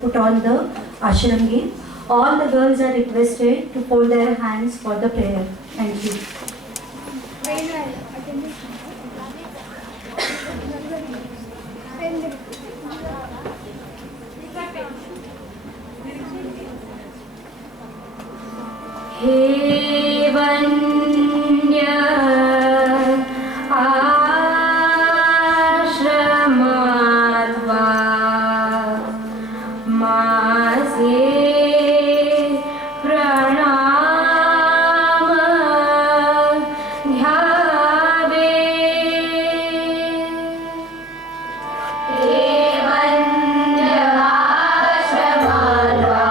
Put on the ashram. All the girls are requested to fold their hands for the prayer. Thank you. He vanya ashramadva mase pranama dhyave. He vanya ashramadva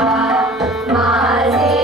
mase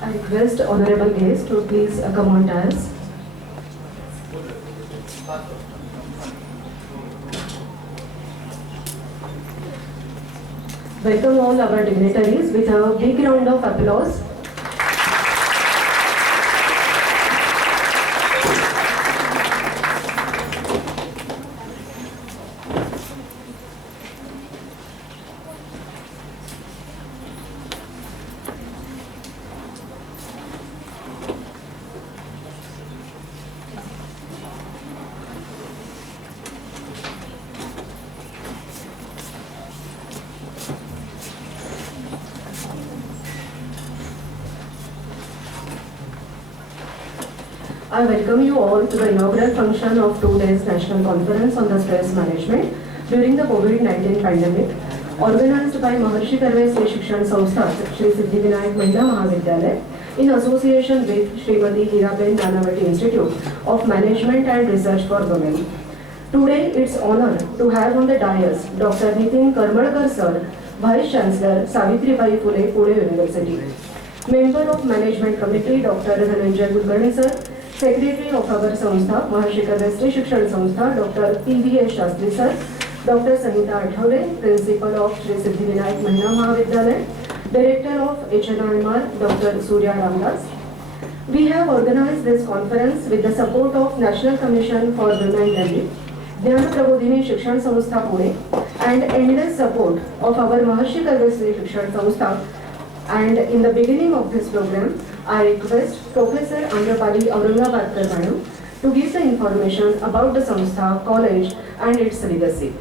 I request honorable guests to please come on dais. Welcome all our dignitaries with a big round of applause. I welcome you all to the inaugural function of 2 days National Conference on the Stress Management during the COVID-19 pandemic, organized by Maharshi Karve Sri Shikshan Samstha, Shri Siddhivinayak Mahila Mahavidyalaya, in association with Srimati Hiraben Nanavati Institute of Management and Research for Women. Today, it's honor to have on the dais Dr. Nitin Karmalkar Sir, Vice Chancellor, Savitribai Phule, Pune University. Member of Management Committee, Dr. Dhananjay Kulkarni Sir, Secretary of our Samstha, Maharshi Karve Sri Shikshan Samstha, Dr. P.V.S. Shastri Sir, Dr. Sangeeta Athawade, Principal of Shri Siddhivinayak Mahila Mahavidyalaya, Director of HNIMR, Dr. Surya Ramdas. We have organized this conference with the support of National Commission for Women Delhi, Dhyana Prabodhini Shikshan Samstha Pune, and endless support of our Maharshi Karve Sri Shikshan Samstha. And in the beginning of this program, I request Professor Amrapali Aurangabadkar Madam to give the information about the Samstha, college and its legacy.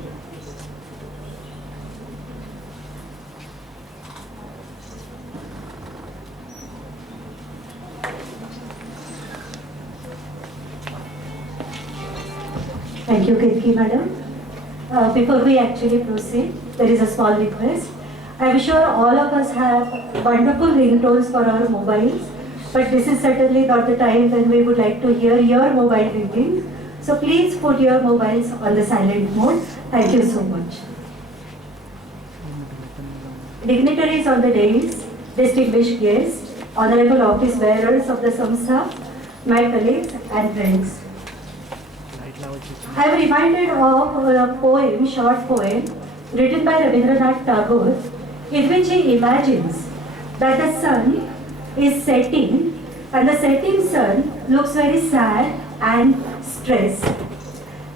Thank you, Kirki Madam. Before we actually proceed, there is a small request. I am sure all of us have wonderful ringtones for our mobiles, but this is certainly not the time when we would like to hear your mobile ringing. So please put your mobiles on the silent mode. Thank you so much. Dignitaries on the dais, distinguished guests, honorable office bearers of the Samstha, my colleagues and friends. I am reminded of a poem, short poem, written by Rabindranath Tagore, in which he imagines that the sun is setting and the setting sun looks very sad and stressed.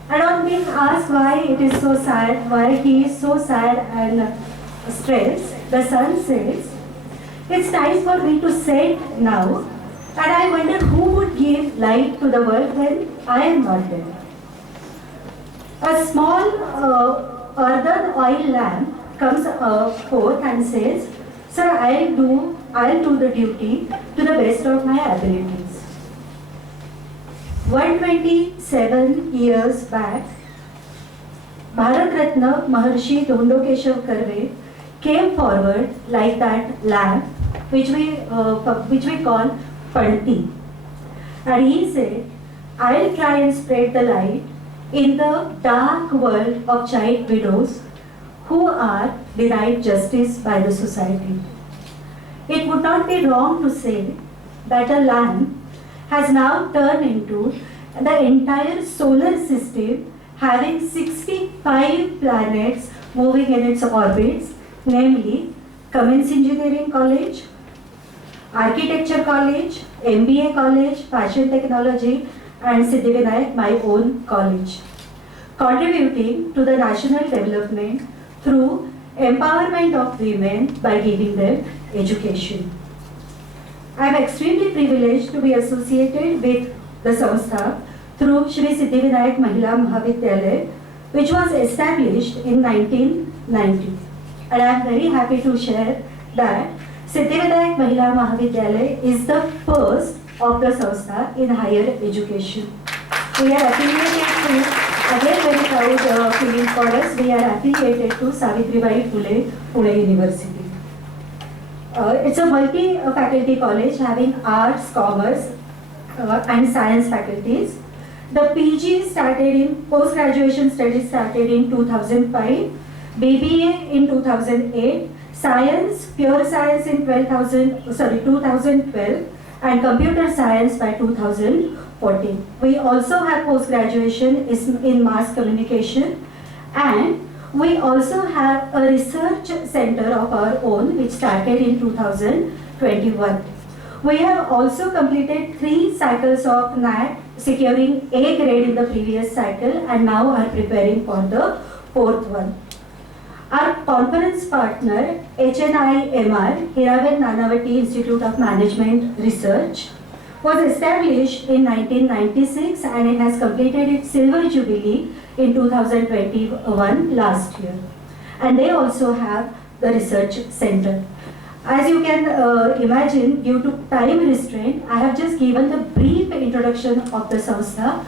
And on being asked why it is so sad, why he is so sad and stressed, the sun says, "It's time for me to set now, and I wonder who would give light to the world when I am not there." A small earthen oil lamp comes forth and says, "Sir, I'll do the duty to the best of my abilities." 127 years back, Bharat Ratna Maharshi Dhondokeshav Karve came forward like that lamp, which we call Panti, and he said, "I'll try and spread the light in the dark world of child widows who are denied justice by the society." It would not be wrong to say that a lamp has now turned into the entire solar system, having 65 planets moving in its orbits, namely Cummins Engineering College, Architecture College, MBA College, Fashion Technology, and Siddhivinayak, my own college, contributing to the national development through empowerment of women by giving them education. I am extremely privileged to be associated with the Samstha through Shri Siddhivinayak Mahila Mahavidyalaya, which was established in 1990. And I am very happy to share that Siddhivinayak Mahila Mahavidyalaya is the first of the Samstha in higher education. We are affiliated to, again very proud feeling for us, we are affiliated to Savitribai Phule, Pune University. It's a multi-faculty college having arts, commerce and science faculties. The PG started in, post-graduation studies started in 2005, BBA in 2008, science, pure science in 2012, and computer science by 2014. We also have post-graduation in mass communication, and we also have a research center of our own which started in 2021. We have also completed 3 cycles of NAT, securing A grade in the previous cycle, and now are preparing for the 4th one. Our conference partner, HNIMR, Hiraben Nanavati Institute of Management Research, was established in 1996 and it has completed its silver jubilee in 2021 last year. And they also have the research center. As you can imagine, due to time restraint, I have just given the brief introduction of the Samstha,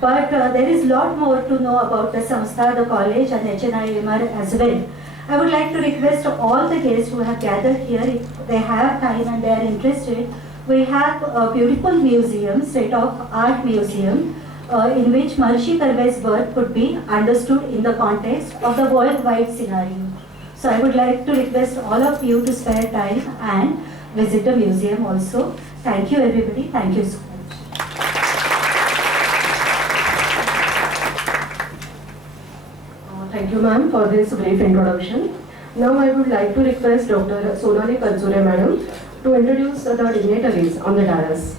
but there is a lot more to know about the Samstha, the college and HNIMR as well. I would like to request all the guests who have gathered here, if they have time and they are interested, we have a beautiful museum, state-of-art museum, in which Maharishi Karve's work could be understood in the context of the worldwide scenario. So I would like to request all of you to spare time and visit the museum also. Thank you everybody. Thank you so much. Thank you ma'am for this brief introduction. Now I would like to request Dr. Sonali Kalsure madam to introduce the dignitaries on the dais.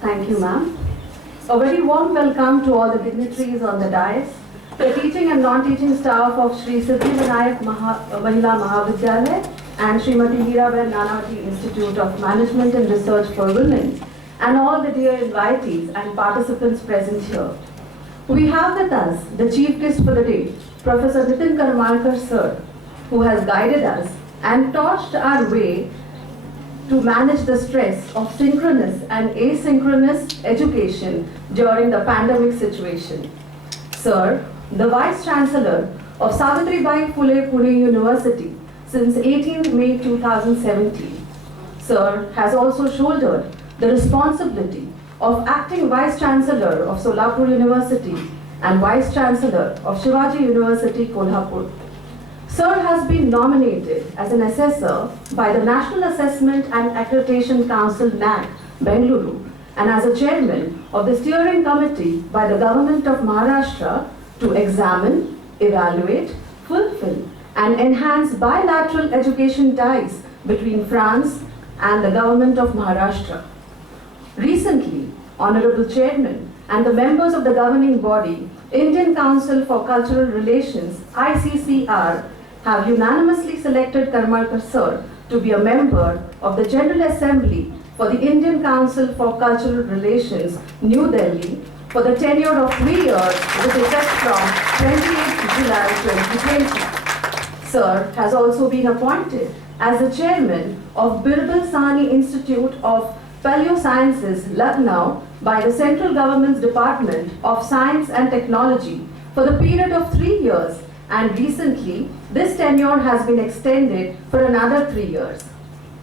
Thank you ma'am. A very warm welcome to all the dignitaries on the dais, the teaching and non-teaching staff of Shri Siddhi Vinayak Mahila Mahavidyalaya and Srimati Hirabai Nanavati Institute of Management and Research for Women, and all the dear invitees and participants present here. We have with us the chief guest for the day, Professor Nitin Karmalkar sir, who has guided us and torched our way to manage the stress of synchronous and asynchronous education during the pandemic situation. Sir, the Vice Chancellor of Savitribai Phule Pune University since 18th May 2017. Sir has also shouldered the responsibility of acting Vice Chancellor of Solapur University and Vice Chancellor of Shivaji University, Kolhapur. Sir has been nominated as an assessor by the National Assessment and Accreditation Council NAC, Bengaluru, and as a chairman of the steering committee by the Government of Maharashtra to examine, evaluate, fulfill, and enhance bilateral education ties between France and the Government of Maharashtra. Recently, Honorable Chairman and the members of the governing body, Indian Council for Cultural Relations, ICCR, have unanimously selected Karmalkar sir to be a member of the General Assembly for the Indian Council for Cultural Relations, New Delhi, for the tenure of 3 years with effect from 28th July 2020. Sir has also been appointed as the chairman of Birbal Sahni Institute of Paleosciences, Lucknow, by the Central Government's Department of Science and Technology for the period of 3 years, and recently this tenure has been extended for another 3 years.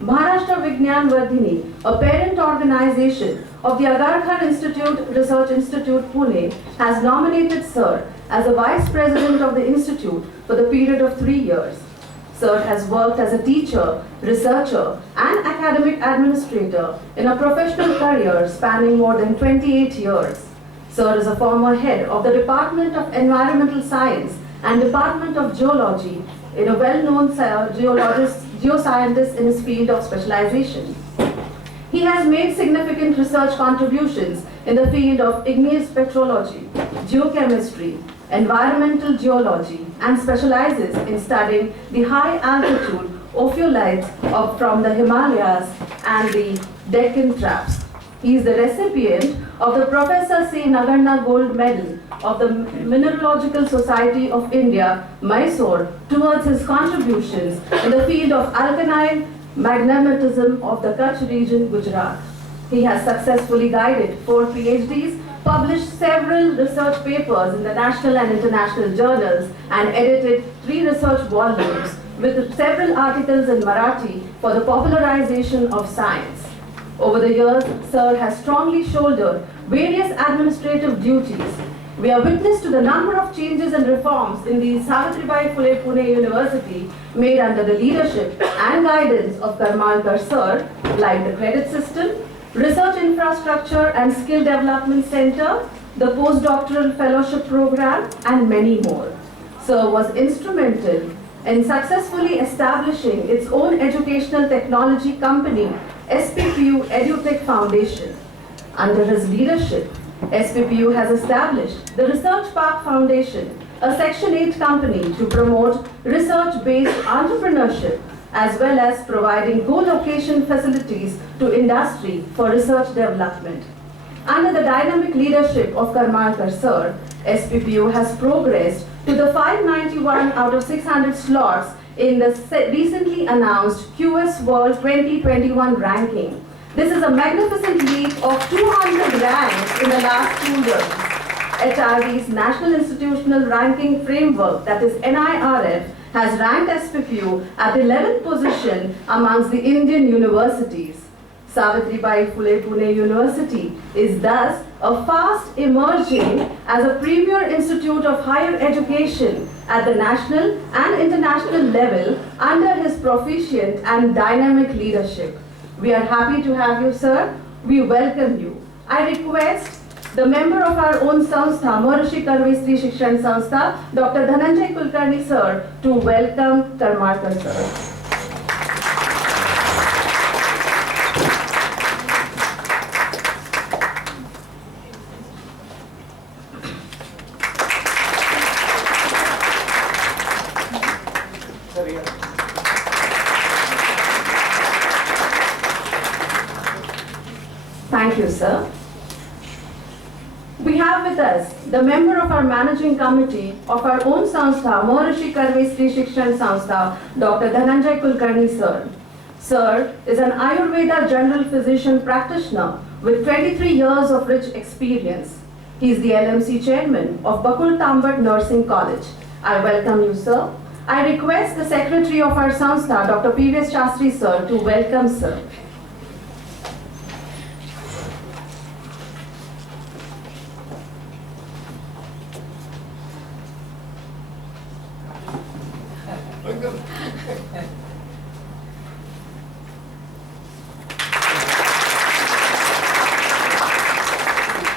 Maharashtra Vigyan Vardhini, a parent organization of the Agarkar Institute Research Institute, Pune, has nominated Sir as the Vice President of the Institute for the period of 3 years. Sir has worked as a teacher, researcher, and academic administrator in a professional career spanning more than 28 years. Sir is a former head of the Department of Environmental Science and Department of Geology, in a well-known geoscientist in his field of specialization. He has made significant research contributions in the field of igneous petrology, geochemistry, environmental geology, and specializes in studying the high-altitude ophiolites from the Himalayas and the Deccan Traps. He is the recipient of the Professor C. Nagarna Gold Medal of the Mineralogical Society of India, Mysore, towards his contributions in the field of alkaline magmatism of the Kutch region, Gujarat. He has successfully guided 4 PhDs, published several research papers in the national and international journals, and edited 3 research volumes with several articles in Marathi for the popularization of science. Over the years, Sir has strongly shouldered various administrative duties. We are witness to the number of changes and reforms in the Savitribai Phule Pune University made under the leadership and guidance of Karmalkar Sir, like the credit system, research infrastructure and skill development center, the postdoctoral fellowship program, and many more. Sir was instrumental in successfully establishing its own educational technology company, SPPU EduTech Foundation. Under his leadership, SPPU has established the Research Park Foundation, a Section 8 company to promote research-based entrepreneurship, as well as providing co-location facilities to industry for research development. Under the dynamic leadership of Karmalkar sir, SPPU has progressed to the 591 out of 600 slots in the recently announced QS World 2021 ranking. This is a magnificent leap of 200 ranks in the last 2 years. HRD's National Institutional Ranking Framework, that is NIRF, has ranked SPPU at the 11th position amongst the Indian universities. Savitribai Phule Pune University is thus a fast emerging as a premier institute of higher education at the national and international level under his proficient and dynamic leadership. We are happy to have you, sir. We welcome you. I request the member of our own Samstha, Maharishi Karve Stri Shikshan Samstha, Dr. Dhananjay Kulkarni, sir, to welcome Karmalkar, sir. Thank you, sir. We have with us the member of our managing committee of our own Samstha, Maharishi Karve Stri Shikshan Samstha, Dr. Dhananjay Kulkarni, sir. Sir is an Ayurveda general physician practitioner with 23 years of rich experience. He is the LMC chairman of Bakul Tambat Nursing College. I welcome you, sir. I request the secretary of our Samstha, Dr. P.V.S. Shastri, sir, to welcome sir.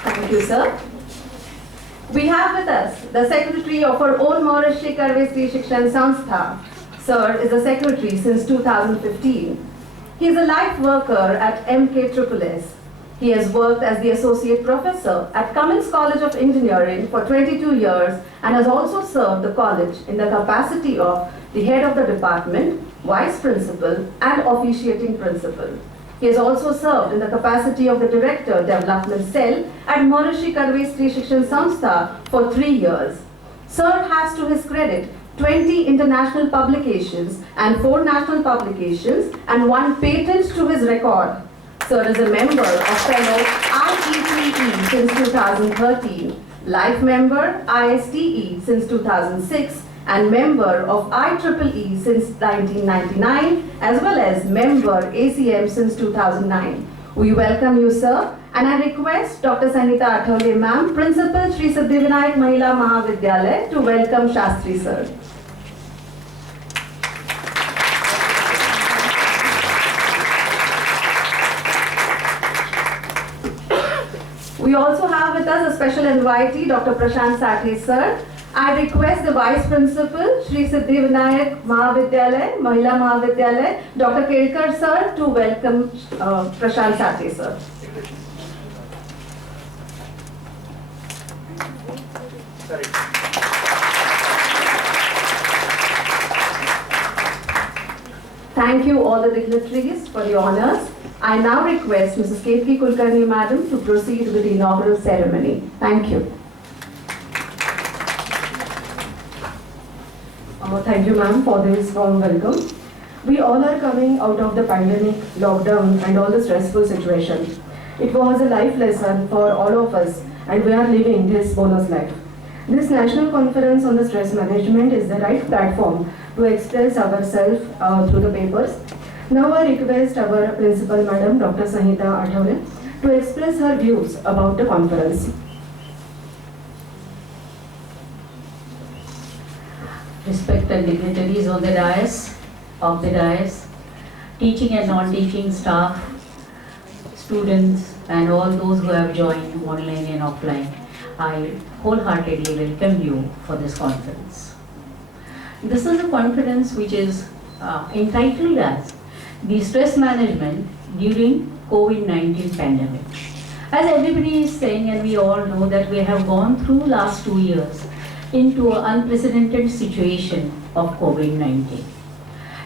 Thank you, sir. We have with us the secretary of our own Maharishi Karve Stri Shikshan Samstha. Sir is a secretary since 2015. He is a life worker at MKSSS. He has worked as the associate professor at Cummins College of Engineering for 22 years and has also served the college in the capacity of the head of the department, vice principal, and officiating principal. He has also served in the capacity of the Director, Development Cell at Maharishi Karve Stri Shikshan Samstha for 3 years. Sir has to his credit 20 international publications and 4 national publications and 1 patent to his record. Sir is a member of fellow IETE since 2013, life member ISTE since 2006, and member of IEEE since 1999, as well as member ACM since 2009. We welcome you, sir, and I request Dr. Sanita Athole, ma'am, Principal Shri Siddhivinayak Mahila Mahavidyalaya, to welcome Shastri, sir. We also have with us a special invitee, Dr. Prashant Sathe, sir. I request the Vice Principal, Shri Siddhivinayak Mahavidyalaya, Mahila Mahavidyalaya, Dr. Kelkar, sir, to welcome Prashant Sathe, sir. Thank you all the dignitaries for the honors. I now request Mrs. K.P. Kulkarni, madam, to proceed with the inaugural ceremony. Thank you. Thank you, ma'am, for this warm welcome. We all are coming out of the pandemic, lockdown, and all the stressful situation. It was a life lesson for all of us, and we are living this bonus life. This national conference on the stress management is the right platform to express ourselves through the papers. Now I request our principal, madam, Dr. Sanita Athole, to express her views about the conference. Respected dignitaries on the dais, teaching and non-teaching staff, students, and all those who have joined online and offline, I wholeheartedly welcome you for this conference. This is a conference which is entitled as the stress management during COVID-19 pandemic. As everybody is saying, and we all know that we have gone through last 2 years into an unprecedented situation of COVID-19.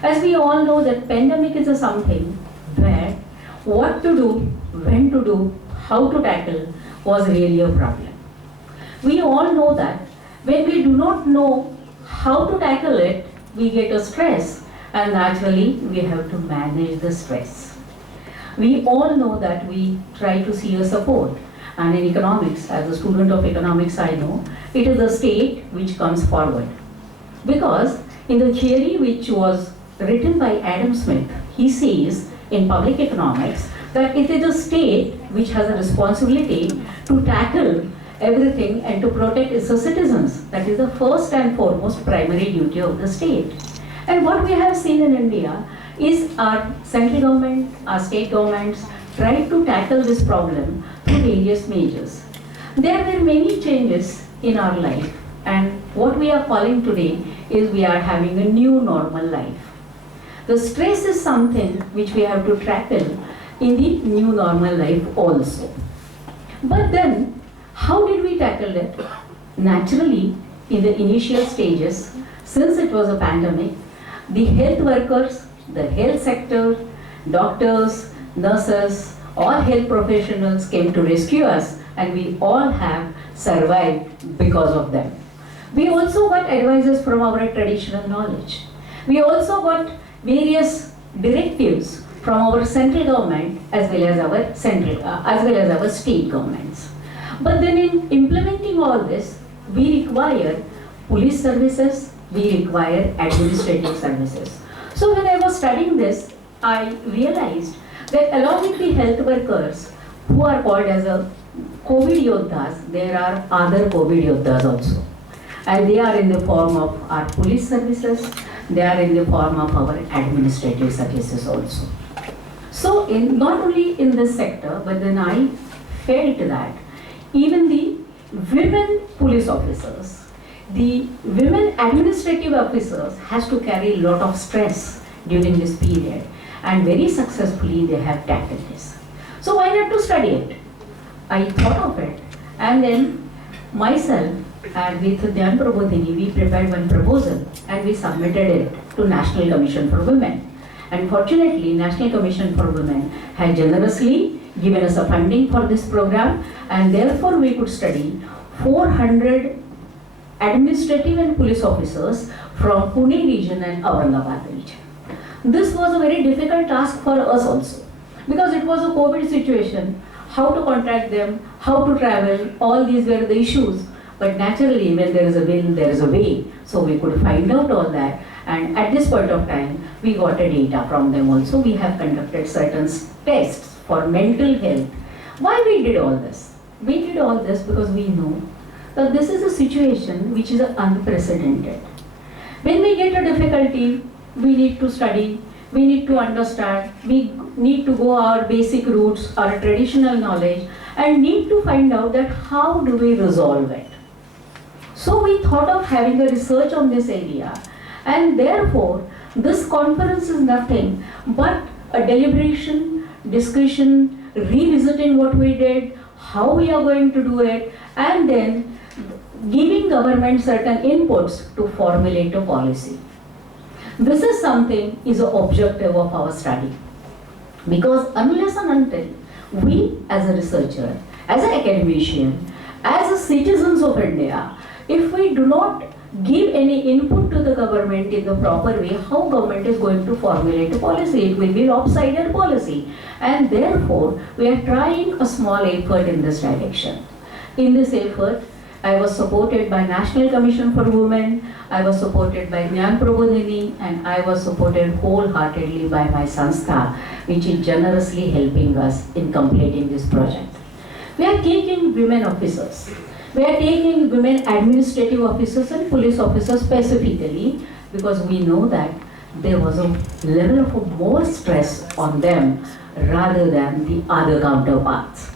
As we all know that pandemic is a something where what to do, when to do, how to tackle was really a problem. We all know that when we do not know how to tackle it, we get a stress, and naturally we have to manage the stress. We all know that we try to see a support, and in economics, as a student of economics I know, it is the state which comes forward. Because in the theory which was written by Adam Smith, he says in public economics that it is the state which has a responsibility to tackle everything and to protect its citizens. That is the first and foremost primary duty of the state. And what we have seen in India is our central government, our state governments tried to tackle this problem through various measures. There were many changes in our life, and what we are calling today is we are having a new normal life. The stress is something which we have to tackle in the new normal life also. But then, how did we tackle it? Naturally, in the initial stages, since it was a pandemic, the health workers, the health sector, doctors, nurses, all health professionals came to rescue us, and we all have survived because of them. We also got advices from our traditional knowledge. We also got various directives from our central government as well as our state governments. But then in implementing all this, we require police services, we require administrative services. So when I was studying this, I realized that along with the health workers who are called as a COVID yodhas, there are other COVID yodhas also. And they are in the form of our police services, they are in the form of our administrative services also. So not only in this sector, but then I felt that even the women police officers, the women administrative officers has to carry a lot of stress during this period, and very successfully they have tackled this. So why not to study it? I thought of it, and then myself and with Dhyan Prabodhini, we prepared one proposal and we submitted it to National Commission for Women. And fortunately, National Commission for Women had generously given us a funding for this program, and therefore we could study 400 administrative and police officers from Pune region and Aurangabad region. This was a very difficult task for us also, because it was a COVID situation, how to contact them, how to travel, all these were the issues. But naturally, when there is a will, there is a way. So we could find out all that, and at this point of time, we got a data from them also. We have conducted certain tests for mental health. Why we did all this? We did all this because we know that this is a situation which is unprecedented. When we get a difficulty, we need to study, we need to understand, we need to go our basic roots, our traditional knowledge, and need to find out that how do we resolve it. So we thought of having a research on this area, and therefore this conference is nothing but a deliberation, discussion, revisiting what we did, how we are going to do it, and then giving government certain inputs to formulate a policy. This is something is an objective of our study, because unless and until we as a researcher, as an academician, as a citizens of India, if we do not give any input to the government in the proper way, how government is going to formulate a policy? It will be lopsided policy. And therefore, we are trying a small effort in this direction. In this effort, I was supported by National Commission for Women, I was supported by Dhyan Prabodhini, and I was supported wholeheartedly by my sanstha, which is generously helping us in completing this project. We are taking women officers. We are taking women administrative officers and police officers specifically because we know that there was a level of more stress on them rather than the other counterparts.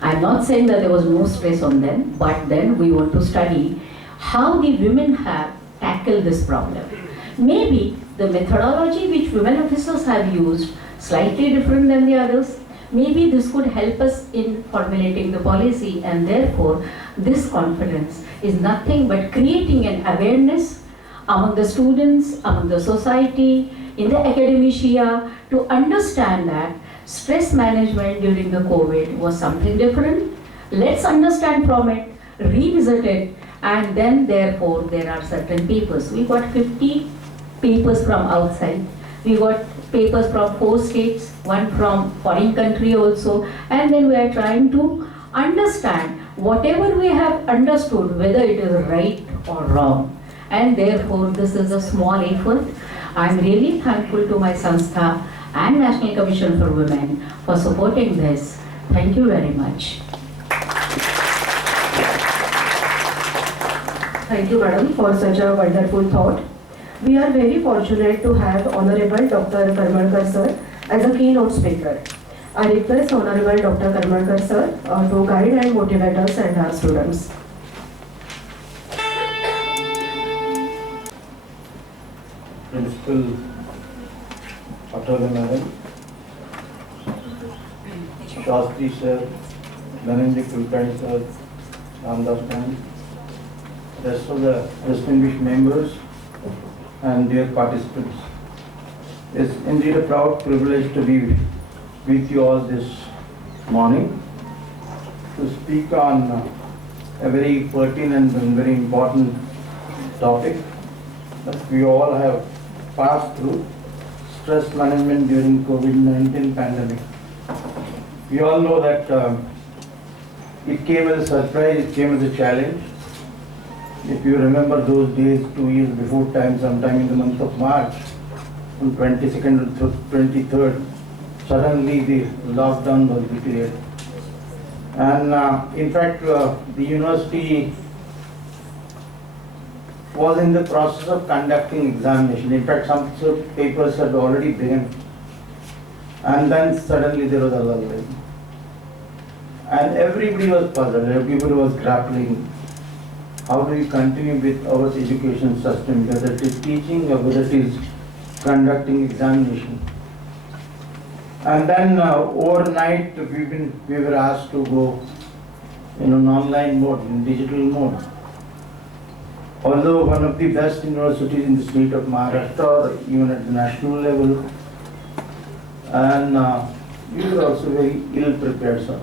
I'm not saying that there was no stress on them, but then we want to study how the women have tackled this problem. Maybe the methodology which women officers have used slightly different than the others. Maybe this could help us in formulating the policy, and therefore this conference is nothing but creating an awareness among the students, among the society, in the academia, to understand that stress management during the COVID was something different. Let's understand from it, revisit it, and then therefore there are certain papers. We got 50 papers from outside. We got papers from 4 states, one from foreign country also, and then we are trying to understand whatever we have understood, whether it is right or wrong. And therefore this is a small effort. I am really thankful to my Sanstha and National Commission for Women for supporting this. Thank you very much. Thank you, madam, for such a wonderful thought. We are very fortunate to have Honorable Dr. Karmalkar sir as a keynote speaker. I request Honorable Dr. Karmalkar sir to guide and motivate us and our students. Principal Attorney Madam, Shastri sir, Dhananjay Kulkarni sir, Ramdas ma'am, rest of the distinguished members and dear participants. It's indeed a proud privilege to be with you all this morning to speak on a very pertinent and very important topic that we all have passed through, stress management during COVID-19 pandemic. We all know that it came as a surprise, it came as a challenge. If you remember those days 2 years before time, sometime in the month of March, on 22nd to 23rd, suddenly the lockdown was declared. And in fact, the university was in the process of conducting examination. In fact, some papers had already begun. And then suddenly there was a lull. And everybody was puzzled, everybody was grappling. How do we continue with our education system, whether it is teaching or whether it is conducting examination. And then overnight we were asked to go in an online mode, in digital mode. Although one of the best universities in the state of Maharashtra, even at the national level, and we were also very ill prepared, sir.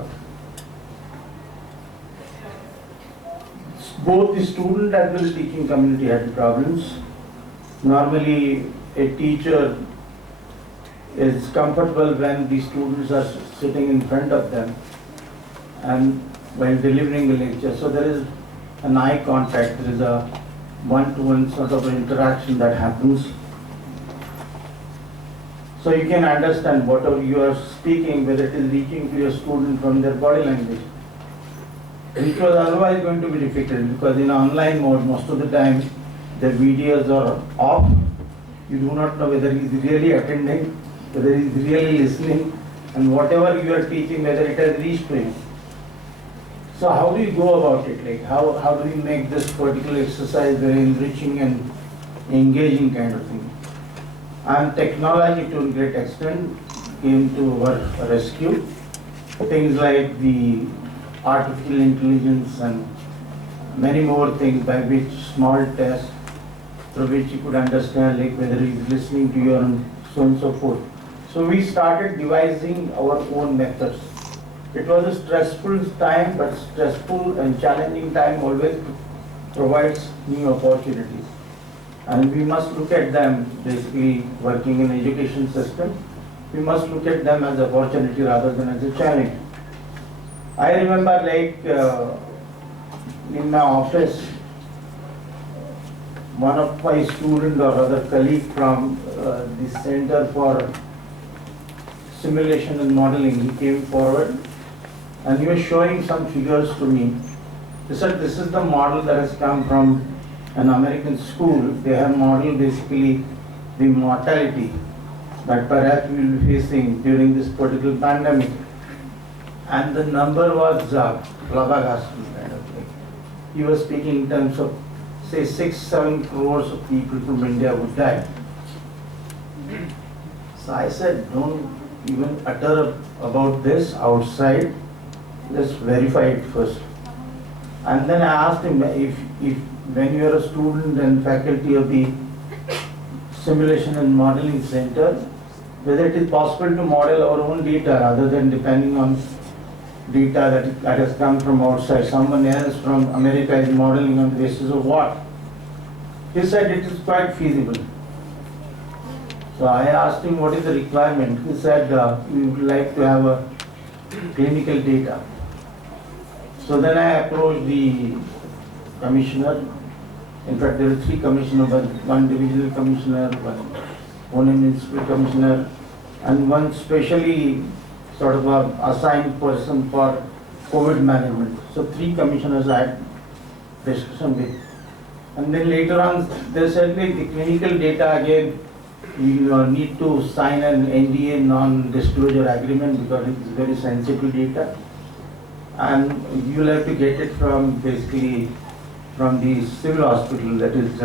Both the student as well as teaching community had problems. Normally, a teacher is comfortable when the students are sitting in front of them and while delivering the lecture. So there is an eye contact, there is a one-to-one sort of interaction that happens. So you can understand whatever you are speaking, whether it is reaching to your student from their body language, which was otherwise going to be difficult because in online mode, most of the time, the videos are off. You do not know whether he is really attending, whether he is really listening, and whatever you are teaching, whether it has reached to him. So how do you go about it? Like how do we make this particular exercise very enriching and engaging kind of thing? And technology to a great extent came to our rescue. Things like the artificial intelligence and many more things by which small tests through which you could understand like whether he is listening to you and so on and so forth. So we started devising our own methods. It was a stressful time, but stressful and challenging time always provides new opportunities. And we must look at them, basically working in education system, we must look at them as opportunity rather than as a challenge. I remember like in my office, one of my student or other colleague from the Center for Simulation and Modeling, he came forward and he was showing some figures to me. He said, this is the model that has come from an American school. They have modeled basically the mortality that perhaps we will be facing during this particular pandemic. And the number was flabbergasting kind of thing. He was speaking in terms of say 6-7 crores of people from India would die. So I said, don't even utter about this outside, let's verify it first. And then I asked him if when you are a student and faculty of the Simulation and Modeling Center, whether it is possible to model our own data rather than depending on data that has come from outside. Someone else from America is modeling on the basis of what? He said it is quite feasible. So I asked him what is the requirement. He said we would like to have a clinical data. So then I approached the commissioner. In fact, there are 3 commissioners, one divisional commissioner, one municipal commissioner, and one specially sort of a assigned person for COVID management. So 3 commissioners I had discussion with. And then later on, they said like the clinical data again, you need to sign an NDA, non-disclosure agreement, because it is very sensitive data. And you'll have to get it from basically from the civil hospital, that is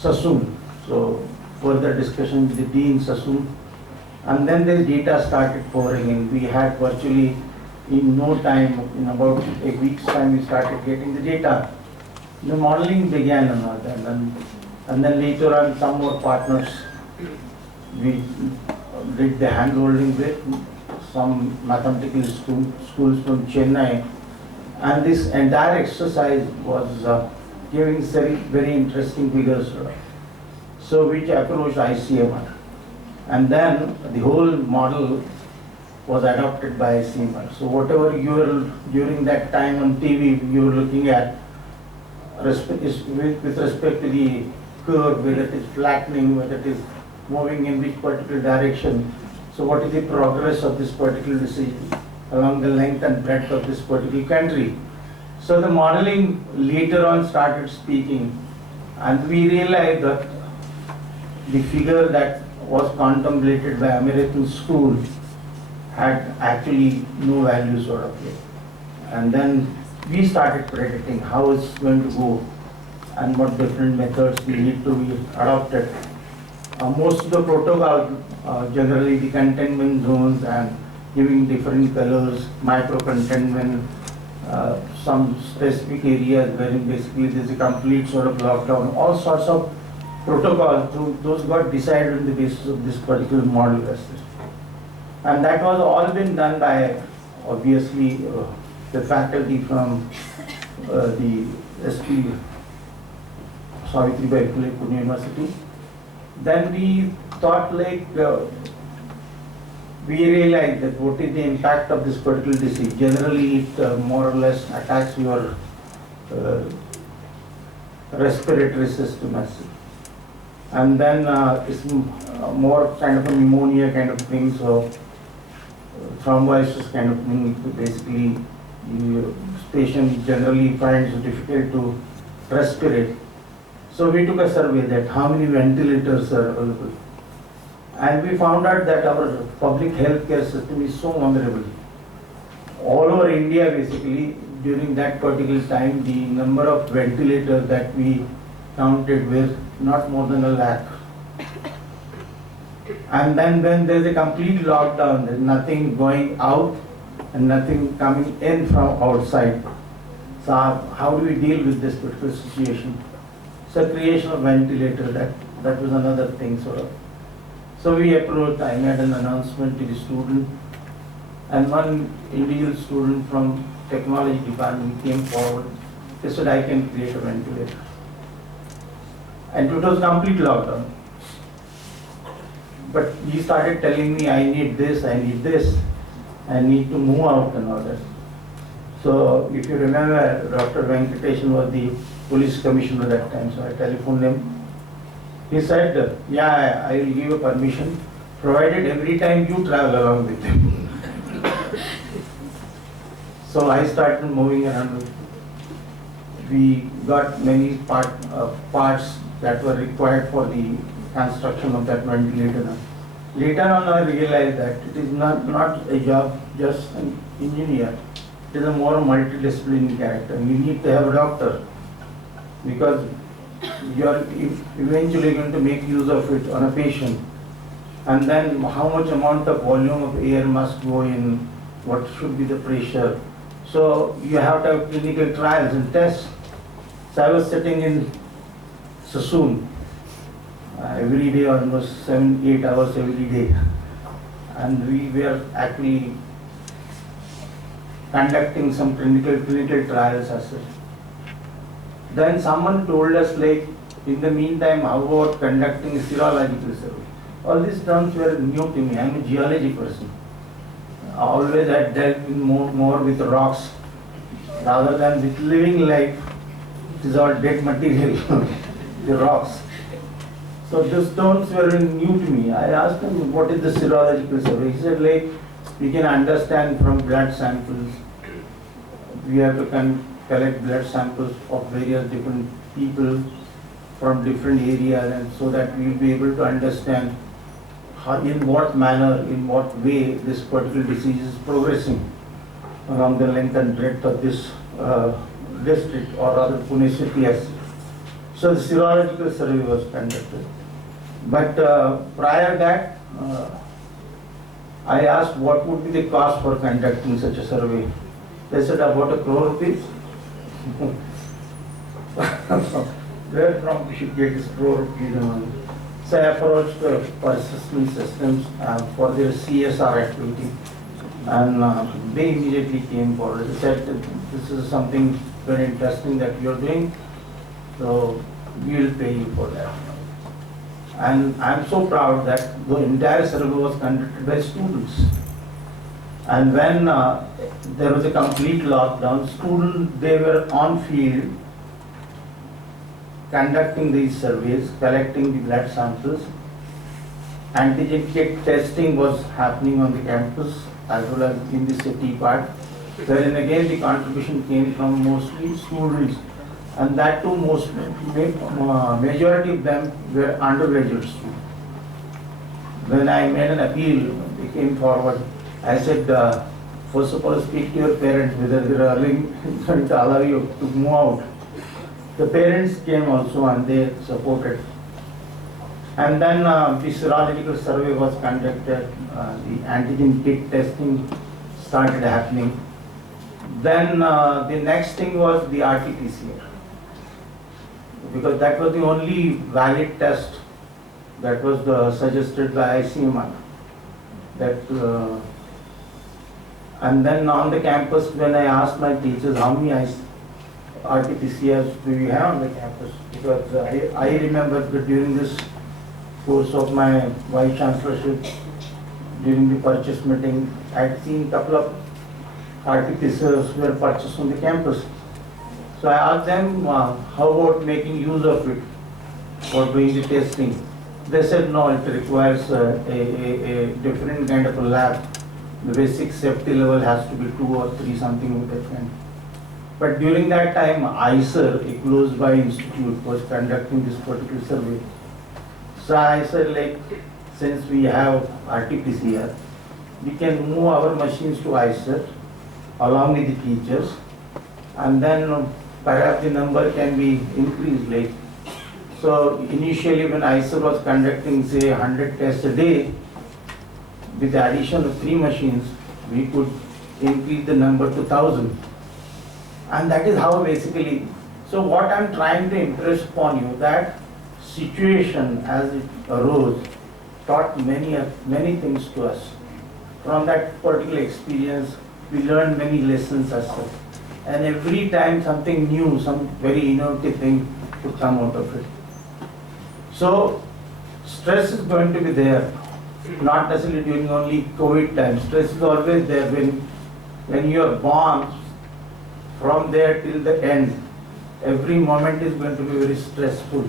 Sassoon. So further discussion with the dean Sassoon. And then the data started pouring in. We had virtually in no time, in about a week's time, we started getting the data. The modeling began and all that. And then later on, some more partners we did the hand-holding with, some mathematical schools from Chennai. And this entire exercise was giving very interesting figures. So we approached ICMR. And then the whole model was adopted by ICMR. So whatever you were during that time on TV, you were looking at with respect to the curve, whether it is flattening, whether it is moving in which particular direction. So what is the progress of this particular disease along the length and breadth of this particular country? So the modeling later on started speaking, and we realized that the figure that was contemplated by American school had actually no value sort of yet. And then we started predicting how it's going to go and what different methods we need to be adopted. Most of the protocol, generally the containment zones and giving different colors, micro containment, some specific areas wherein basically there's a complete sort of lockdown, all sorts of protocols, those got decided on the basis of this particular model system. And that was all been done by obviously the faculty from the SPPU, Savitribai Phule Pune University. Then we thought like, we realized that what is the impact of this particular disease. Generally it more or less attacks your respiratory system as such. And then it's more kind of a pneumonia kind of thing, so thrombosis kind of thing. Basically, the patient generally finds it difficult to respirate. So we took a survey that how many ventilators are available. And we found out that our public healthcare system is so vulnerable. All over India, basically, during that particular time, the number of ventilators that we counted were not more than 1 lakh. And then when there's a complete lockdown, there's nothing going out and nothing coming in from outside. So how do we deal with this particular situation? So creation of ventilators, that was another thing sort of. So we approached, I made an announcement to the student, and one individual student from technology department came forward. They said, I can create a ventilator. And it was complete lockdown. But he started telling me, I need this, I need to move out and all that. So if you remember, Dr. Venkatesan was the police commissioner at that time, so I telephoned him. He said, yeah, I will give you permission, provided every time you travel along with him. So I started moving around. We got many parts that were required for the construction of that ventilator. Later on I realized that it is not a job just an engineer. It is a more multidisciplinary character. You need to have a doctor because you are eventually going to make use of it on a patient. And then how much amount of volume of air must go in, what should be the pressure. So you have to have clinical trials and tests. So I was sitting in Sassoon every day, almost 7-8 hours every day. And we were actually conducting some clinical trials as such. Then someone told us, like, in the meantime, how about conducting a serological survey? All these terms were new to me. I am a geology person. Always I dealt with more with rocks rather than with living life. It is all dead material, the rocks. So these terms were new to me. I asked him, what is the serological survey? He said, like, we can understand from blood samples. We have to collect blood samples of various different people from different areas, and so that we will be able to understand how, in what manner, in what way this particular disease is progressing along the length and breadth of this district, or rather Pune city as such. So the serological survey was conducted. But prior that, I asked what would be the cost for conducting such a survey. They said about 1 crore rupees. Where from we should get this 1 crore rupees? So I approached Persistent Systems for their CSR activity, and they immediately came forward. They said that this is something very interesting that you are doing, so we will pay you for that. And I am so proud that the entire survey was conducted by students. And when there was a complete lockdown, students, they were on field conducting these surveys, collecting the blood samples. Antigen kit testing was happening on the campus as well as in the city part, wherein again the contribution came from mostly students, and that too majority of them were undergraduate students. When I made an appeal, they came forward. I said, first of all, speak to your parents whether they are going to allow you to move out. The parents came also and they supported. And then the serological survey was conducted, the antigen kit testing started happening. Then the next thing was the RT-PCR, because that was the only valid test that was suggested by ICMR. And then on the campus, when I asked my teachers how many RT-PCRs do we have on the campus, because I remember that during this course of my vice chancellorship, during the purchase meeting, I had seen a couple of RT-PCRs were purchased on the campus. So I asked them, how about making use of it for doing the testing? They said, no, it requires a different kind of a lab. The basic safety level has to be 2 or 3, something of that kind. But during that time, ICER, a close by institute, was conducting this particular survey. So I said, like, since we have RT-PCR, we can move our machines to ICER along with the teachers, and then perhaps the number can be increased. Like, so initially when ICER was conducting, say, 100 tests a day, with the addition of 3 machines, we could increase the number to 1,000. And that is how basically, so what I am trying to impress upon you, that situation as it arose taught many things to us. From that particular experience, we learned many lessons as such. And every time something new, some very innovative thing would come out of it. So stress is going to be there. Not necessarily during only COVID time. Stress is always there when you are born. From there till the end, every moment is going to be very stressful.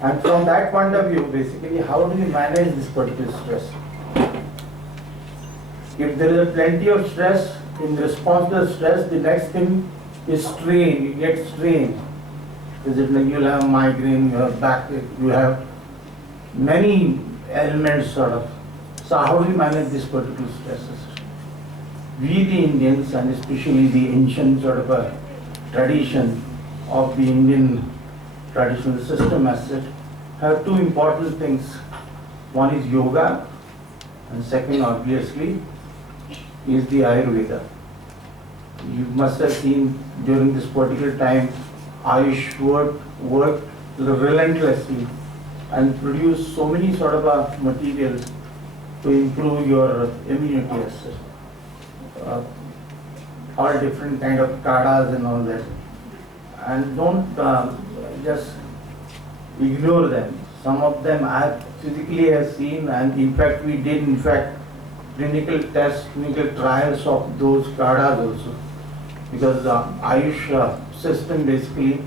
And from that point of view, basically, how do you manage this particular stress? If there is plenty of stress, in response to the stress, the next thing is strain. You get strain. Is it like you'll have migraine, you have backache, you have many elements sort of. So how do you manage this particular stresses? We the Indians, and especially the ancient sort of a tradition of the Indian traditional system as such, have 2 important things. One is yoga, and second obviously is the Ayurveda. You must have seen during this particular time, Ayush worked relentlessly, and produce so many sort of materials to improve your immunity as such. All different kind of kadas and all that. And don't just ignore them. Some of them I physically have seen, and in fact we did clinical tests, clinical trials of those kadas also. Because the Ayush system basically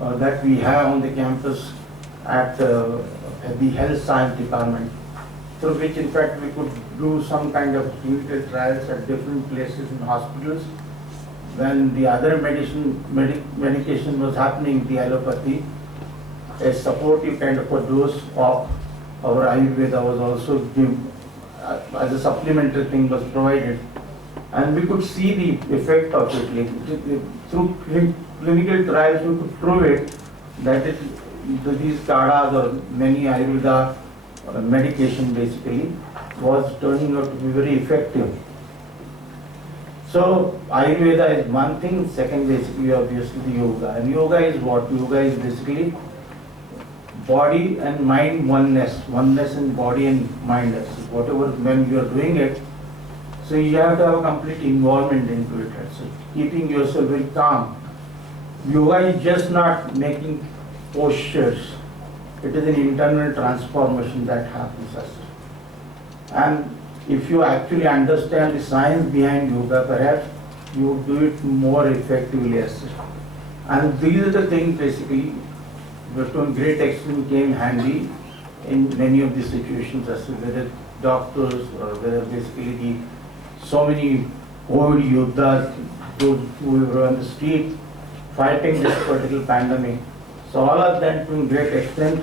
that we have on the campus at the health science department, through which in fact we could do some kind of clinical trials at different places in hospitals. When the other medication was happening, the allopathy, a supportive kind of a dose of our Ayurveda was also given as a supplementary thing was provided. And we could see the effect of it. Like, through clinical trials we could prove it that these kadas or many Ayurveda medication basically was turning out to be very effective. So Ayurveda is one thing, second basically obviously the yoga. And yoga is what? Yoga is basically body and mind oneness in body and mind. Whatever, when you are doing it, so you have to have a complete involvement into it. So keeping yourself very calm. Yoga is just not making postures. It is an internal transformation that happens. And if you actually understand the science behind yoga, perhaps you would do it more effectively. And these are the things basically that to a great extent came handy in many of these situations, as whether doctors or whether basically so many old yoddhas, those who were on the street fighting this particular pandemic. So all of them to a great extent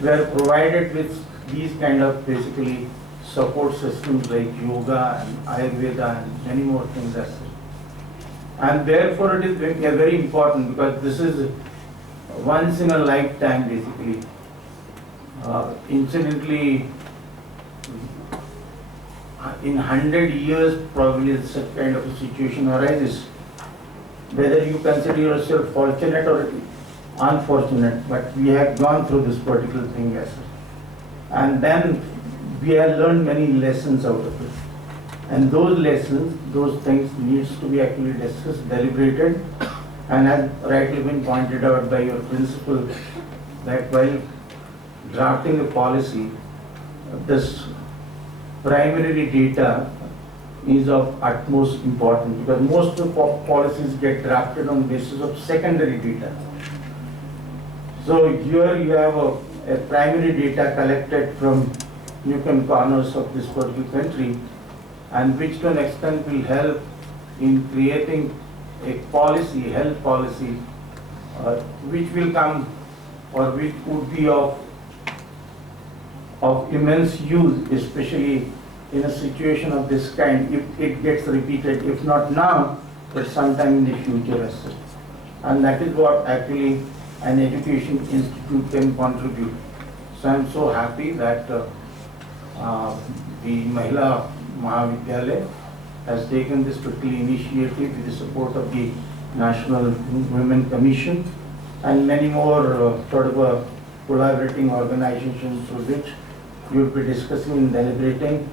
were provided with these kind of basically support systems like yoga and Ayurveda and many more things as such. And therefore it is very important, because this is once in a lifetime basically. Incidentally, in 100 years probably such kind of a situation arises. Whether you consider yourself fortunate or unfortunate, but we have gone through this particular thing as such. And then we have learned many lessons out of it. And those lessons, those things needs to be actually discussed, deliberated, and as rightly been pointed out by your principal, that while drafting a policy, this primary data is of utmost importance, because most of policies get drafted on the basis of secondary data. So here you have a primary data collected from nook and corners of this particular country, and which to an extent will help in creating a policy, health policy, which will come or which would be of immense use, especially in a situation of this kind, if it gets repeated, if not now, but sometime in the future as such. And that is what actually an education institute can contribute. So I am so happy that the Mahila Mahavidyalaya has taken this particular initiative with the support of the National Women Commission and many more collaborating organizations through which we will be discussing and deliberating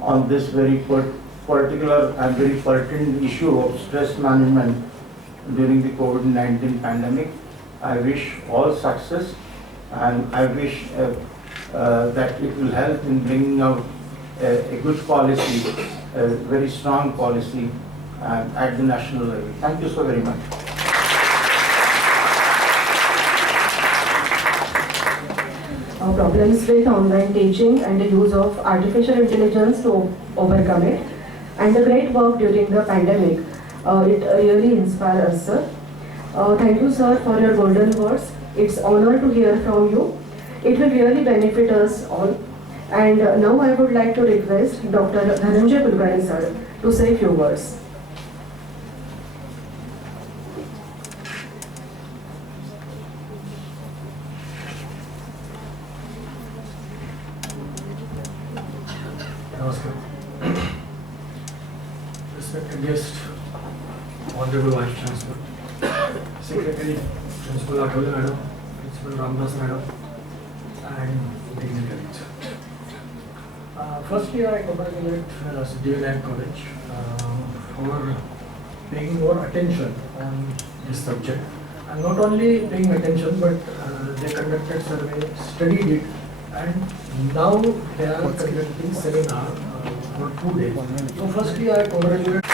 on this very particular and very pertinent issue of stress management during the COVID-19 pandemic. I wish all success, and I wish that it will help in bringing out a good policy, a very strong policy at the national level. Thank you so very much. Problems with online teaching and the use of artificial intelligence to overcome it, and the great work during the pandemic. It really inspires us, sir. Thank you, sir, for your golden words. It's honor to hear from you. It will really benefit us all. And now I would like to request Dr. Dhananjay Kulkarni, sir, to say a few words. Namaskar. Respected guest, Honorable Vice Chancellor, Secretary, Principal Atole Madam, Principal Ramdas Madam, and dignitaries. Firstly, I congratulate Siddhivinayak College for paying more attention on this subject. And not only paying attention, but they conducted survey, studied it, and now they are conducting seminar for 2 days. So firstly, I congratulate.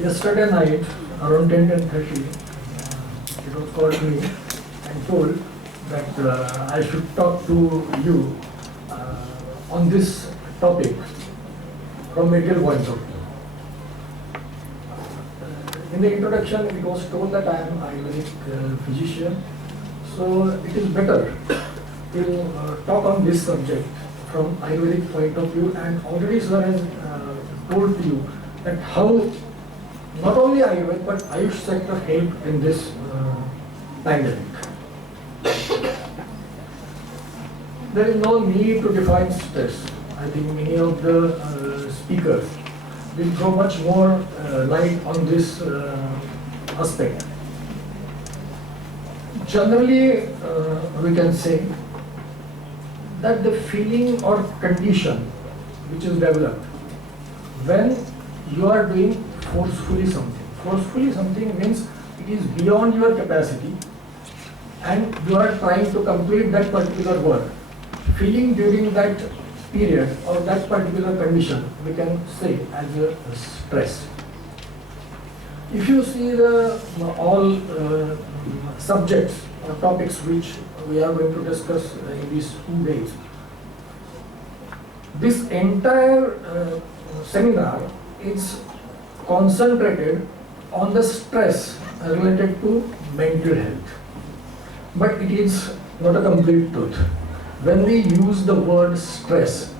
Yesterday night, around 10:30, it was called to me and told that I should talk to you on this topic from medical point of view. In the introduction, it was told that I am an Ayurvedic physician, so it is better to talk on this subject from Ayurvedic point of view, and already sir has told to you that how not only Ayurveda but Ayush sector helped in this pandemic. There is no need to define stress. I think many of the speakers will throw much more light on this aspect. Generally, we can say that the feeling or condition which is developed when you are doing forcefully something. Forcefully something means it is beyond your capacity and you are trying to complete that particular work. Feeling during that period or that particular condition, we can say as a stress. If you see the all subjects or topics which we are going to discuss in these 2 days, this entire seminar is concentrated on the stress related to mental health. But it is not a complete truth. When we use the word stress,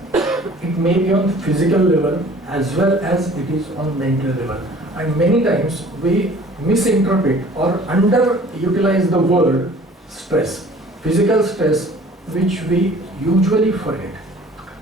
it may be on physical level as well as it is on mental level. And many times we misinterpret or underutilize the word stress, physical stress, which we usually forget.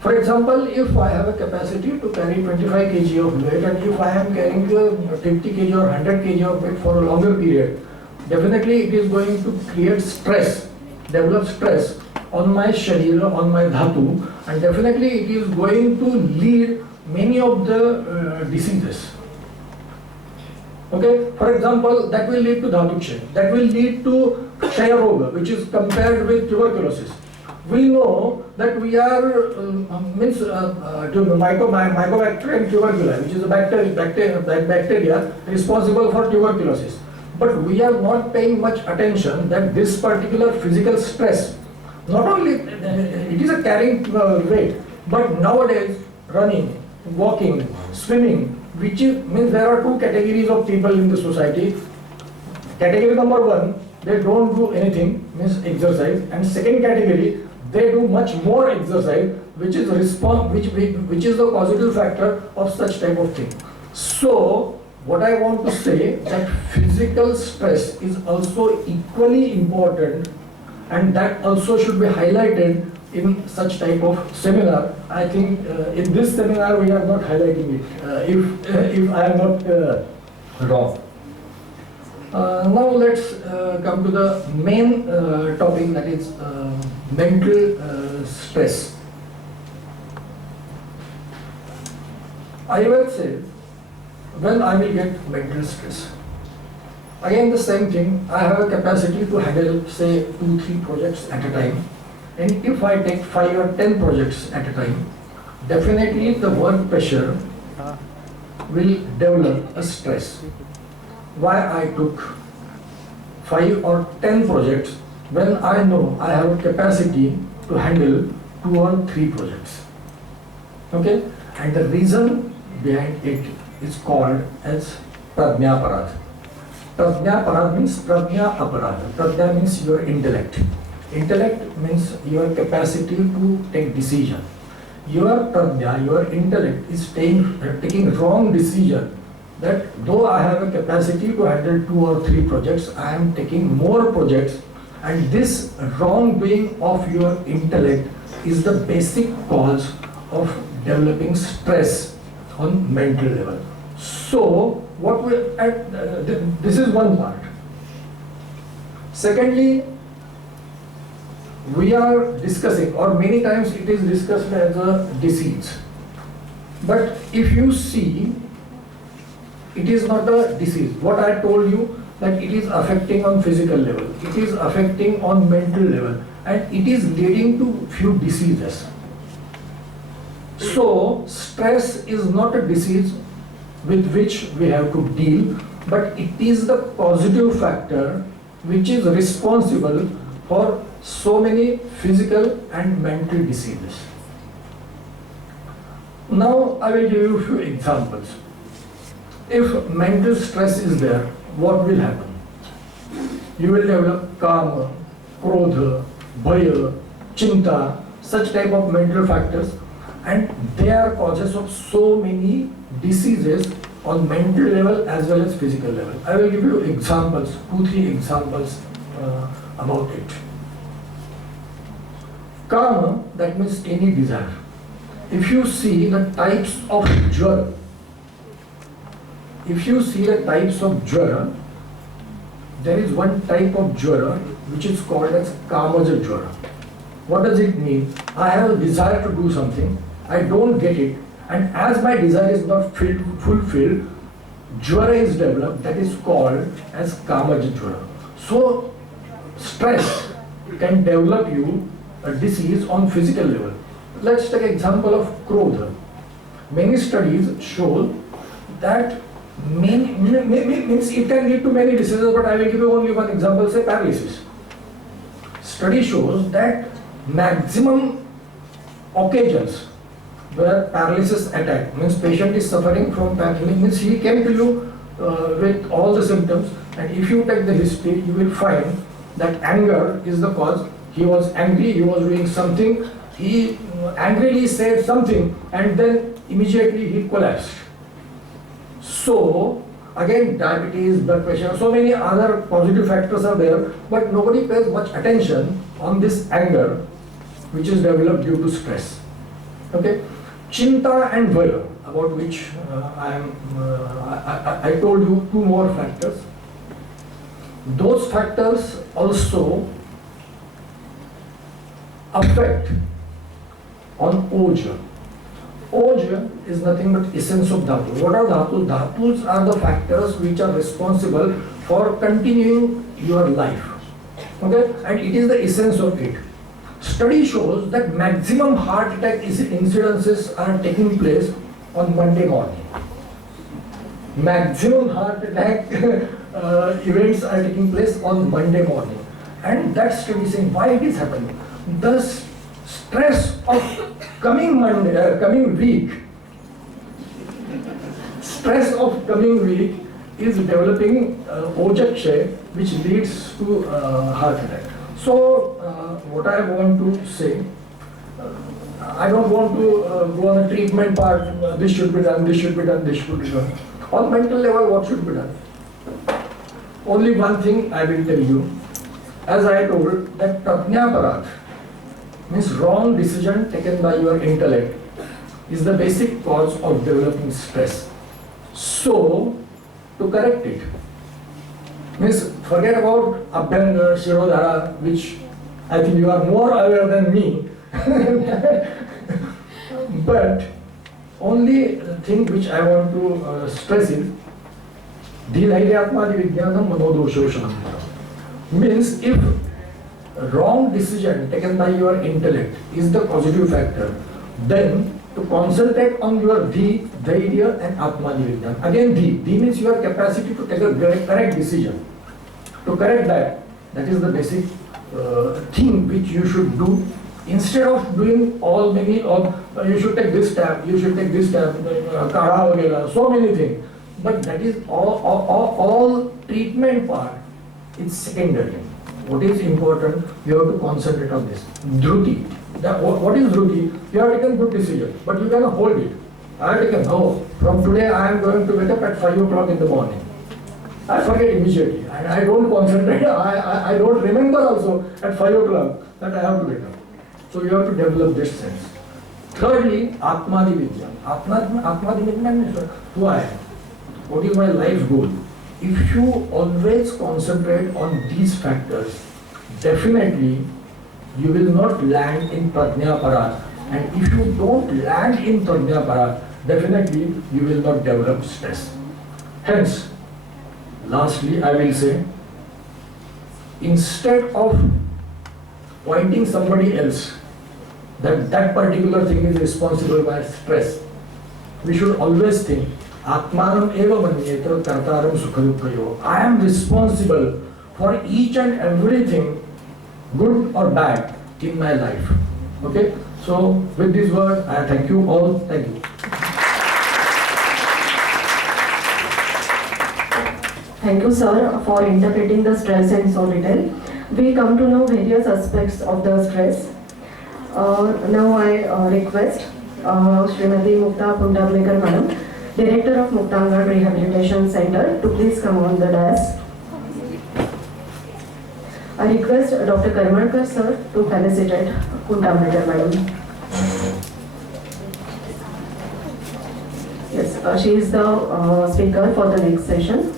For example, if I have a capacity to carry 25 kg of weight and if I am carrying 50 kg or 100 kg of weight for a longer period, definitely it is going to create stress, develop stress on my sharira, on my dhatu, and definitely it is going to lead many of the diseases. Okay, for example, that will lead to dhatu kshay, that will lead to Kshaya Roga, which is compared with tuberculosis. We know that we are Mycobacterium tuberculosis, which is a bacteria responsible for tuberculosis. But we are not paying much attention that this particular physical stress, not only it is a carrying weight, but nowadays running, walking, swimming, which means there are 2 categories of people in the society. Category number 1, they don't do anything, means exercise, and second category, they do much more exercise, which is which is the positive factor of such type of thing. So what I want to say that physical stress is also equally important, and that also should be highlighted in such type of seminar. I think in this seminar we are not highlighting it, if I am not wrong. Now let's come to the main topic, that is mental stress. I will say when I will get mental stress. Again the same thing, I have a capacity to handle say 2-3 projects at a time, and if I take 5 or 10 projects at a time, definitely the work pressure will develop a stress. Why I took 5 or 10 projects when I know I have a capacity to handle 2 or 3 projects. Okay, and the reason behind it is called as Prajna Parad. Prajna Parad means Prajna Aparad. Prajna means your intellect. Intellect means your capacity to take decision. Your Prajna, your intellect is taking wrong decision, that though I have a capacity to handle 2 or 3 projects, I am taking more projects, and this wrongdoing of your intellect is the basic cause of developing stress on mental level. So what we this is one part. Secondly, we are discussing, or many times it is discussed as a disease. But if you see, it is not a disease. What I told you, that it is affecting on physical level, it is affecting on mental level, and it is leading to few diseases. So stress is not a disease with which we have to deal, but it is the positive factor which is responsible for so many physical and mental diseases. Now I will give you a few examples. If mental stress is there, what will happen? You will develop kama, krodha, bhaya, chinta, such type of mental factors, and they are causes of so many diseases on mental level as well as physical level. I will give you examples, 2-3 examples about it. Kama, that means any desire. If you see the types of jwara, there is one type of jwara which is called as kamaja jwara. What does it mean? I have a desire to do something, I don't get it, and as my desire is not fulfilled, jwara is developed, that is called as kamaja jwara. So stress can develop you a disease on physical level. Let's take example of krodha. Many studies show that means it can lead to many diseases, but I will give you only one example, say paralysis. Study shows that maximum occasions where paralysis attack, means patient is suffering from paralysis, means he came to you with all the symptoms, and if you take the history, you will find that anger is the cause. He was angry, he was doing something, he angrily said something, and then immediately he collapsed. So again, diabetes, blood pressure, so many other positive factors are there, but nobody pays much attention on this anger which is developed due to stress. Okay, chinta and bhaya, about which I told you 2 more factors. Those factors also affect on oja. Oja is nothing but essence of dhatu. What are dhatus? Dhatus are the factors which are responsible for continuing your life. Okay, and it is the essence of it. Study shows that maximum heart attack incidences are taking place on Monday morning. Maximum heart attack events are taking place on Monday morning, and that study is saying why it is happening. The stress of coming week is developing ojakshay, which leads to heart attack. So what I want to say, I don't want to go on the treatment part, this should be done, this should be done, this should be done. On mental level, what should be done? Only one thing I will tell you. As I told, that prajnaparad, means wrong decision taken by your intellect, is the basic cause of developing stress. So, to correct it, means forget about Abhyanga, Shirodhara, which I think you are more aware than me. But only thing which I want to stress is Dhirahyatmadi Vijnanam Manodoshosham. Means if wrong decision taken by your intellect is the positive factor, then to concentrate on your Dhairya and Atmadi Vijnana. Again, Dhi means your capacity to take a correct decision. To correct that, that is the basic thing which you should do. Instead of doing all many of, you should take this step, you should take this step, Kara Vagela, so many things. But that is all treatment part, it's secondary. What is important, you have to concentrate on this. Dhruti. What is Dhruti? You have taken good decision, but you cannot hold it. I have taken, from today I am going to wake up at 5 o'clock in the morning. I forget immediately, and I don't concentrate, I don't remember also at 5 o'clock that I have to wake up. So you have to develop this sense. Thirdly, Atmadi Vijnana. Atmadi Vijnana means who I am. What is my life goal? If you always concentrate on these factors, definitely you will not land in Prajnaparat. And if you don't land in Prajnaparat, definitely you will not develop stress. Hence, lastly, I will say, instead of pointing somebody else that that particular thing is responsible by stress, we should always think, Atmanam eva manyeta kartaram sukhadukkhayo. I am responsible for each and everything, good or bad, in my life. Okay? So, with this word, I thank you all. Thank you. Thank you, sir, for interpreting the stress in so detail. We come to know various aspects of the stress. Now I request Srimati Mukta Pundablekar Madam, Director of Muktangan Rehabilitation Center, to please come on the dais. I request Dr. Karmalkar sir to felicitate Pundablekar Madam. Yes, she is the speaker for the next session.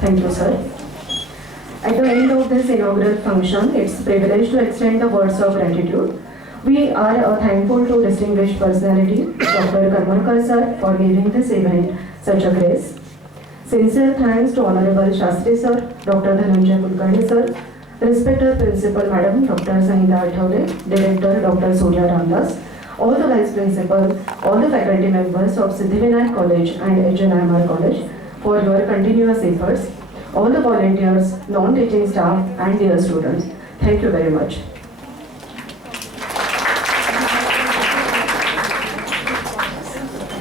Thank you, sir. At the end of this inaugural function, it's a privilege to extend the words of gratitude. We are thankful to distinguished personality, Dr. Karmalkar sir, for giving this event such a grace. Sincere thanks to Honorable Shastri sir, Dr. Dhananjay Kulkarni sir, respected Principal Madam, Dr. Sangeeta Athawale, Director, Dr. Surya Ramdas, all the Vice Principal, all the faculty members of Siddhivinayak College and HNIMR College for your continuous efforts, all the volunteers, non-teaching staff and dear students. Thank you very much.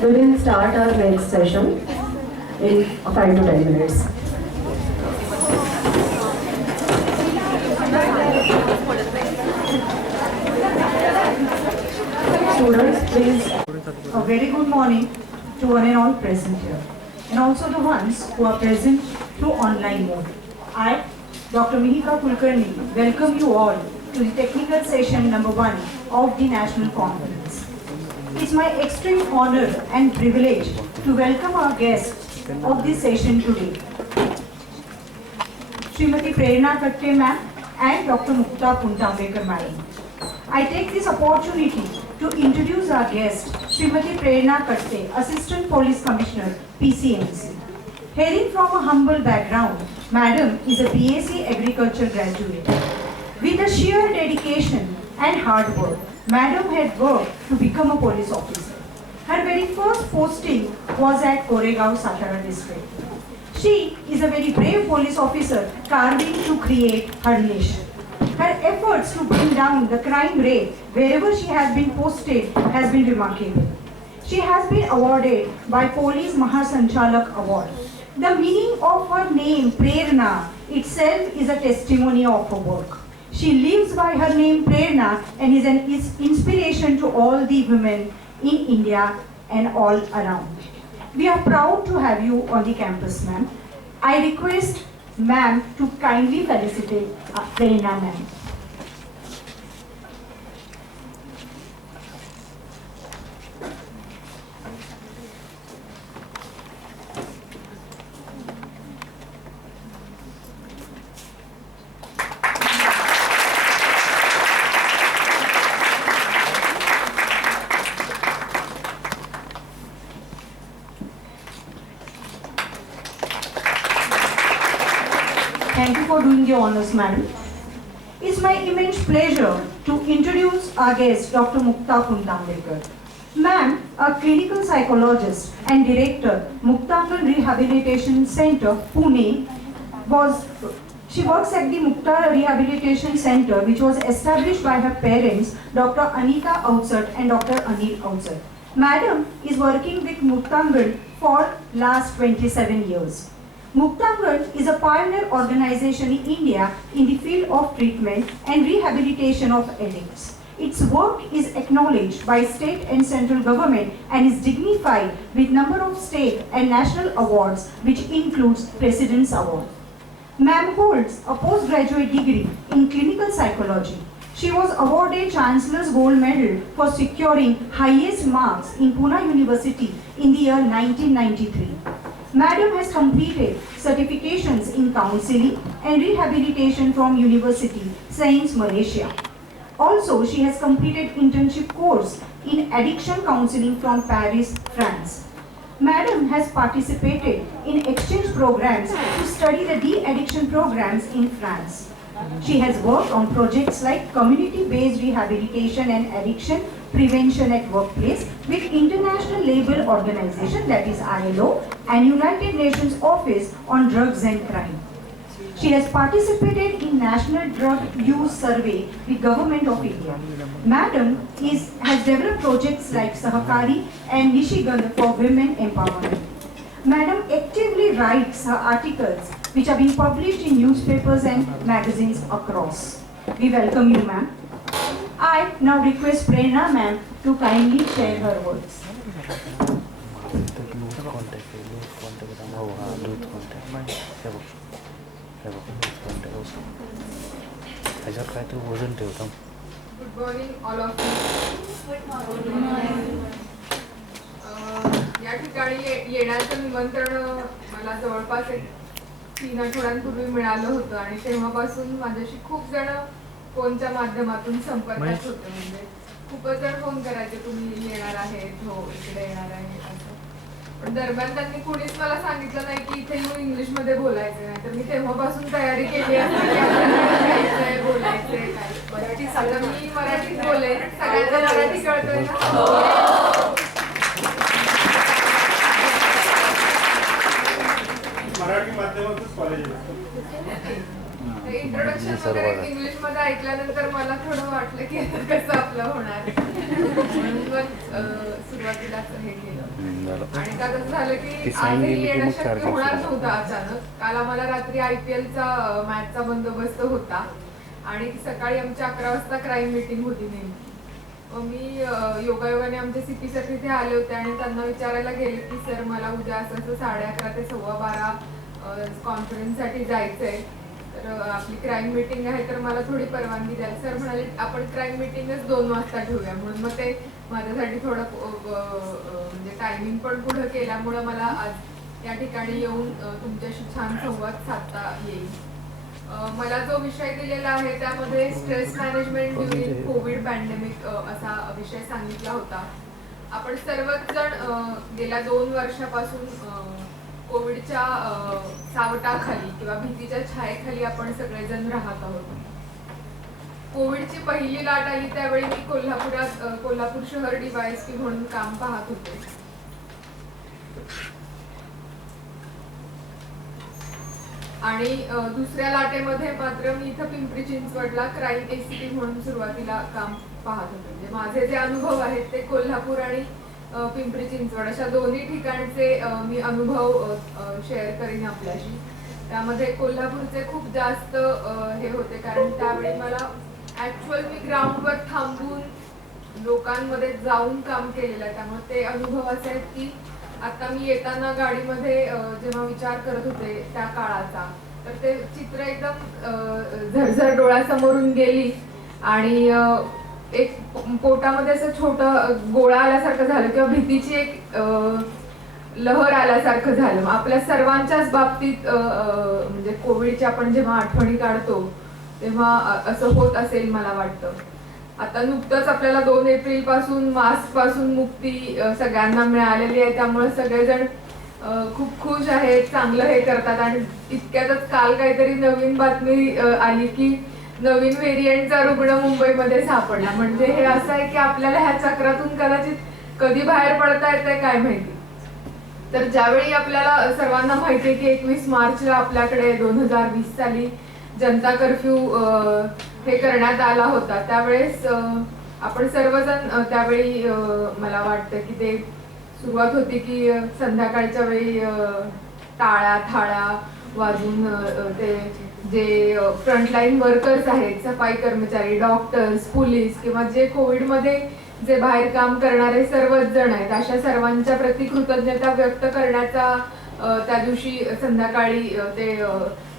We will start our next session in 5 to 10 minutes. Students, please. A very good morning to one and all present here, and also the ones who are present through online mode. I, Dr. Mihika Kulkarni, welcome you all to the technical session number 1 of the National Conference. It's my extreme honor and privilege to welcome our guests of this session today, Srimati Prerna Katte ma'am and Dr. Mukta Pundablekar madam. I take this opportunity to introduce our guest, Srimati Prerna Katte, Assistant Police Commissioner, PCMC. Hailing from a humble background, Madam is a BSc Agriculture graduate. With a sheer dedication and hard work, Madam had worked to become a police officer. Her very first posting was at Koregaon, Satara district. She is a very brave police officer carving to create her nation. Her efforts to bring down the crime rate wherever she has been posted has been remarkable. She has been awarded by Police Mahasanchalak Award. The meaning of her name, Prerna, itself is a testimony of her work. She lives by her name Prerna and is an inspiration to all the women in India and all around. We are proud to have you on the campus, ma'am. I request ma'am to kindly felicitate Prerna ma'am. Thank you for doing the honors, madam. It's my immense pleasure to introduce our guest, Dr. Mukta Pundablekar. Ma'am, a clinical psychologist and director, Muktangan Rehabilitation Center, Pune, she works at the Mukta Rehabilitation Center, which was established by her parents, Dr. Anita Outsat and Dr. Anil Outsat. Madam is working with Muktangan for last 27 years. Muktangan is a pioneer organization in India in the field of treatment and rehabilitation of addicts. Its work is acknowledged by state and central government and is dignified with number of state and national awards, which includes President's Award. Ma'am holds a postgraduate degree in clinical psychology. She was awarded Chancellor's Gold Medal for securing highest marks in Pune University in the year 1993. Madam has completed certifications in counseling and rehabilitation from University Sains, Malaysia. Also, she has completed internship course in addiction counseling from Paris, France. Madam has participated in exchange programs to study the de-addiction programs in France. She has worked on projects like community-based rehabilitation and addiction prevention at workplace with International Labour Organization, that is ILO, and United Nations Office on Drugs and Crime. She has participated in National Drug Use Survey with Government of India. Madam has developed projects like Sahakari and Nishigan for women empowerment. Madam actively writes her articles which are being published in newspapers and magazines across. We welcome you, ma'am. I now request Prerna ma'am to kindly share her words. Good morning, all of you. या ठिकाणी येण्याचं निमंत्रण मला जवळपास 3 आठवड्यांपूर्वी मिळालं होतं आणि तेव्हापासून माझ्याशी खूप जण फोनच्या माध्यमातून संपर्कात होते. म्हणजे खूपच जण फोन करायचे, तुम्ही येणार आहेत, हो इकडे येणार आहे असं. पण दरम्यान त्यांनी कुणीच मला सांगितलं नाही की इथे येऊन इंग्लिशमध्ये बोलायचं नाही. तर मी तेव्हापासून तयारी केली आहे बोलायचंय काय. आता मी मराठीत बोलेन. सगळ्यांना मराठी कळतंय ना? मराठी माध्यमातच कॉलेज इंट्रोडक्शन वगैरे इंग्लिश मध्ये ऐकल्यानंतर मला थोडं वाटलं की कसं आपलं होणार, म्हणून मग सुरुवातीलाच हे केलं. आणि का कसं झालं की आजही येणं शक्य होणार नव्हतं अचानक. काल आम्हाला रात्री IPLचा मॅचचा बंदोबस्त होता आणि सकाळी आमची 11 वाजता क्राईम मीटिंग होती नेमकी. मी योगायोगाने आमचे CP सर तिथे आले होते आणि त्यांना विचारायला गेले की सर मला उद्या असं 11:30 ते 12:15 कॉन्फरन्ससाठी जायचंय, तर आपली क्राईम मीटिंग आहे तर मला थोडी परवानगी द्याल. सर म्हणाले आपण क्राईम मीटिंगच 2 वाजता ठेवूया. म्हणून मग ते माझ्यासाठी थोडं म्हणजे टायमिंग पण पुढं केल्यामुळं मला आज या ठिकाणी येऊन तुमच्याशी छान संवाद साधता येईल. मला जो विषय दिलेला आहे त्यामध्ये stress management during Covid pandemic असा विषय सांगितला होता. आपण सर्वच जण गेल्या 2 वर्षापासून कोविडच्या सावटाखाली किंवा भीतीच्या छायेखाली आपण सगळेजण राहत आहोत. कोविडची पहिली लाट आली त्यावेळी मी कोल्हापूर शहर DYSP म्हणून काम पाहत होते. आणि दुसऱ्या लाटेमध्ये मात्र मी इथं पिंपरी चिंचवडला क्राईम ACP म्हणून सुरुवातीला काम पाहत होते. म्हणजे माझे जे अनुभव आहेत ते कोल्हापूर आणि पिंपरी चिंचवड अशा दोन्ही ठिकाणचे मी अनुभव शेअर करीन आपल्याशी. त्यामध्ये कोल्हापूरचे खूप जास्त हे होते, कारण त्यावेळी मला ऍक्च्युअल मी ग्राउंडवर थांबून लोकांमध्ये जाऊन काम केलेलं आहे. त्यामुळे ते अनुभव असे आहेत की आता मी येताना गाडीमध्ये जेव्हा विचार करत होते त्या काळाचा, तर ते चित्र एकदम झरझर डोळ्यासमोरून गेली आणि एक पोटामध्ये असं छोटं गोळा आल्यासारखं झालं किंवा भीतीची एक लहर आल्यासारखं झालं. आपल्या सर्वांच्याच बाबतीत म्हणजे कोविडच्या आपण जेव्हा आठवणी काढतो तेव्हा असं होत असेल मला वाटतं. आता नुकतंच आपल्याला 2 एप्रिल पासून मास्क पासून मुक्ती सगळ्यांना मिळालेली आहे. त्यामुळे सगळेजण खूप खुश आहेत, चांगलं हे करतात. आणि इतक्यातच काल काहीतरी नवीन बातमी आली की नवीन व्हेरियंटचा रुग्ण मुंबईमध्ये सापडला. म्हणजे हे असं आहे की आपल्याला ह्या चक्रातून कदाचित कधी बाहेर पडता येतंय काय माहिती. तर ज्यावेळी आपल्याला सर्वांना माहिती आहे की 21 मार्चला आपल्याकडे 2020 साली जनता कर्फ्यू हे करण्यात आला होता, त्यावेळेस आपण सर्वजण त्यावेळी मला वाटतं की ते सुरुवात होती की संध्याकाळच्या वेळी टाळ्या थाळ्या वाजून ते जे फ्रंटलाईन वर्कर्स आहेत, सफाई कर्मचारी, डॉक्टर्स, पोलीस किंवा जे कोविडमध्ये जे बाहेर काम करणारे सर्वच जण आहेत, अशा सर्वांच्या प्रति कृतज्ञता व्यक्त करण्याचा त्या दिवशी संध्याकाळी ते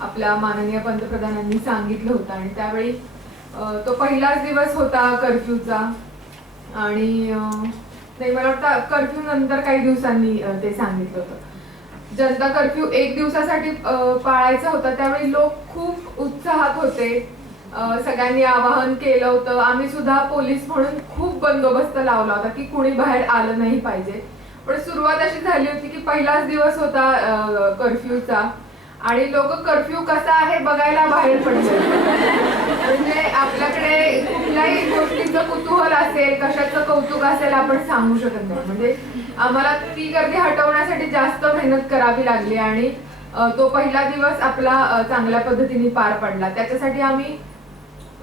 आपल्या माननीय पंतप्रधानांनी सांगितलं होतं आणि त्यावेळी तो पहिलाच दिवस होता कर्फ्यूचा आणि नाही मला वाटतं कर्फ्यू नंतर काही दिवसांनी ते सांगितलं होतं. जनता कर्फ्यू 1 दिवसासाठी पाळायचा होता. त्यावेळी लोक खूप उत्साहात होते. सगळ्यांनी आवाहन केलं होतं. आम्ही सुद्धा पोलीस म्हणून खूप बंदोबस्त लावला होता की कुणी बाहेर आलं नाही पाहिजे. पण सुरुवात अशी झाली होती की पहिलाच दिवस होता कर्फ्यूचा आणि लोक कर्फ्यू कसा आहे बघायला बाहेर पडले. म्हणजे आपल्याकडे कुठल्याही गोष्टीचं कुतूहल असेल, कशाचं कौतुक असेल आपण सांगू शकत नाही. म्हणजे आम्हाला ती गर्दी हटवण्यासाठी जास्त मेहनत करावी लागली आणि तो पहिला दिवस आपला चांगल्या पद्धतीने पार पडला. त्याच्यासाठी आम्ही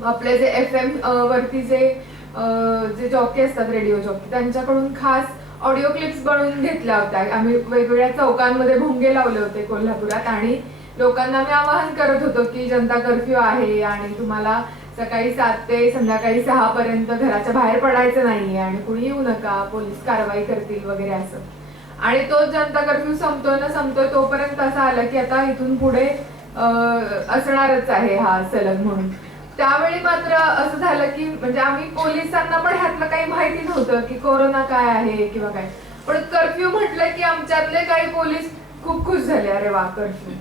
आपले जे FM वरती जे जॉकी असतात, रेडिओ जॉकी, त्यांच्याकडून खास ऑडिओ क्लिप्स बनवून घेतल्या होत्या. आम्ही वेगवेगळ्या चौकांमध्ये भोंगे लावले होते कोल्हापुरात आणि लोकांना आम्ही आवाहन करत होतो की जनता कर्फ्यू आहे आणि तुम्हाला सकाळी 7 ते संध्याकाळी 6 पर्यंत घराच्या बाहेर पडायचं नाहीये आणि कुणी येऊ नका, पोलीस कारवाई करतील वगैरे असं. आणि तो जनता कर्फ्यू संपतोय तोपर्यंत असं आलं की आता इथून पुढे असणारच आहे हा सलग म्हणून. त्यावेळी मात्र असं झालं की म्हणजे आम्ही पोलिसांना पण ह्यातलं काही माहिती नव्हतं की कोरोना काय आहे किंवा काय. पण कर्फ्यू म्हटलं की आमच्यातले काही पोलीस खूप खुश झाले, अरे वा कर्फ्यू.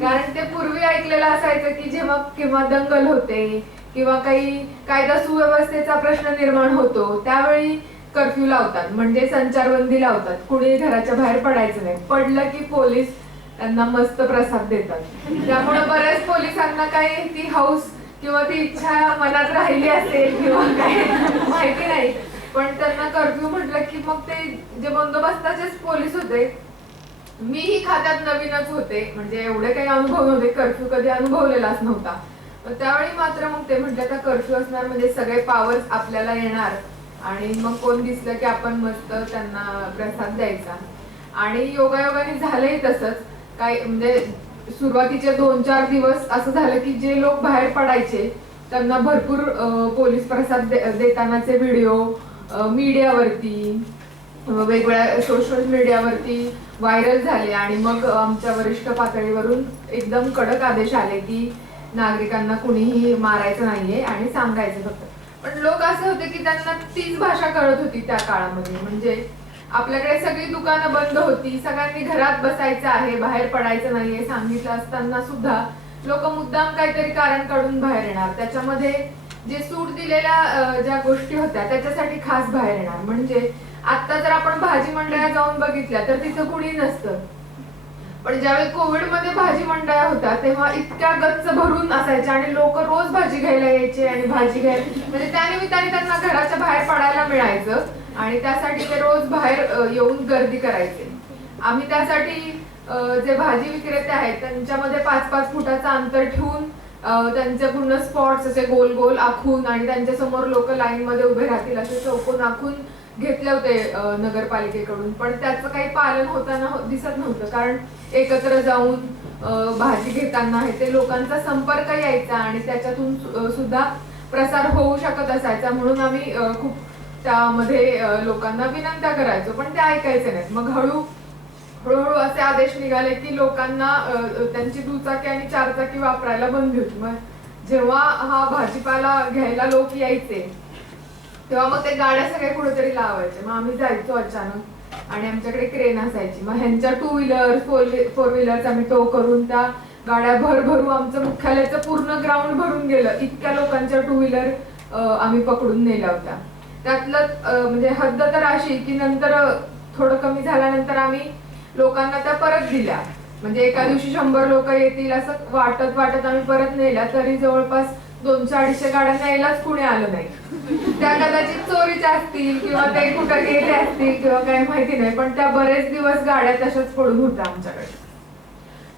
कारण ते पूर्वी ऐकलेलं असायचं की जेव्हा किंवा दंगल होते किंवा काही कायदा सुव्यवस्थेचा प्रश्न निर्माण होतो त्यावेळी कर्फ्यू लावतात, म्हणजे संचारबंदी लावतात, कुणी घराच्या बाहेर पडायचं नाही. पडलं की पोलीस त्यांना मस्त प्रसाद देतात. त्यामुळे बऱ्याच पोलिसांना काही ती हौस किंवा ती इच्छा मनात राहिली असेल किंवा काय माहिती नाही, पण त्यांना कर्फ्यू म्हटलं की मग ते जे बंदोबस्ताचेच पोलीस होते, मीही खात्यात नवीनच होते, म्हणजे एवढे काही अनुभव नव्हते, कर्फ्यू कधी अनुभवलेलाच नव्हता. त्यावेळी मात्र मग ते म्हटलं आता कर्फ्यू असणार म्हणजे सगळे पावर्स आपल्याला येणार आणि मग कोण दिसलं की आपण मस्त त्यांना प्रसाद द्यायचा. आणि योगायोगाने झालंही तसंच. काय म्हणजे सुरुवातीचे 2-4 दिवस असं झालं की जे लोक बाहेर पडायचे त्यांना भरपूर पोलीस प्रसाद देतानाचे व्हिडिओ मीडियावरती, वेगवेगळ्या सोशल मीडियावरती व्हायरल झाले आणि मग आमच्या वरिष्ठ पातळीवरून एकदम कडक आदेश आले की नागरिकांना कुणीही मारायचं नाहीये आणि सांगायचं फक्त. पण लोक असे होते की त्यांना तीच भाषा कळत होती त्या काळामध्ये. म्हणजे आपल्याकडे सगळी दुकानं बंद होती, सगळ्यांनी घरात बसायचं आहे, बाहेर पडायचं नाहीये सांगितलं असताना सुद्धा लोक मुद्दाम काहीतरी कारण काढून बाहेर येणार. त्याच्यामध्ये जे सूट दिलेल्या ज्या गोष्टी होत्या त्याच्यासाठी खास बाहेर येणार. म्हणजे आता जर आपण भाजी मंडळात जाऊन बघितल्या तर तिथं कुणी नसतं, पण ज्यावेळी कोविडमध्ये भाजी मंडळा होत्या तेव्हा इतक्या गच्च भरून असायच्या आणि लोक रोज भाजी घ्यायला यायचे आणि भाजी घ्यायला म्हणजे त्यानिमित्ताने त्यांना घराच्या बाहेर पडायला मिळायचं आणि त्यासाठी ते रोज बाहेर येऊन गर्दी करायचे. आम्ही त्यासाठी जे भाजी विक्रेते आहेत त्यांच्यामध्ये 5-5 फुटाचं अंतर ठेवून त्यांचे पूर्ण स्पॉट्स असे गोल गोल आखून आणि त्यांच्या समोर लोक लाईन मध्ये उभे राहतील असे चौकोन आखून घेतले होते नगरपालिकेकडून. पण त्याचं काही पालन होताना दिसत नव्हतं, कारण एकत्र जाऊन भाजी घेताना ते लोकांचा संपर्क यायचा आणि त्याच्यातून सुद्धा प्रसार होऊ शकत असायचा. म्हणून आम्ही खूप त्यामध्ये लोकांना विनंत्या करायचो पण ते ऐकायचे नाहीत. मग हळूहळू असे आदेश निघाले की लोकांना त्यांची दुचाकी आणि 4 चाकी वापरायला बंदी होती. मग जेव्हा हा भाजीपाला घ्यायला लोक यायचे तेव्हा मग ते गाड्या सगळे कुठेतरी लावायचे. मग आम्ही जायचो अचानक आणि आमच्याकडे क्रेन असायची. मग ह्यांच्या 2 व्हीलर 4 व्हीलर्स आम्ही टो करून त्या गाड्या भरू आमचं मुख्यालयाचं पूर्ण ग्राउंड भरून गेलं. इतक्या लोकांच्या 2 व्हीलर आम्ही पकडून नेल्या होत्या. त्यातलं म्हणजे हद्द तर अशी की नंतर थोडं कमी झाल्यानंतर आम्ही लोकांना त्या परत दिल्या. म्हणजे एका दिवशी 100 लोक येतील असं वाटत आम्ही परत नेल्या, तरी जवळपास 200-250 गाड्या न्यायलाच कुणी आलं नाही. त्या कदाचित चोरीच्या असतील किंवा ते कुठं गेले असतील किंवा काही माहिती नाही, पण त्या बरेच दिवस गाड्या तशाच पडून होत्या आमच्याकडे.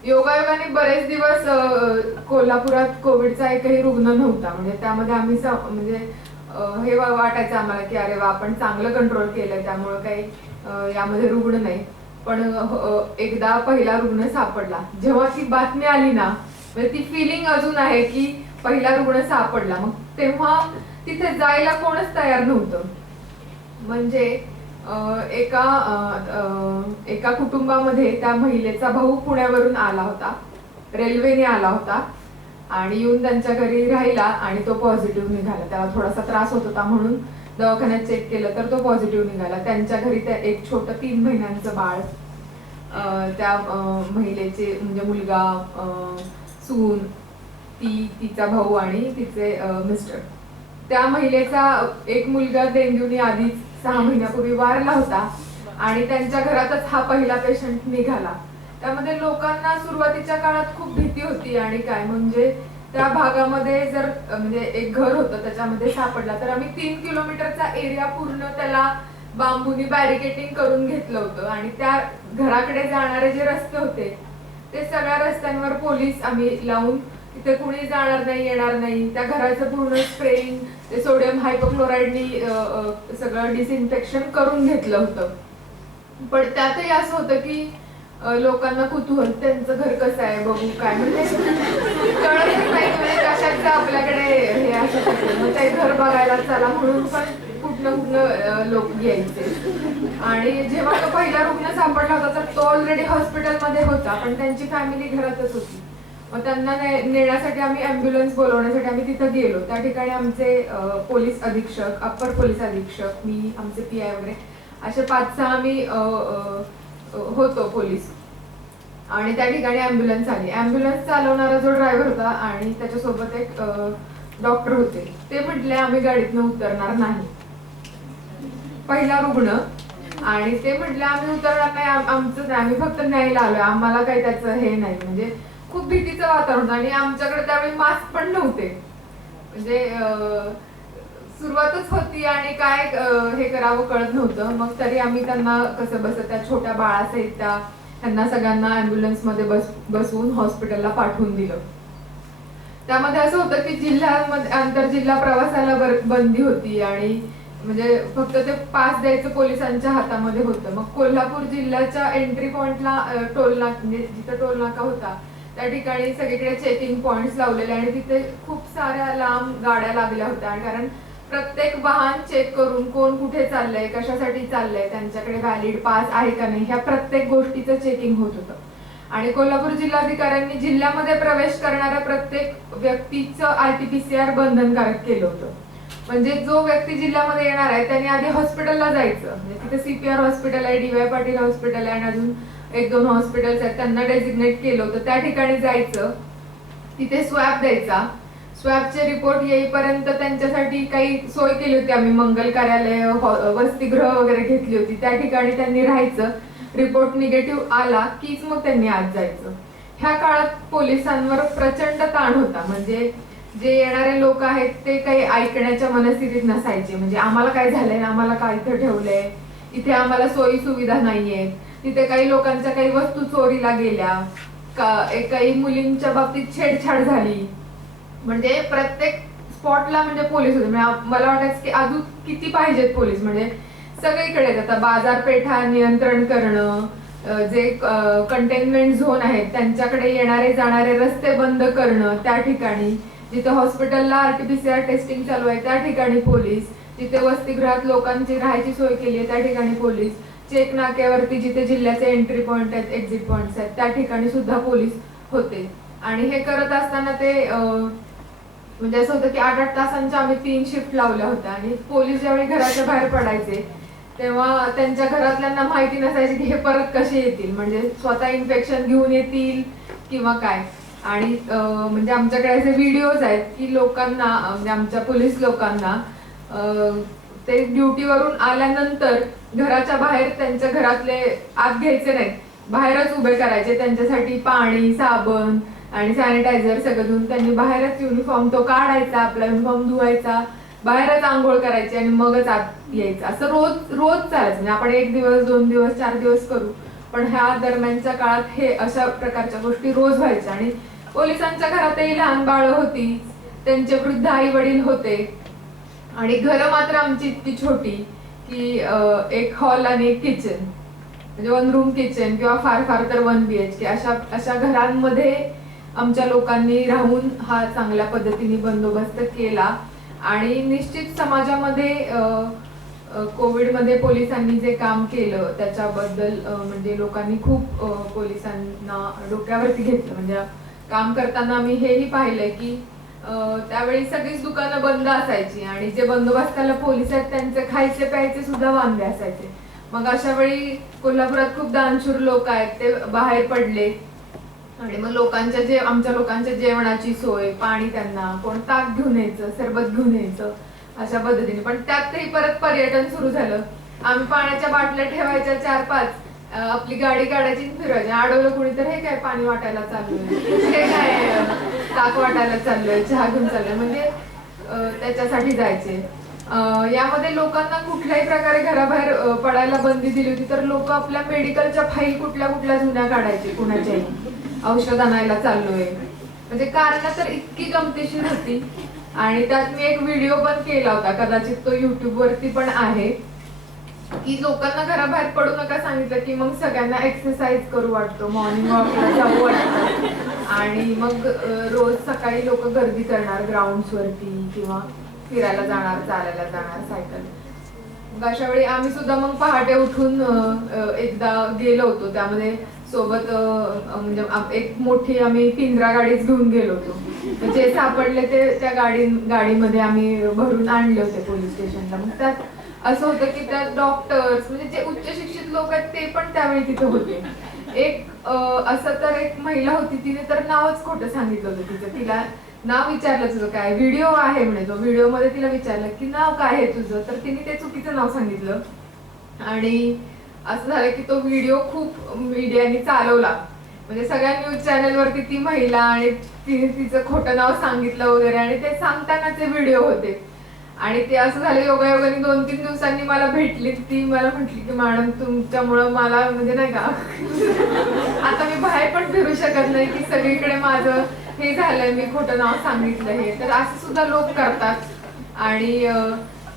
योगायोगाने बरेच दिवस कोल्हापुरात कोविडचा एकही रुग्ण नव्हता. म्हणजे त्यामध्ये आम्ही म्हणजे हे वाटायचं आम्हाला की अरे वा आपण चांगलं कंट्रोल केलंय त्यामुळे काही यामध्ये रुग्ण नाही. पण एकदा पहिला रुग्ण सापडला. जेव्हा ती बातमी आली ना म्हणजे ती फिलिंग अजून आहे की पहिला रुग्ण सापडला. मग तेव्हा तिथे जायला कोणच तयार नव्हतं. म्हणजे एका कुटुंबामध्ये त्या महिलेचा भाऊ पुण्यावरून आला होता, रेल्वेने आला होता आणि येऊन त्यांच्या घरी राहिला आणि तो पॉझिटिव्ह निघाला. त्याला थोडासा त्रास होत होता म्हणून दवाखान्यात चेक केलं तर तो पॉझिटिव्ह निघाला. त्यांच्या घरी त्या एक छोटं 3 महिन्यांचं बाळ, त्या महिलेचे म्हणजे मुलगा, सून, तिचा भाऊ आणि तिचे मिस्टर. त्या महिलेचा एक मुलगा डेंग्यूने आधीच 6 महिन्यापूर्वी वारला होता आणि त्यांच्या घरातच हा पहिला पेशंट निघाला. त्यामध्ये लोकांना सुरुवातीच्या काळात खूप भीती होती आणि काय म्हणजे त्या भागामध्ये जर म्हणजे एक घर होतं त्याच्यामध्ये सापडला तर आम्ही 3 किलोमीटरचा एरिया पूर्ण त्याला बांबूनी बॅरिकेटिंग करून घेतलं होतं आणि त्या घराकडे जाणारे जे रस्ते होते ते सगळ्या रस्त्यांवर पोलीस आम्ही लावून तिथे कुणी जाणार नाही, येणार नाही. त्या घराचं पूर्ण स्प्रेइंग, ते सोडियम हायपोक्लोराईडनी सगळं डिसइन्फेक्शन करून घेतलं होतं. पण त्यातही असं होतं की लोकांना कुतूहल, त्यांचं घर कसं आहे बघू काय, म्हणजे कळतच नाही म्हणजे कशाचं आपल्याकडे हे असं मग ते घर बघायला चला म्हणून पण कुठनं लोक यायचे. आणि जेव्हा तो पहिला रुग्ण सापडला होता तर तो ऑलरेडी हॉस्पिटलमध्ये होता पण त्यांची फॅमिली घरातच होती. मग त्यांना नेण्यासाठी आम्ही ॲम्ब्युलन्स बोलवण्यासाठी आम्ही तिथं गेलो. त्या ठिकाणी आमचे पोलीस अधीक्षक, अप्पर पोलीस अधीक्षक, मी, आमचे PI वगैरे असे 5-6 आम्ही होतो पोलीस. आणि त्या ठिकाणी ॲम्ब्युलन्स आली. ॲम्ब्युलन्स चालवणारा जो ड्रायव्हर होता आणि त्याच्यासोबत एक डॉक्टर होते, ते म्हटले आम्ही गाडीतनं उतरणार नाही. पहिला रुग्ण आणि ते म्हटले आम्ही उतरणार नाही, आमचं नाही, आम्ही फक्त न्यायला आलोय, आम्हाला काही त्याचं हे नाही. म्हणजे खूप भीतीचं वातावरण आणि आमच्याकडे त्यावेळी मास्क पण नव्हते. म्हणजे सुरुवातच होती आणि काय हे करावं कळत नव्हतं. मग तरी आम्ही त्यांना कसं बसत त्या छोट्या बाळासहित त्यांना सगळ्यांना ॲम्ब्युलन्समध्ये बसवून हॉस्पिटलला पाठवून दिलं. त्यामध्ये असं होतं की जिल्ह्यामध्ये आंतरजिल्हा प्रवासाला बंदी होती आणि म्हणजे फक्त ते पास द्यायचं पोलिसांच्या हातामध्ये होतं. मग कोल्हापूर जिल्ह्याच्या एंट्री पॉइंटला टोलनाका, म्हणजे जिथं टोलनाका होता त्या ठिकाणी सगळीकडे चेकिंग पॉइंट्स लावलेले आणि तिथे खूप साऱ्या लांब गाड्या लागल्या होत्या. कारण प्रत्येक वाहन चेक करून कोण कुठे चाललंय, कशासाठी चाललंय, त्यांच्याकडे व्हॅलिड पास आहे का नाही, ह्या प्रत्येक गोष्टीचं चेकिंग होत होतं. आणि कोल्हापूर जिल्हाधिकाऱ्यांनी जिल्ह्यामध्ये प्रवेश करणाऱ्या प्रत्येक व्यक्तीचं RT-PCR बंधनकारक केलं होतं. म्हणजे जो व्यक्ती जिल्ह्यामध्ये येणार आहे त्यांनी आधी हॉस्पिटलला जायचं. म्हणजे तिथे CPR हॉस्पिटल आहे, DY पाटील हॉस्पिटल आहे आणि अजून 1-2 हॉस्पिटल्स आहेत, त्यांना डेझिग्नेट केलं होतं. त्या ठिकाणी जायचं, तिथे स्वॅब द्यायचा. स्वॅबचे रिपोर्ट येईपर्यंत त्यांच्यासाठी काही सोय केली होती आम्ही, मंगल कार्यालय, वसतिगृह वगैरे घेतली होती. त्या ठिकाणी त्यांनी राहायचं. रिपोर्ट निगेटिव्ह आला कीच मग त्यांनी आत जायचं. ह्या काळात पोलिसांवर प्रचंड ताण होता. म्हणजे जे येणारे लोक आहेत ते काही ऐकण्याच्या मनस्थितीत नसायचे. म्हणजे आम्हाला काय झालंय, आम्हाला काय इथं ठेवलंय, इथे आम्हाला सोयी सुविधा नाहीयेत. तिथे काही लोकांच्या काही वस्तू चोरीला गेल्या, काही मुलींच्या बाबतीत छेडछाड झाली. म्हणजे प्रत्येक स्पॉटला म्हणजे पोलीस होते. मला वाटायचं की अजून किती पाहिजेत पोलीस. म्हणजे सगळीकडे आता बाजारपेठा नियंत्रण करणं, जे कंटेनमेंट झोन आहेत त्यांच्याकडे येणारे जाणारे रस्ते बंद करणं, त्या ठिकाणी जिथे हॉस्पिटलला RT-PCR टेस्टिंग चालू आहे त्या ठिकाणी पोलीस, जिथे वसतिगृहात लोकांची राहायची सोय केली आहे त्या ठिकाणी पोलीस, चेक नाक्यावरती जिथे जिल्ह्याचे एंट्री पॉइंट आहेत, एक्झिट पॉइंट्स आहेत त्या ठिकाणी सुद्धा पोलीस होते. आणि हे करत असताना ते म्हणजे असं होतं की 8-8 तासांच्या आम्ही 3 शिफ्ट लावल्या होत्या. आणि पोलीस ज्यावेळी घराच्या बाहेर पडायचे तेव्हा त्यांच्या घरातल्यांना माहिती नसायची की हे परत कसे येतील, म्हणजे स्वतः इन्फेक्शन घेऊन येतील किंवा काय. आणि म्हणजे आमच्याकडे असे व्हिडिओज आहेत की लोकांना, म्हणजे आमच्या पोलीस लोकांना ते ड्युटीवरून आल्यानंतर घराच्या बाहेर त्यांच्या घरातले आत घ्यायचे नाहीत, बाहेरच उभे करायचे. त्यांच्यासाठी पाणी, साबण आणि सॅनिटायझर सगळं देऊन त्यांनी बाहेरच युनिफॉर्म तो काढायचा, आपला युनिफॉर्म धुवायचा, बाहेरच आंघोळ करायची आणि मगच आत यायचं. असं रोज चालायचं. म्हणजे आपण 1 दिवस, 2 दिवस, 4 दिवस करू, पण ह्या दरम्यानच्या काळात हे अशा प्रकारच्या गोष्टी रोज व्हायच्या. आणि पोलिसांच्या घरातही लहान बाळं होती, त्यांचे वृद्ध आई वडील होते आणि घरं मात्र आमची इतकी छोटी की एक हॉल आणि एक किचन, म्हणजे 1 रूम किचन किंवा फार तर 1 BHK अशा घरांमध्ये आमच्या लोकांनी राहून हा चांगल्या पद्धतीने बंदोबस्त केला. आणि निश्चित समाजामध्ये कोविडमध्ये पोलिसांनी जे काम केलं त्याच्याबद्दल म्हणजे लोकांनी खूप पोलिसांना डोक्यावरती घेतलं. म्हणजे काम करताना आम्ही हेही पाहिलंय की त्यावेळी सगळीच दुकानं बंद असायची आणि जे बंदोबस्ताला पोलीस आहेत त्यांचे खायचे प्यायचे सुद्धा वांदे असायचे. मग अशा वेळी कोल्हापुरात खूप दानशूर लोक आहेत ते बाहेर पडले आणि मग आमच्या लोकांच्या जेवणाची सोय, पाणी, त्यांना कोण ताक घेऊन यायचं, सरबत घेऊन यायचं अशा पद्धतीने. पण त्यातही परत पर्यटन सुरू झालं. आम्ही पाण्याच्या बाटल्या ठेवायच्या 4-5, आपली गाडी काढायची फिरायची. अडवलं कुणी तर हे काय पाणी वाटायला चाललोय, हे काय ताक वाटायला चाललोय, चहा घेऊन चाललोय, म्हणजे त्याच्यासाठी जायचे. यामध्ये लोकांना कुठल्याही प्रकारे घराबाहेर पडायला बंदी दिली होती. तर लोक आपल्या मेडिकलच्या फाईल कुठल्या जुन्या काढायचे, कुणाच्याही औषध आणायला चाललोय, म्हणजे कारण तर इतकी गमतीशीर होती. आणि त्यात मी एक व्हिडिओ पण केला होता, कदाचित तो YouTube वरती पण आहे, की लोकांना घराबाहेर पडू नका सांगितलं की मग सगळ्यांना एक्सरसाइज करू वाटतो, मॉर्निंग वॉकला जाऊ वाटतं आणि मग रोज सकाळी लोक गर्दी करणार ग्राउंड्स वरती किंवा फिरायला जाणार, चालायला जाणार, सायकल. मग अशा वेळी आम्ही सुद्धा मग पहाटे उठून एकदा गेलो होतो. त्यामध्ये सोबत म्हणजे एक मोठी आम्ही पिंजरा गाडीच घेऊन गेलो होतो. जे सापडले ते त्या गाडीमध्ये आम्ही भरून आणले होते पोलीस स्टेशनला. मग त्यात असं होतं की त्यात डॉक्टर्स म्हणजे जे उच्च शिक्षित लोक आहेत ते पण त्यावेळी तिथे होते. असं तर एक महिला होती, तिने तर नावच खोटं सांगितलं होतं तिचं. तिला नाव विचारलं तुझं काय, व्हिडिओ आहे म्हणे, तो व्हिडिओ मध्ये तिला विचारलं की नाव काय आहे तुझं, तर तिने ते चुकीचं नाव सांगितलं. आणि असं झालं की तो व्हिडिओ खूप मीडियाने चालवला, म्हणजे सगळ्या न्यूज चॅनल वरती ती महिला आणि तिने तिचं खोटं नाव सांगितलं वगैरे, आणि ते सांगतानाचे व्हिडिओ होते. आणि ते असं झालं योगायोगाने 2-3 दिवसांनी मला भेटली. ती मला म्हटली की मॅडम तुमच्यामुळं मला म्हणजे नाही का आता मी बाहेर पण फिरू शकत नाही की सगळीकडे माझं हे झालंय, मी खोटं नाव सांगितलं हे. तर असं सुद्धा लोक करतात. आणि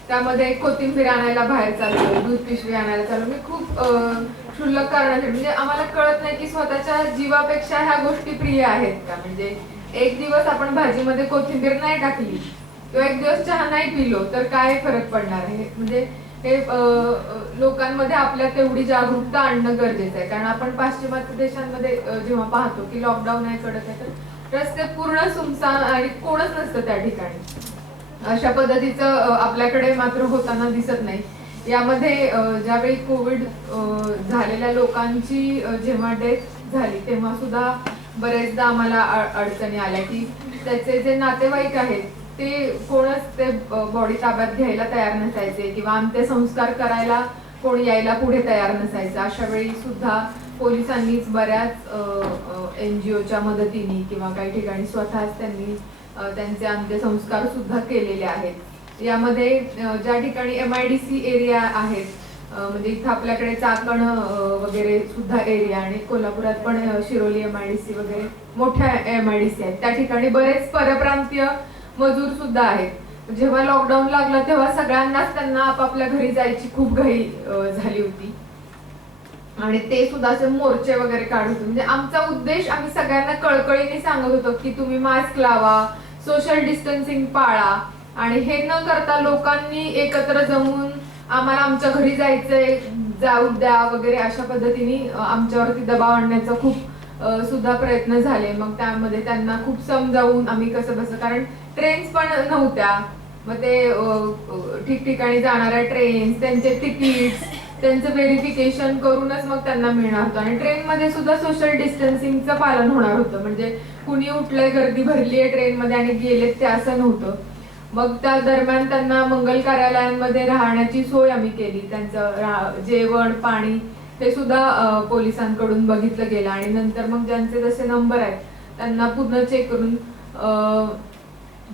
त्यामध्ये कोथिंबीर आणायला बाहेर चाललो, दूध पिशवी आणायला चाललो, मी खूप क्षुल्लक कारणासाठी, म्हणजे आम्हाला कळत नाही की स्वतःच्या जीवापेक्षा ह्या गोष्टी प्रिय आहेत का. म्हणजे एक दिवस आपण भाजीमध्ये कोथिंबीर नाही टाकली किंवा एक दिवस चहा नाही पिलो तर काय फरक पडणार आहे. म्हणजे हे लोकांमध्ये आपल्या तेवढी जागरूकता आणणं गरजेचं आहे. कारण आपण पाश्चिमात्य देशांमध्ये जेव्हा पाहतो की लॉकडाऊन आहे, कडक आहे, तर रस्ते पूर्ण सुमसान आणि कोणच नसतं त्या ठिकाणी. अशा पद्धतीचं आपल्याकडे मात्र होताना दिसत नाही. यामध्ये ज्यावेळी कोविड झालेल्या लोकांची जेव्हा डेथ झाली तेव्हा सुद्धा बरेचदा आम्हाला अडचणी आल्या की त्याचे जे नातेवाईक आहेत ते कोणच ते बॉडी ताब्यात घ्यायला तयार नसायचे किंवा अंत्यसंस्कार करायला कोण यायला पुढे तयार नसायचं. अशा वेळी सुद्धा पोलिसांनीच बऱ्याच NGOच्या मदतीने किंवा काही ठिकाणी स्वतःच त्यांनी त्यांचे अंत्यसंस्कार सुद्धा केलेले आहेत. यामध्ये ज्या ठिकाणी MIDC एरिया आहेत, म्हणजे इथं आपल्याकडे चाकण वगैरे सुद्धा एरिया आणि कोल्हापुरात पण शिरोली MIDC वगैरे मोठ्या MIDC आहेत, त्या ठिकाणी बरेच परप्रांतीय मजूर सुद्धा आहेत. जेव्हा लॉकडाऊन लागला तेव्हा सगळ्यांनाच त्यांना आपापल्या घरी जायची खूप घाई झाली होती आणि ते सुद्धा असे मोर्चे वगैरे काढत होते. म्हणजे आमचा उद्देश आम्ही सगळ्यांना कळकळीने सांगत होतो की तुम्ही मास्क लावा, सोशल डिस्टन्सिंग पाळा, आणि हे न करता लोकांनी एकत्र जमून आम्हाला आमच्या घरी जायचंय, जाऊ द्या वगैरे अशा पद्धतीने आमच्यावरती दबाव आणण्याचा खूप सुद्धा प्रयत्न झाले. मग त्यामध्ये त्यांना खूप समजावून आम्ही कसं बसं, कारण ट्रेन्स पण नव्हत्या, मग ते ठिकठिकाणी जाणाऱ्या ट्रेन्स, त्यांचे तिकीट्स, त्यांचं व्हेरिफिकेशन करूनच मग त्यांना मिळणार होतं. आणि ट्रेनमध्ये सुद्धा सोशल डिस्टन्सिंगचं पालन होणार होतं, म्हणजे कुणी उठलंय, गर्दी भरली आहे ट्रेनमध्ये आणि गेलेत ते असं नव्हतं. मग त्या दरम्यान त्यांना मंगल कार्यालयांमध्ये राहण्याची सोय आम्ही केली. त्यांचं जेवण, पाणी ते सुद्धा पोलिसांकडून बघितलं गेलं आणि नंतर मग ज्यांचे जसे नंबर आहेत त्यांना पूर्ण चेक करून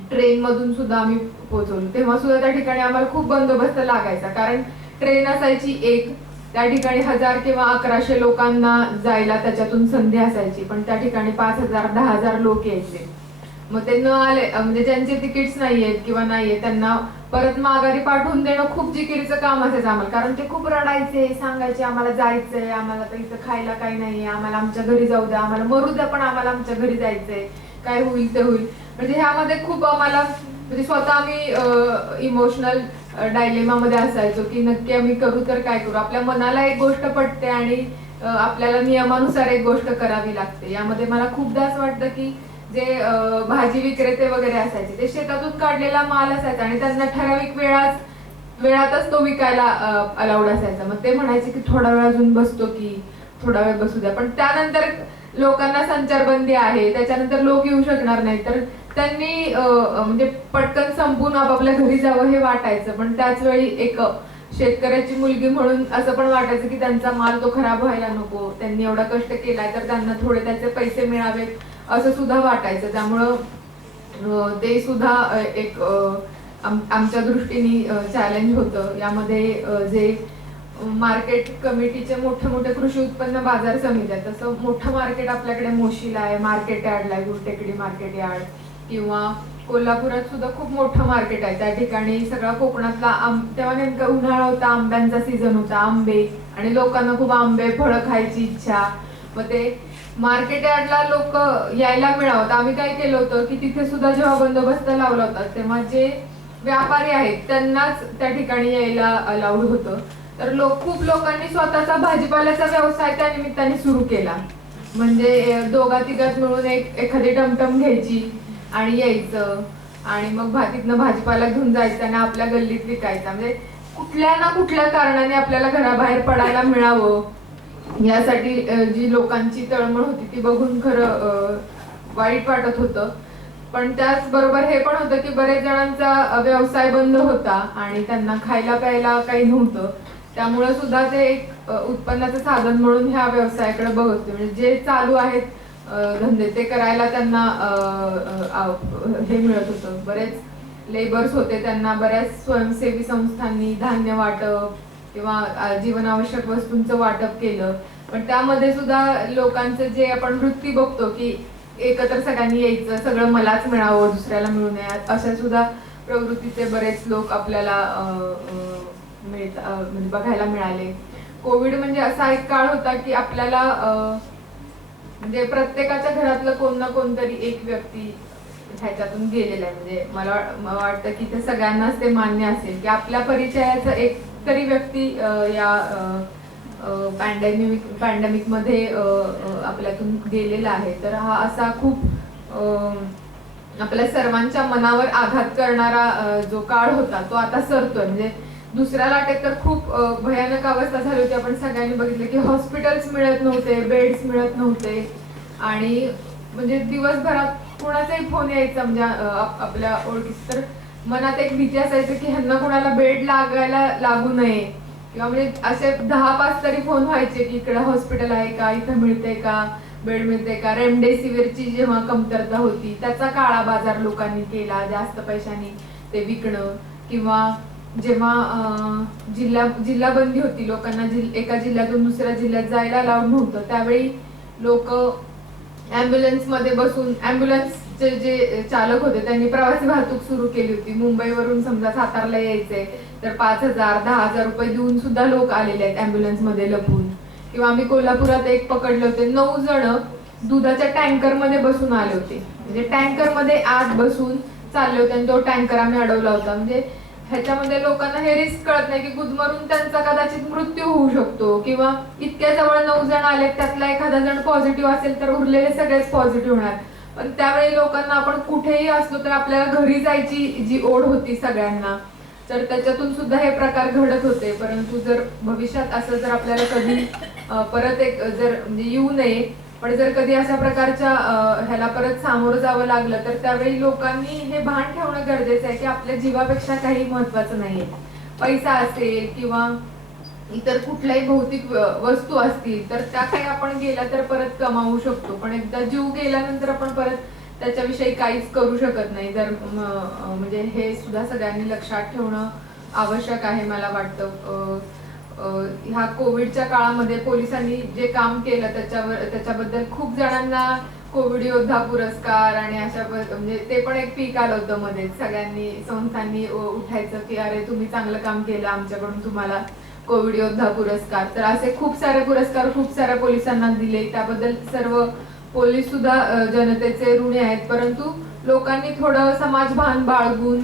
ट्रेन मधून सुद्धा आम्ही पोहोचवलो. तेव्हा सुद्धा त्या ठिकाणी आम्हाला खूप बंदोबस्त लागायचा, कारण ट्रेन असायची एक, त्या ठिकाणी 1000 किंवा 1100 लोकांना जायला त्याच्यातून संधी असायची, पण त्या ठिकाणी 5000-10,000 लोक यायचे. मग ते न आले म्हणजे ज्यांचे तिकीट्स नाहीयेत किंवा नाहीये त्यांना परत माघारी पाठवून देणं खूप जिकिरीचं काम असायचं आम्हाला, कारण ते खूप रडायचे, सांगायचे आम्हाला जायचंय, आम्हाला तर इथं खायला काही नाहीये, आम्हाला आमच्या घरी जाऊ द्या, आम्हाला मरू द्या, पण आम्हाला आमच्या घरी जायचंय, काय होईल ते होईल. म्हणजे ह्यामध्ये खूप आम्हाला म्हणजे स्वतः आम्ही इमोशनल डायलेमामध्ये असायचो की नक्की आम्ही करू तर काय करू. आपल्या मनाला एक गोष्ट पटते आणि आपल्याला नियमानुसार एक गोष्ट करावी लागते. यामध्ये मला खूपदा असं वाटतं की जे भाजी विक्रेते वगैरे असायचे ते शेतातून काढलेला माल असायचा आणि त्यांना ठराविक वेळातच तो विकायला अलाउड असायचा. मग ते म्हणायचे की थोडा वेळ अजून बसतो की थोडा वेळ बसू द्या, पण त्यानंतर लोकांना संचारबंदी आहे, त्याच्यानंतर लोक येऊ शकणार नाही, तर त्यांनी म्हणजे पटकन संपून आपापल्या घरी जावं हे वाटायचं. पण त्याच वेळी एक शेतकऱ्याची मुलगी म्हणून असं पण वाटायचं की त्यांचा माल तो खराब व्हायला नको, त्यांनी एवढा कष्ट केलाय तर त्यांना थोडे त्याचे पैसे मिळावेत असं सुद्धा वाटायचं. त्यामुळं ते सुद्धा एक आमच्या दृष्टीने चॅलेंज होतं. यामध्ये जे मार्केट कमिटीचे मोठे मोठे कृषी उत्पन्न बाजार समिती आहेत, तसं मोठं मार्केट आपल्याकडे मोशीला आहे, मार्केट यार्डला आहे, गुलटेकडी मार्केट यार्ड, किंवा कोल्हापुरात सुद्धा खूप मोठं मार्केट आहे. त्या ठिकाणी सगळा कोकणातला तेव्हा नेमका उन्हाळा होता, आंब्यांचा सीझन होता, आंबे, आणि लोकांना खूप आंबे फळं खायची इच्छा. मग ते मार्केट यार्डला लोक यायला मिळावं, तर आम्ही काय केलं होतं की तिथे सुद्धा जेव्हा बंदोबस्त लावला होता तेव्हा जे व्यापारी आहेत त्यांनाच त्या ठिकाणी यायला अलाउड होतं. तर खूप लोकांनी स्वतःचा भाजीपाल्याचा व्यवसाय त्या निमित्ताने सुरू केला. म्हणजे दोघा तिघात मिळून एखादी टमटम घ्यायची आणि यायचं, आणि मग तिथनं भाजीपाला घेऊन जायचं आणि आपल्या गल्लीत विकायचा. म्हणजे कुठल्या ना कुठल्या कारणाने आपल्याला घराबाहेर पडायला मिळावं यासाठी जी लोकांची तळमळ होती ती बघून खरं वाईट वाटत होतं. पण त्याचबरोबर हे पण होतं की बरेच जणांचा व्यवसाय बंद होता आणि त्यांना खायला प्यायला काही नव्हतं, त्यामुळे सुद्धा ते एक उत्पन्नाचं साधन म्हणून ह्या व्यवसायाकडे बघत होते. म्हणजे जे चालू आहेत धंदे ते करायला त्यांना हे मिळत होतं. बरेच लेबर्स होते, त्यांना बऱ्याच स्वयंसेवी संस्थांनी धान्य वाटप किंवा जीवनावश्यक वस्तूंचं वाटप केलं. पण त्यामध्ये सुद्धा लोकांचं जे आपण वृत्ती बघतो की एकत्र सगळ्यांनी यायचं, सगळं मलाच मिळावं, दुसऱ्याला मिळू नये, अशा सुद्धा प्रवृत्तीचे बरेच लोक आपल्याला म्हणजे बघायला मिळाले. कोविड म्हणजे असा एक काळ होता की आपल्याला म्हणजे प्रत्येकाच्या घरातलं कोण ना कोणतरी एक व्यक्ती ह्याच्यातून गेलेला आहे. म्हणजे मला वाटतं की ते सगळ्यांनाच ते मान्य असेल की आपल्या परिचयाचं एक तरी व्यक्ती या पॅन्डेमिक मध्ये आपल्यातून गेलेला आहे. तर हा असा खूप आपल्या सर्वांच्या मनावर आघात करणारा जो काळ होता तो आता सरतोय. म्हणजे दुसऱ्या लाटेत तर खूप भयानक अवस्था झाली होती. आपण सगळ्यांनी बघितलं की हॉस्पिटल्स मिळत नव्हते, बेड्स मिळत नव्हते, आणि म्हणजे दिवसभरात कोणाचाही फोन यायचा म्हणजे आपल्या ओळखीत, तर मनात एक भीती असायची की ह्यांना कोणाला बेड लागू नये, किंवा म्हणजे असे 10-5 तरी फोन व्हायचे की इकडे हॉस्पिटल आहे का, इथं मिळते का, बेड मिळते का. रेमडेसिवीरची जेव्हा कमतरता होती त्याचा काळा बाजार लोकांनी केला, जास्त पैशांनी ते विकणं, किंवा जेव्हा जिल्हा बंदी होती, लोकांना एका जिल्ह्यातून दुसऱ्या जिल्ह्यात जायला अलाउड नव्हतं, त्यावेळी लोक ॲम्ब्युलन्स मध्ये बसून, ॲम्ब्युलन्सचे जे चालक होते त्यांनी प्रवासी वाहतूक सुरू केली होती. मुंबईवरून समजा सातारला यायचंय तर 5,000-10,000 रुपये देऊन सुद्धा लोक आलेले आहेत ॲम्ब्युलन्स मध्ये लपून. किंवा आम्ही कोल्हापुरात एक पकडले होते, 9 जण दुधाच्या टँकर मध्ये बसून आले होते. म्हणजे टँकर मध्ये आत बसून चालले होते आणि तो टँकर आम्ही अडवला होता. म्हणजे ह्याच्यामध्ये लोकांना हे रिस्क कळत नाही की गुदमरून त्यांचा कदाचित मृत्यू होऊ शकतो, किंवा इतक्या जवळ 9 जण आले त्यातला एखादा जण पॉझिटिव्ह असेल तर उरलेले सगळेच पॉझिटिव्ह होणार. पण त्यावेळी लोकांना आपण कुठेही असलो तर आपल्याला घरी जायची जी ओढ होती सगळ्यांना, तर त्याच्यातून सुद्धा हे प्रकार घडत होते. परंतु जर भविष्यात असं जर आपल्याला कधी परत एक जर म्हणजे येऊ नये, पण जर कधी अशा प्रकारच्या ह्याला परत सामोरं जावं लागलं तर त्यावेळी लोकांनी हे भान ठेवणं गरजेचं आहे की आपल्या जीवापेक्षा काही महत्वाचं नाहीये. पैसा असेल किंवा इतर कुठल्याही भौतिक वस्तू असतील तर त्या काही आपण गेल्या तर परत कमावू शकतो, पण एकदा जीव गेल्यानंतर आपण परत त्याच्याविषयी काहीच करू शकत नाही. तर म्हणजे हे सुद्धा सगळ्यांनी लक्षात ठेवणं आवश्यक आहे मला वाटतं. ह्या कोविडच्या काळामध्ये पोलिसांनी जे काम केलं त्याच्याबद्दल खूप जणांना कोविड योद्धा पुरस्कार आणि अशा म्हणजे ते पण एक पीक आलं होतं मध्ये, सगळ्यांनी संस्थांनी उठायचं की अरे तुम्ही चांगलं काम केलं, आमच्याकडून तुम्हाला कोविड योद्धा पुरस्कार. तर असे खूप सारे पुरस्कार खूप साऱ्या पोलिसांना दिले, त्याबद्दल सर्व पोलीस सुद्धा जनतेचे ऋणी आहेत. परंतु लोकांनी थोडं समाजभान बाळगून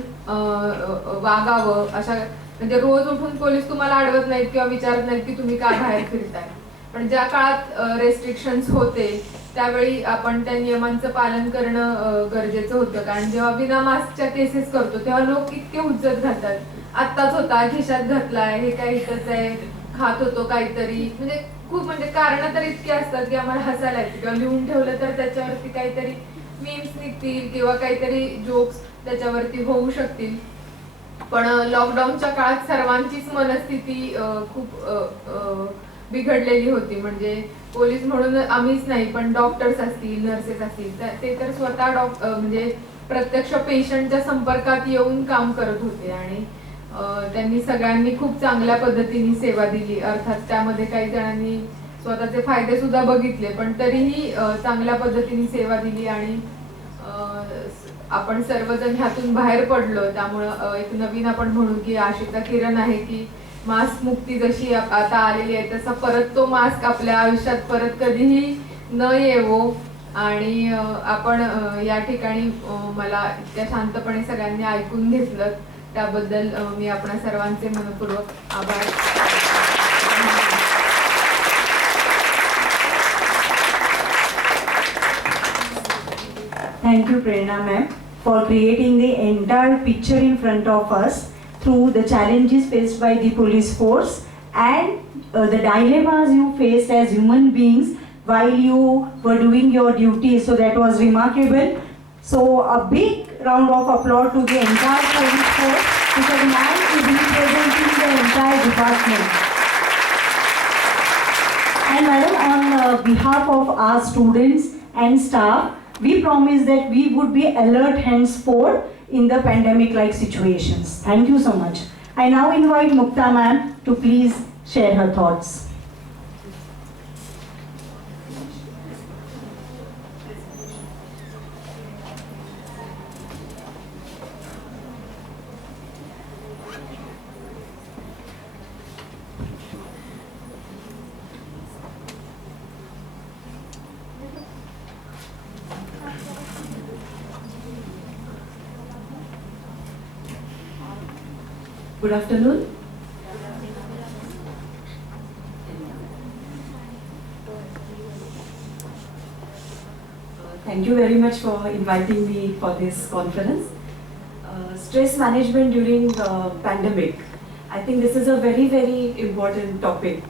वागावं, अशा म्हणजे रोज उठून पोलीस तुम्हाला अडवत नाहीत किंवा विचारत नाहीत की तुम्ही का बाहेर फिरताय. पण ज्या काळात रेस्ट्रिक्शन्स होते त्यावेळी आपण त्या नियमांचं पालन करणं गरजेचं होतं. कारण जेव्हा बिना मास्कच्या केसेस करतो तेव्हा लोक इतके हुज्जत घालतात, आत्ताच होता, खिशात घातलाय, हे काय इथंच आहे, खात होतो काहीतरी, म्हणजे खूप म्हणजे कारणं तर इतकी असतात की आम्हाला हसायला येतं. किंवा लिहून ठेवलं तर त्याच्यावरती काहीतरी मीम्स निघतील किंवा काहीतरी जोक्स त्याच्यावरती होऊ शकतील. पण लॉकडाऊनच्या काळात सर्वांचीच मनस्थिती खूप बिघडलेली होती. म्हणजे पोलीस म्हणून आम्हीच नाही पण डॉक्टर्स असतील, नर्सेस असतील, ते तर स्वतः म्हणजे प्रत्यक्ष पेशंटच्या संपर्कात येऊन काम करत होते आणि त्यांनी सगळ्यांनी खूप चांगल्या पद्धतीने सेवा दिली. अर्थात त्यामध्ये काही जणांनी स्वतःचे फायदे सुद्धा बघितले पण तरीही चांगल्या पद्धतीने सेवा दिली आणि आपण सर्वजण ह्यातून बाहेर पडलो. त्यामुळं एक नवीन आपण म्हणू की आशेचा किरण आहे की मास्क मुक्ती जशी आता आलेली आहे तसा परत तो मास्क आपल्या आयुष्यात परत कधीही न येवो. आणि आपण या ठिकाणी मला इतक्या शांतपणे सगळ्यांनी ऐकून घेतलं त्याबद्दल मी आपणा सर्वांचे मनपूर्वक आभार. Thank you, Prerna ma'am, for creating the entire picture in front of us through the challenges faced by the police force and the dilemmas you faced as human beings while you were doing your duty. So that was remarkable. So a big round of applause to the entire police force because man is representing the entire department. And madam, on behalf of our students and staff, we promise that we would be alert henceforth in the pandemic-like situations. Thank you so much. I now invite Mukta ma'am to please share her thoughts. Good afternoon. Thank you very much for inviting me for this conference. Stress management during the pandemic. I think this is a very, very important topic.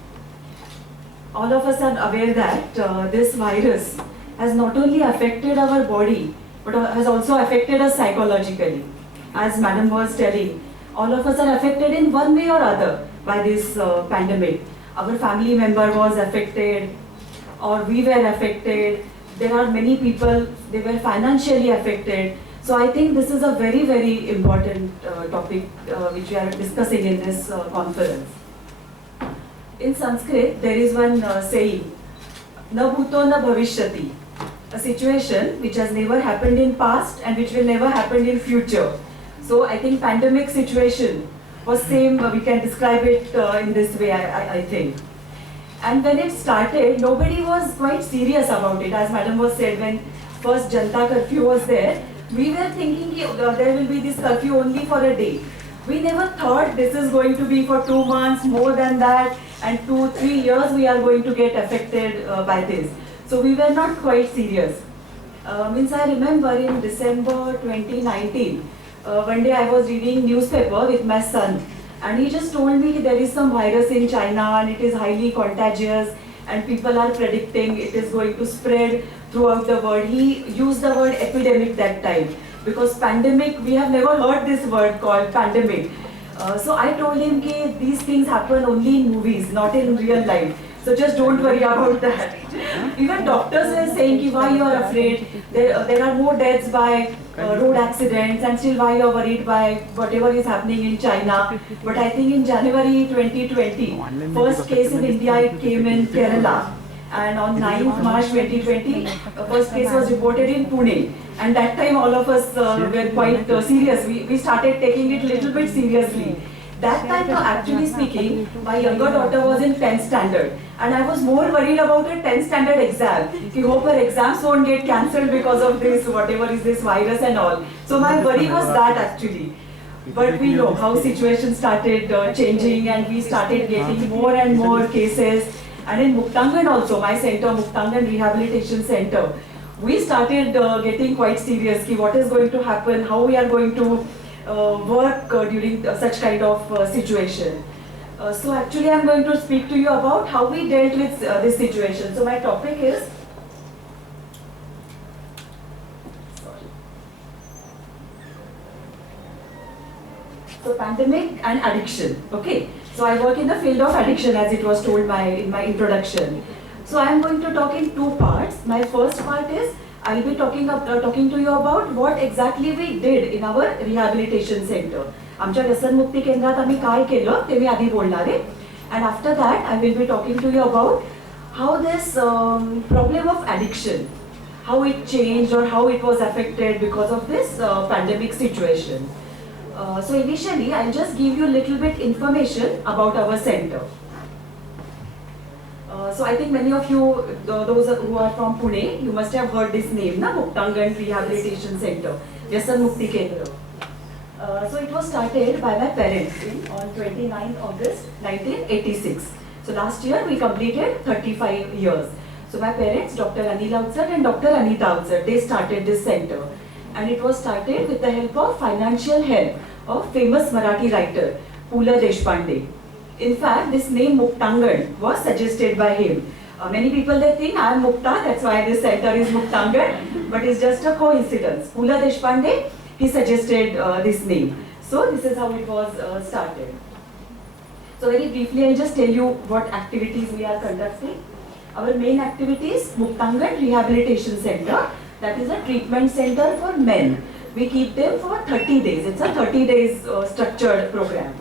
All of us are aware that this virus has not only affected our body, but has also affected us psychologically. As Madam was telling, all of us are affected in one way or other by this pandemic. Our family member was affected or we were affected. There are many people, they were financially affected. So I think this is a very, very important topic which we are discussing in this conference. In Sanskrit, there is one saying, na bhuto na bhavishyati, a situation which has never happened in past and which will never happen in future. So I think pandemic situation was same, we can describe it in this way, I think. And when it started, nobody was quite serious about it. As Madam was said, when first Janta curfew was there, we were thinking there will be this curfew only for a day. We never thought this is going to be for 2 months, more than that, and 2-3 years we are going to get affected by this. So we were not quite serious. Means I remember in December 2019, one day I was reading newspaper with my son and he just told me there is some virus in China and it is highly contagious and people are predicting it is going to spread throughout the world. He used the word epidemic that time because pandemic, we have never heard this word called pandemic. So I told him that these things happen only in movies, not in real life. So just don't worry about that. Even doctors were saying why you are afraid. There are more deaths by road accidents and still why you are worried by whatever is happening in China. But I think in January 2020, first case in India it came in Kerala. And on 9th March 2020, first case was reported in Pune. And that time all of us were quite serious. We started taking it a little bit seriously. That time, actually speaking, my younger daughter was in 10th standard. And I was more worried about her 10th standard exam. I hope her exams won't get cancelled because of this, whatever is this virus and all. So my worry was that actually. But we know how situations started changing, and we started getting more and more cases. And in Muktangan also, my center, Muktangan Rehabilitation Center, we started getting quite serious. Ki what is going to happen? How we are going to work during such kind of situation. So actually, I'm going to speak to you about how we dealt with this situation. So my topic is. So pandemic and addiction, okay. So I work in the field of addiction, as it was told in my introduction. So I am going to talk in two parts. My first part is, I will be talking to you about what exactly we did in our rehabilitation center. आमच्या व्यसनमुक्ती केंद्रात आम्ही काय केलं ते मी आधी बोलणार आहे. And after that, I will be talking to you about how this problem of addiction, how it changed or how it was affected because of this pandemic situation. So initially, I'll just give you a little bit information about our center. So I think many of you, those who are from Pune, you must have heard this name, na? Muktangan Rehabilitation Center, Vyasanmukti Kendra. So it was started by my parents on 29th August 1986. So last year we completed 35 years. So my parents, Dr. Anil Outsat and Dr. Anita Outsat, they started this center. And it was started with the help of financial help of famous Marathi writer, Pula Deshpande. In fact, this name Muktangan was suggested by him. Many people, they think I am Mukta, that's why this center is Muktangan, but it's just a coincidence. Pula Deshpande, he suggested this name. So this is how it was started. So very briefly, I'll just tell you what activities we are conducting. Our main activities, Muktangan Rehabilitation Center, that is a treatment center for men. We keep them for 30 days. It's a 30 days structured program.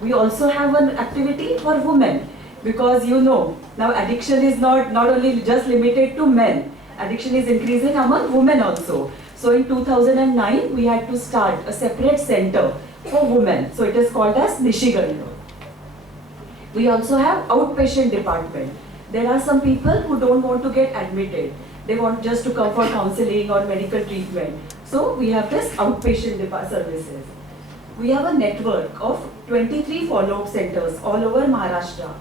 We also have an activity for women, because you know, now addiction is not only just limited to men. Addiction is increasing among women also. So in 2009, we had to start a separate center for women. So it is called as Nishigarna. We also have outpatient department. There are some people who don't want to get admitted. They want just to come for counseling or medical treatment. So we have this outpatient services. We have a network of 23 follow-up centers all over Maharashtra.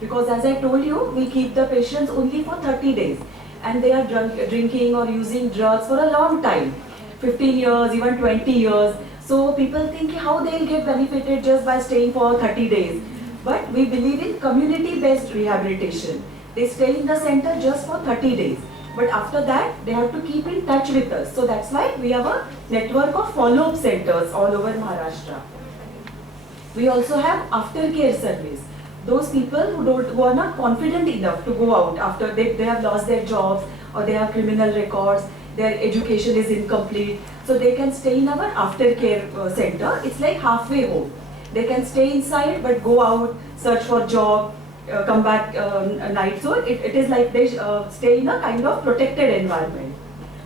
Because as I told you, we keep the patients only for 30 days. And they are drinking or using drugs for a long time. 15 years, even 20 years. So people think how they'll get benefited just by staying for 30 days. But we believe in community-based rehabilitation. They stay in the center just for 30 days. But after that, they have to keep in touch with us. So that's why we have a network of follow-up centers all over Maharashtra. We also have aftercare service. Those people who are not confident enough to go out after they have lost their jobs or they have criminal records, their education is incomplete. So they can stay in our aftercare center. It's like halfway home. They can stay inside but go out, search for job, come back at night. So it is like they stay in a kind of protected environment.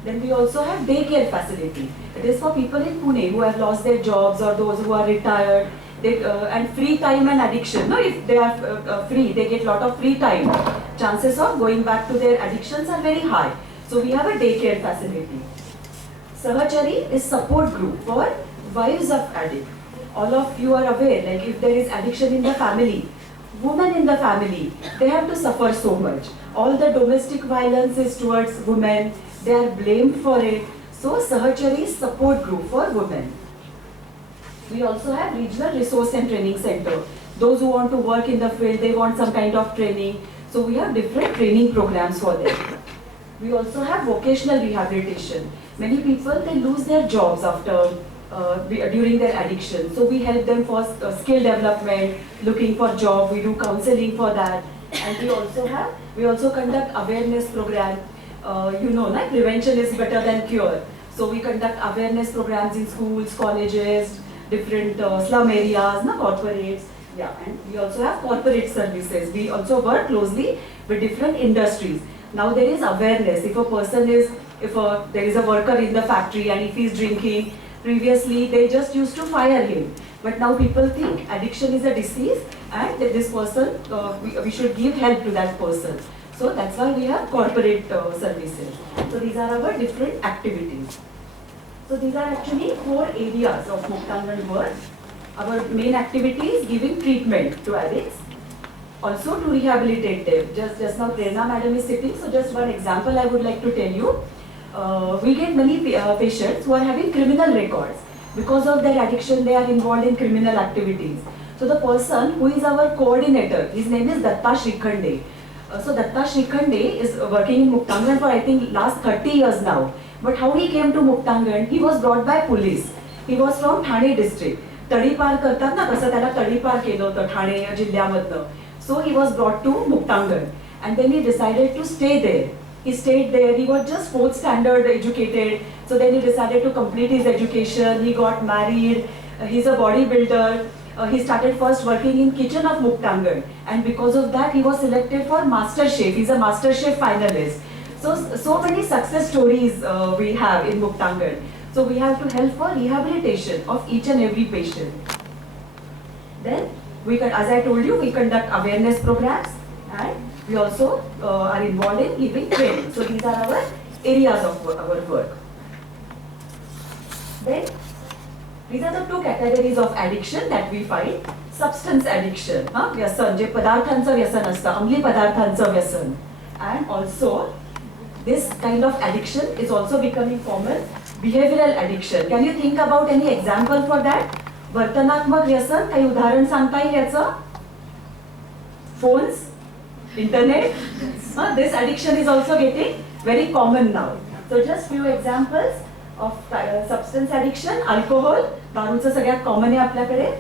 Then we also have daycare facility. It is for people in Pune who have lost their jobs or those who are retired. And free time and addiction. No, if they are free, they get lot of free time. Chances of going back to their addictions are very high. So we have a daycare facility. Sahachari is support group for wives of addict. All of you are aware, like if there is addiction in the family, women in the family, they have to suffer so much. All the domestic violence is towards women. They are blamed for it. So Sahachari is support group for women. We also have regional resource and training center. Those who want to work in the field, they want some kind of training. So we have different training programs for them. We also have vocational rehabilitation. Many people, they lose their jobs after during their addiction. So we help them for skill development, looking for job. We do counseling for that. And we also conduct awareness program. You know, like prevention is better than cure. So we conduct awareness programs in schools, colleges, different slum areas, corporates. Yeah, and we also have corporate services. We also work closely with different industries. Now there is awareness. If there is a worker in the factory and if he is drinking, previously they just used to fire him. But now people think addiction is a disease and that this person, we should give help to that person. So that's why we have corporate services. So these are our different activities. So these are actually 4 areas of Muktangan work. Our main activity is giving treatment to addicts, also to rehabilitate them. Just now Prerna madam is sitting, so just one example I would like to tell you. We get many patients who are having criminal records. Because of their addiction, they are involved in criminal activities. So the person who is our coordinator, his name is Datta Shrikhande. So Datta Shrikhande is working in Muktangan for I think last 30 years now. But how he came to Muktangan, he was brought by police. He was from Thane district. तडीपार करतात ना तसं त्याला तडीपार केलं होतं Thane जिल्ह्यामधनं. So he was brought to Muktangan and then he decided to stay there. He stayed there, he was just 4th standard educated. So then he decided to complete his education, he got married, he's a bodybuilder. He started first working in kitchen of Muktangan and because of that he was selected for Master Chef. He's a Master Chef finalist. So many success stories we have in Muktangan. So we have to help for rehabilitation of each and every patient. Then as I told you, we conduct awareness programs and we also are involved in giving training. So these are our areas of our work. Then these are the 2 categories of addiction that we find. Substance addiction, व्यसन, जे पदार्थांचं व्यसन असतं, अंमली पदार्थांचं व्यसन. And also this kind of addiction is also becoming common. Behavioral addiction. Can you think about any example for that? वर्तनात्मक व्यसन, काही उदाहरण सांगता येईल याचं? Phones, internet. This addiction is also getting very common now. So just few examples of substance addiction. Alcohol, दारूचं सगळ्यात common आहे आपल्याकडे.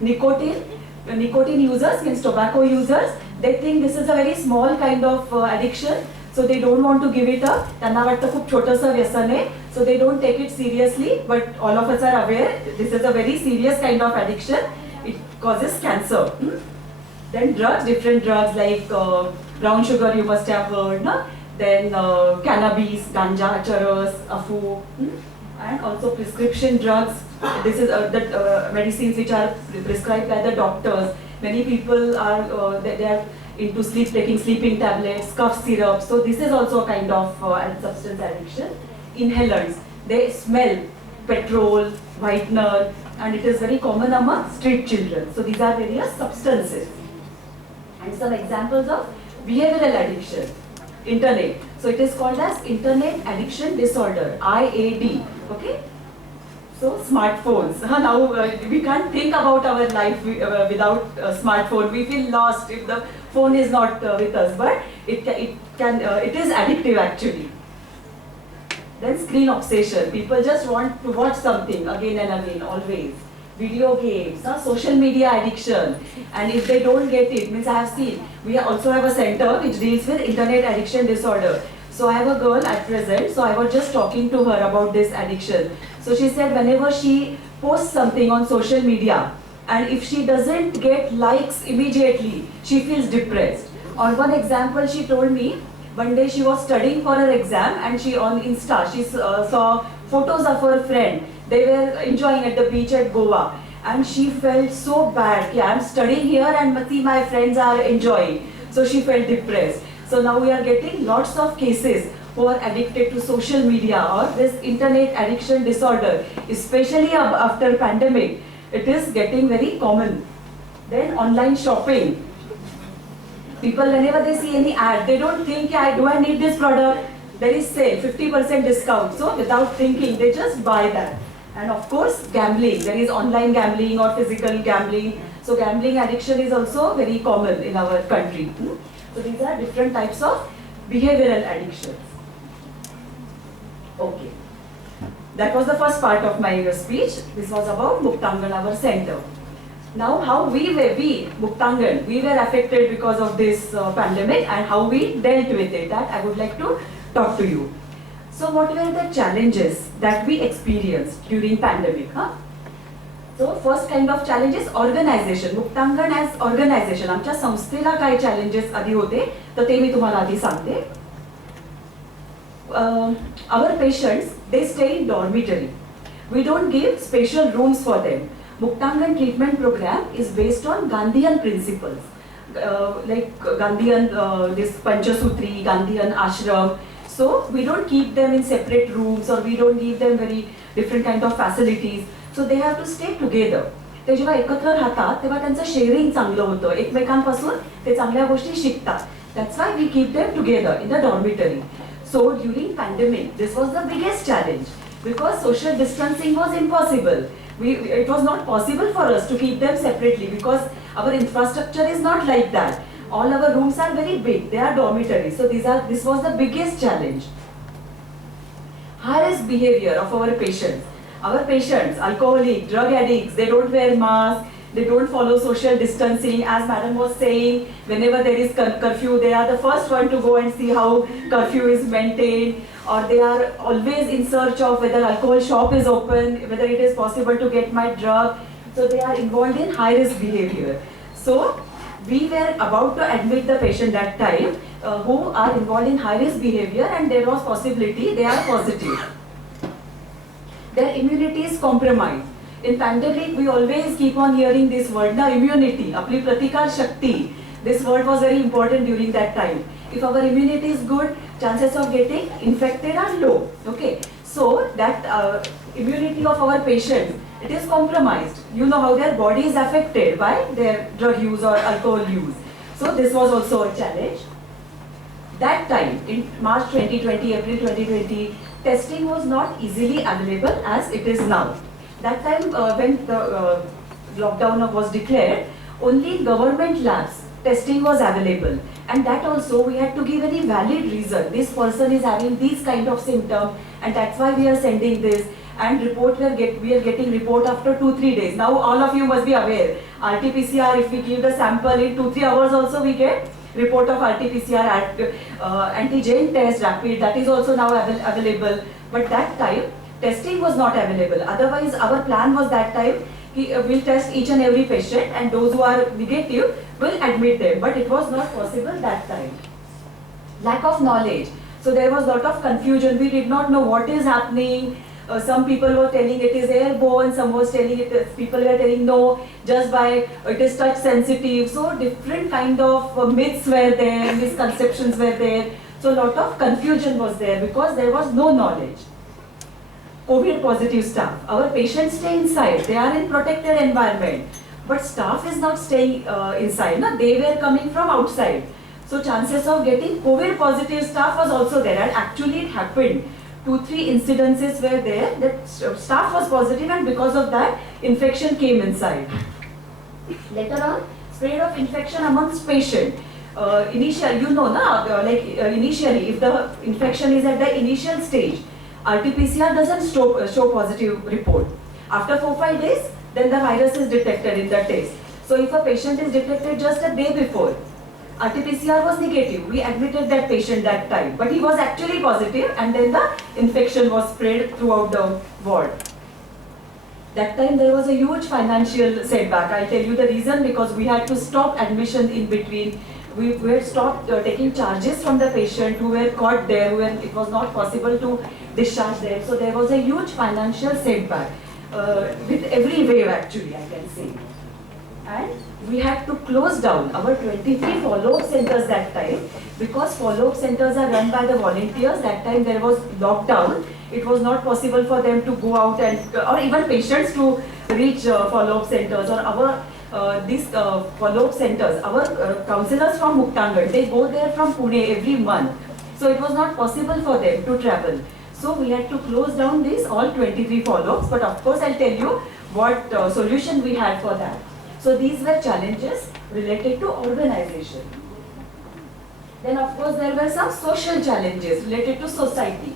Nicotine users means tobacco users. They think this is a very small kind of addiction. So they don't want to give it up. त्यांना वाटतं खूप छोटंसं व्यसन आहे. So they don't take it seriously. But all of us are aware this is a very serious kind of addiction. It causes cancer. Then drugs, different drugs like brown sugar you must have heard. No? Then cannabis, ganja, charas, afu. And also prescription drugs. This is the medicines which are prescribed by the doctors. Many people are they are into taking sleeping tablets, cough syrup. So this is also a kind of substance addiction. Inhalants, they smell petrol, whitener, and it is very common among street children. So these are various substances. And some examples of behavioral addiction. Internet. So it is called as Internet Addiction Disorder, IAD. Okay. So smartphones. Now we can't think about our life without a smartphone. We feel lost if the phone is not with us. But it is addictive actually. Then screen obsession. People just want to watch something again and again, always. Video games, social media addiction. And if they don't get it, means I have seen, we also have a center which deals with internet addiction disorder. So I have a girl at present, so I was just talking to her about this addiction. So she said whenever she posts something on social media, and if she doesn't get likes immediately, she feels depressed. On one example, she told me, one day she was studying for her exam and she on Insta, she saw photos of her friend. They were enjoying at the beach at Goa. And she felt so bad. Yeah, I'm studying here and my friends are enjoying. So she felt depressed. So now we are getting lots of cases who are addicted to social media or this internet addiction disorder, especially after pandemic. It is getting very common. Then online shopping. People, whenever they see any ad, they don't think, yeah, do I need this product? There is sale, 50% discount. So without thinking, they just buy that. And of course, gambling. There is online gambling or physical gambling. So gambling addiction is also very common in our country. So these are different types of behavioral addictions. Okay. That was the first part of my speech. This was about Muktangan, our center. Now how Muktangan, we were affected because of this pandemic and how we dealt with it, that I would like to talk to you. So what were the challenges that we experienced during pandemic? So first kind of challenge is organization. Muktangan as organization. आमच्या संस्थेला काय challenges आधी होते तर ते मी तुम्हाला आधी सांगते. Our patients, they stay in dormitory. We don't give special rooms for them. Muktangan treatment program is based on Gandhian principles. Like Gandhian, this Panchasutri, Gandhian ashram. So we don't keep them in separate rooms or we don't give them very different kind of facilities. So they have to stay together. ते जेव्हा एकत्र राहतात तेव्हा त्यांचं sharing चांगलं होतं, एकमेकांपासून ते चांगल्या गोष्टी शिकतात. That's why we keep them together in the dormitory. So during pandemic, this was the biggest challenge because social distancing was impossible. It was not possible for us to keep them separately because our infrastructure is not like that. All our rooms are very big, they are dormitories. So this was the biggest challenge. High-risk behavior of our patients. Our patients, alcoholic, drug addicts, they don't wear masks, they don't follow social distancing. As madam was saying, whenever there is curfew, they are the first one to go and see how curfew is maintained, or they are always in search of whether alcohol shop is open, whether it is possible to get my drug. So they are involved in high-risk behavior. So we were about to admit the patient that time who are involved in high-risk behavior, and there was possibility they are positive. Their immunity is compromised. In pandemic, we always keep on hearing this word, na immunity, apni pratikar shakti. This word was very important during that time. If our immunity is good, chances of getting infected are low. Okay, so that immunity of our patients, it is compromised. You know how their body is affected by their drug use or alcohol use. So this was also a challenge. That time, in March 2020, April 2020, testing was not easily available as it is now. That time when the lockdown was declared, only government labs testing was available, and that also we had to give any valid reason. This person is having these kind of symptoms, and that's why we are sending this. And we are getting report after 2-3 days. Now all of you must be aware, RT-PCR, if we give the sample in 2-3 hours also we get report of RT-PCR, antigen test, rapid, that is also now available. But that time testing was not available. Otherwise our plan was that time we'll test each and every patient, and those who are negative will admit them, but it was not possible that time. Lack of knowledge. So there was a lot of confusion. We did not know what is happening. Some people were telling it is airborne, some was telling people were telling no, just by it is touch sensitive. So different kind of myths were there, misconceptions were there. So a lot of confusion was there because there was no knowledge. COVID positive staff. Our patients stay inside. They are in protected environment. But staff is not staying inside. No? They were coming from outside. So chances of getting COVID positive staff was also there. And actually it happened. 2-3 incidences were there that staff was positive, and because of that infection came inside. Later on, spread of infection amongst patient. Initially, you know, initially if the infection is at the initial stage, RT-PCR doesn't show positive report. After 4-5 days, then the virus is detected in the test. So if a patient is detected just a day before, RT-PCR was negative, we admitted that patient that time, but he was actually positive, and then the infection was spread throughout the ward. That time there was a huge financial setback. I'll tell you the reason, because we had to stop admission in between. We had stopped taking charges from the patient who were caught there, it was not possible to discharge them. So there was a huge financial setback with every wave, actually, I can say. And we had to close down our 23 follow-up centers that time, because follow-up centers are run by the volunteers. That time there was lockdown. It was not possible for them to go out or even patients to reach follow-up centers, or these follow-up centers. Our counselors from Muktangan, they go there from Pune every month. So it was not possible for them to travel. So we had to close down these all 23 follow-ups. But of course I'll tell you what solution we had for that. So these were challenges related to organization. Then of course there were some social challenges related to society.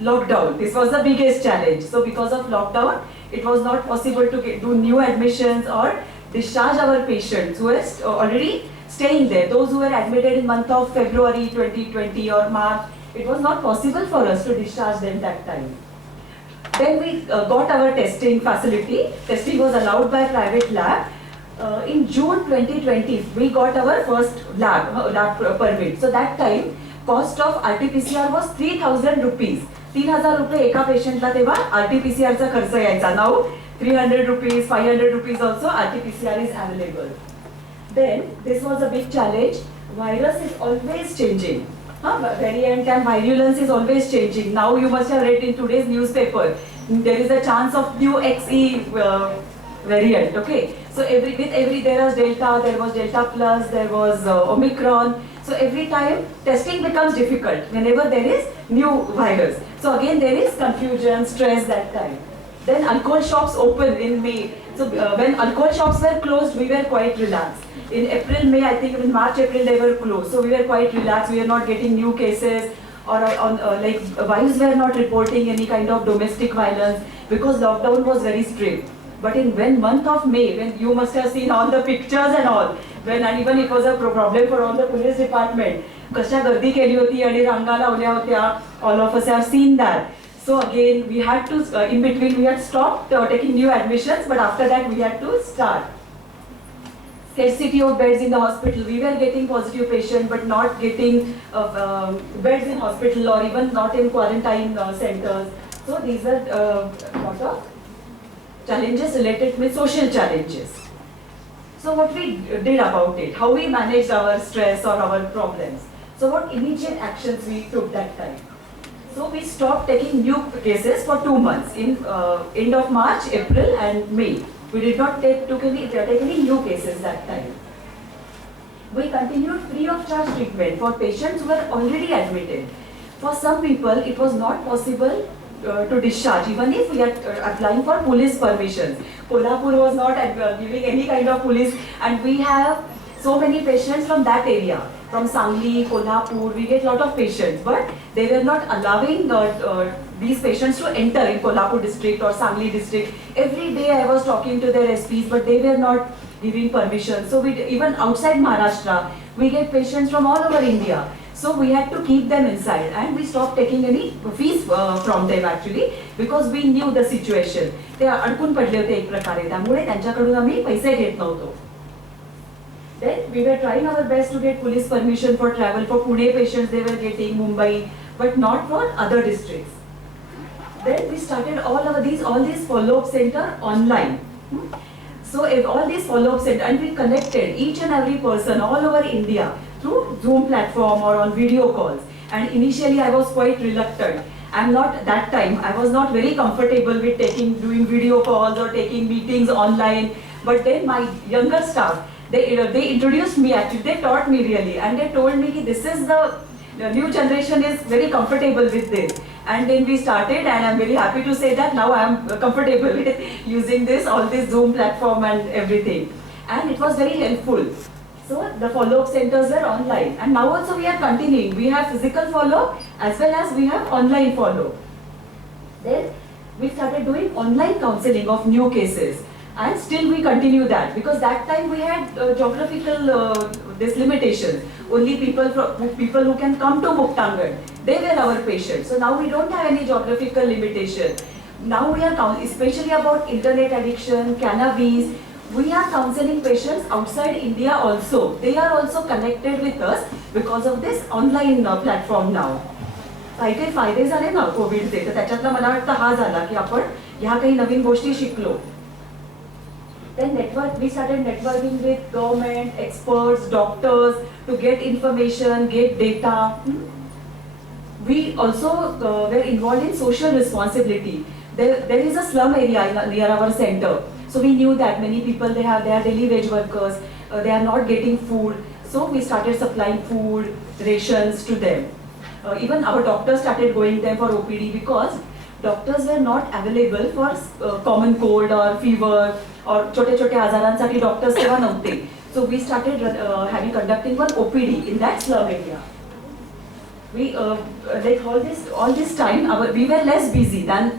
Lockdown, this was the biggest challenge. So because of lockdown, it was not possible to do new admissions or discharge our patients who were already staying there. Those who were admitted in month of February 2020 or March, it was not possible for us to discharge them that time. Then we got our testing facility. Testing was allowed by private lab. In June 2020, we got our first lab permit. So that time, cost of RT-PCR was 3,000 rupees. 3,000 रुपये एका पेशंटला तेव्हा RT-PCR चा खर्च यायचा. Now 300 rupees, 500 rupees also RT-PCR is available. Then this was a big challenge. Virus is always changing. Variant and virulence is always changing. Now you must have read in today's newspaper there is a chance of new XE variant, okay? So there was Delta, there was Delta Plus, there was Omicron. So every time testing becomes difficult whenever there is new virus. So again there is confusion, stress that time. Then alcohol shops open in May. So when alcohol shops were closed, we were quite relaxed. In April, May, I think in March, April they were closed. So we were quite relaxed. We were not getting new cases, or like wives were not reporting any kind of domestic violence because lockdown was very strict. But in month of May, when you must have seen all the pictures and all, and even it was a problem for all the police department. कशा गर्दी केली होती आणि रांगा लावल्या होत्या. All of us have seen that. So again, we had to, in between we had stopped taking new admissions, but after that we had to start. Scarcity of beds in the hospital. We were getting positive patients, but not getting beds in hospital or even not in quarantine centers. So these are lot of challenges related with social challenges. So what we did about it, how we managed our stress or our problems. So what immediate actions we took that time. So we stopped taking new cases for 2 months in end of March, April and May. We did not take any new cases that time. We continued free of charge treatment for patients who were already admitted. For some people, it was not possible to discharge, even if we are applying for police permissions. Kolhapur was not giving any kind of police, and we have so many patients from that area. From Sangli, Kolhapur, we get lot of patients, but they were not allowing these patients to enter in Kolhapur district or Sangli district. Every day I was talking to their SPs, but they were not giving permission. So even outside Maharashtra, we get patients from all over India. So we had to keep them inside, and we stopped taking any fees from them actually, because we knew the situation. ते अडकून पडले होते एक प्रकारे, त्यामुळे त्यांच्याकडून आम्ही पैसे घेत नव्हतो. Then we were trying our best to get police permission for travel. For Pune patients they were getting, Mumbai, but not for other districts. Then we started all these follow-up center online. So if all these follow-up center, and we connected each and every person all over India through Zoom platform or on video calls. And initially I was quite reluctant. That time I was not very comfortable with doing video calls or taking meetings online. But then my younger staff, they introduced me actually, they taught me really, and they told me this is the new generation is very comfortable with this. And then we started, and I'm very happy to say that now I'm comfortable with using all this Zoom platform and everything. And it was very helpful. So the follow-up centers were online, and now also we are continuing. We have physical follow-up as well as we have online follow-up. Then we started doing online counseling of new cases. And still we continue that, because that time we had geographical limitations. Only people who can come to Muktangan, they were our patients. So now we don't have any geographical limitation. Now we are, especially about internet addiction, cannabis, we are counseling patients outside India also. They are also connected with us because of this online platform now. काही फायदे झाले ना कोविडचे, तर त्याच्यातला मला वाटतं हा झाला की आपण ह्या काही नवीन गोष्टी शिकलो. Then we started networking with government, experts, doctors to get information, get data. We also were involved in social responsibility. There is a slum area near our center. So we knew that many people, they are daily wage workers, they are not getting food. So we started supplying food, rations to them. Even our doctors started going there for OPD because doctors were not available for common cold or fever or छोटे आजारांसाठी doctors तेव्हा नव्हते. So we started conducting one OPD in that slum area. We like all this time we were less busy than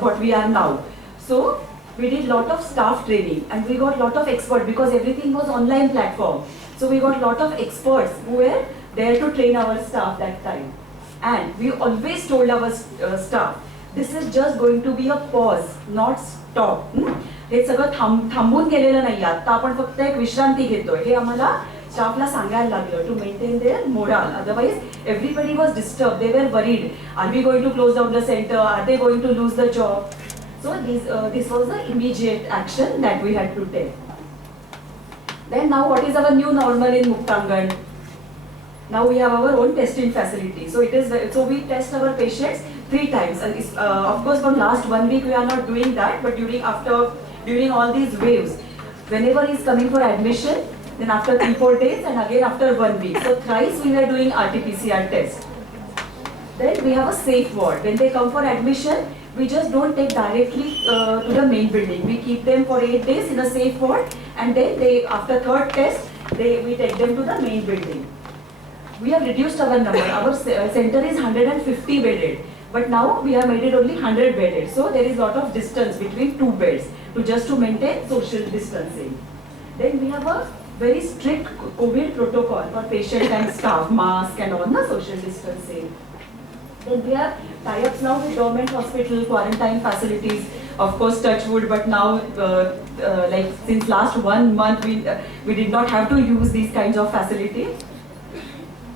what we are now. So we did lot of staff training, and we got lot of experts because everything was online platform. So we got lot of experts who were there to train our staff that time. And we always told our staff, this is just going to be a pause, not stop. हे सगळं थांबून गेलेलं नाही, आता आपण फक्त एक विश्रांती घेतोय, हे आम्हाला स्टाफला सांगायला लागलं to maintain their morale. Otherwise everybody was disturb, they were worried, are we going to close down the centre, are they going to lose the job. So this was the immediate action that we had to take. Then now what is our new normal in Muktangan? Now we have our own testing facility. So we test our patients 3 times. And of course, for last 1 week we are not doing that, but during all these waves, whenever he is coming for admission, then after 3-4 days, and again after 1 week. So thrice we were doing RT-PCR test. Then we have a safe ward. When they come for admission, we just don't take directly to the main building. We keep them for 8 days in a safe ward, and then after 3rd test, we take them to the main building. We have reduced our number. Our center is 150 bedded, but now we have made it only 100 bedded. So there is lot of distance between 2 beds to maintain social distancing. Then we have a very strict COVID protocol for patient and staff, mask and all the social distancing. Then we have tie-ups now with government hospital, quarantine facilities, of course touch wood, but now like since last 1 month we did not have to use these kinds of facilities.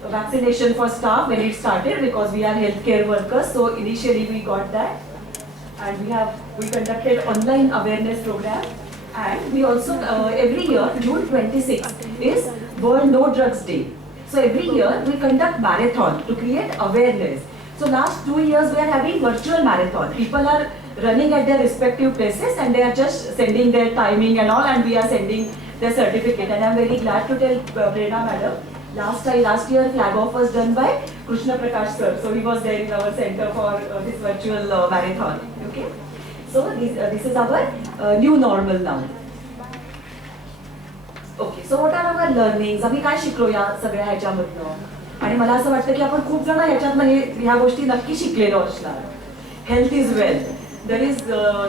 So vaccination for staff when it started, because we are healthcare workers, so initially we got that. And we conducted online awareness program, and we also every year June 26th is World No Drugs Day. So every year we conduct marathon to create awareness. So last 2 years we are having virtual marathon. People are running at their respective places and they are just sending their timing and all, and we are sending their certificate. And I am very glad to tell Prerna madam, last year flag off was done by Krishna Prakash sir. So he was there in our center for this virtual marathon. Okay. So this is our new normal now. Okay. So what are our learnings? आम्ही काय शिकलो या सगळ्या ह्याच्यामधनं? आणि मला असं वाटतं की आपण खूप जण ह्याच्यातनं ह्या गोष्टी नक्की शिकलेलो असणार. Health is wealth. There is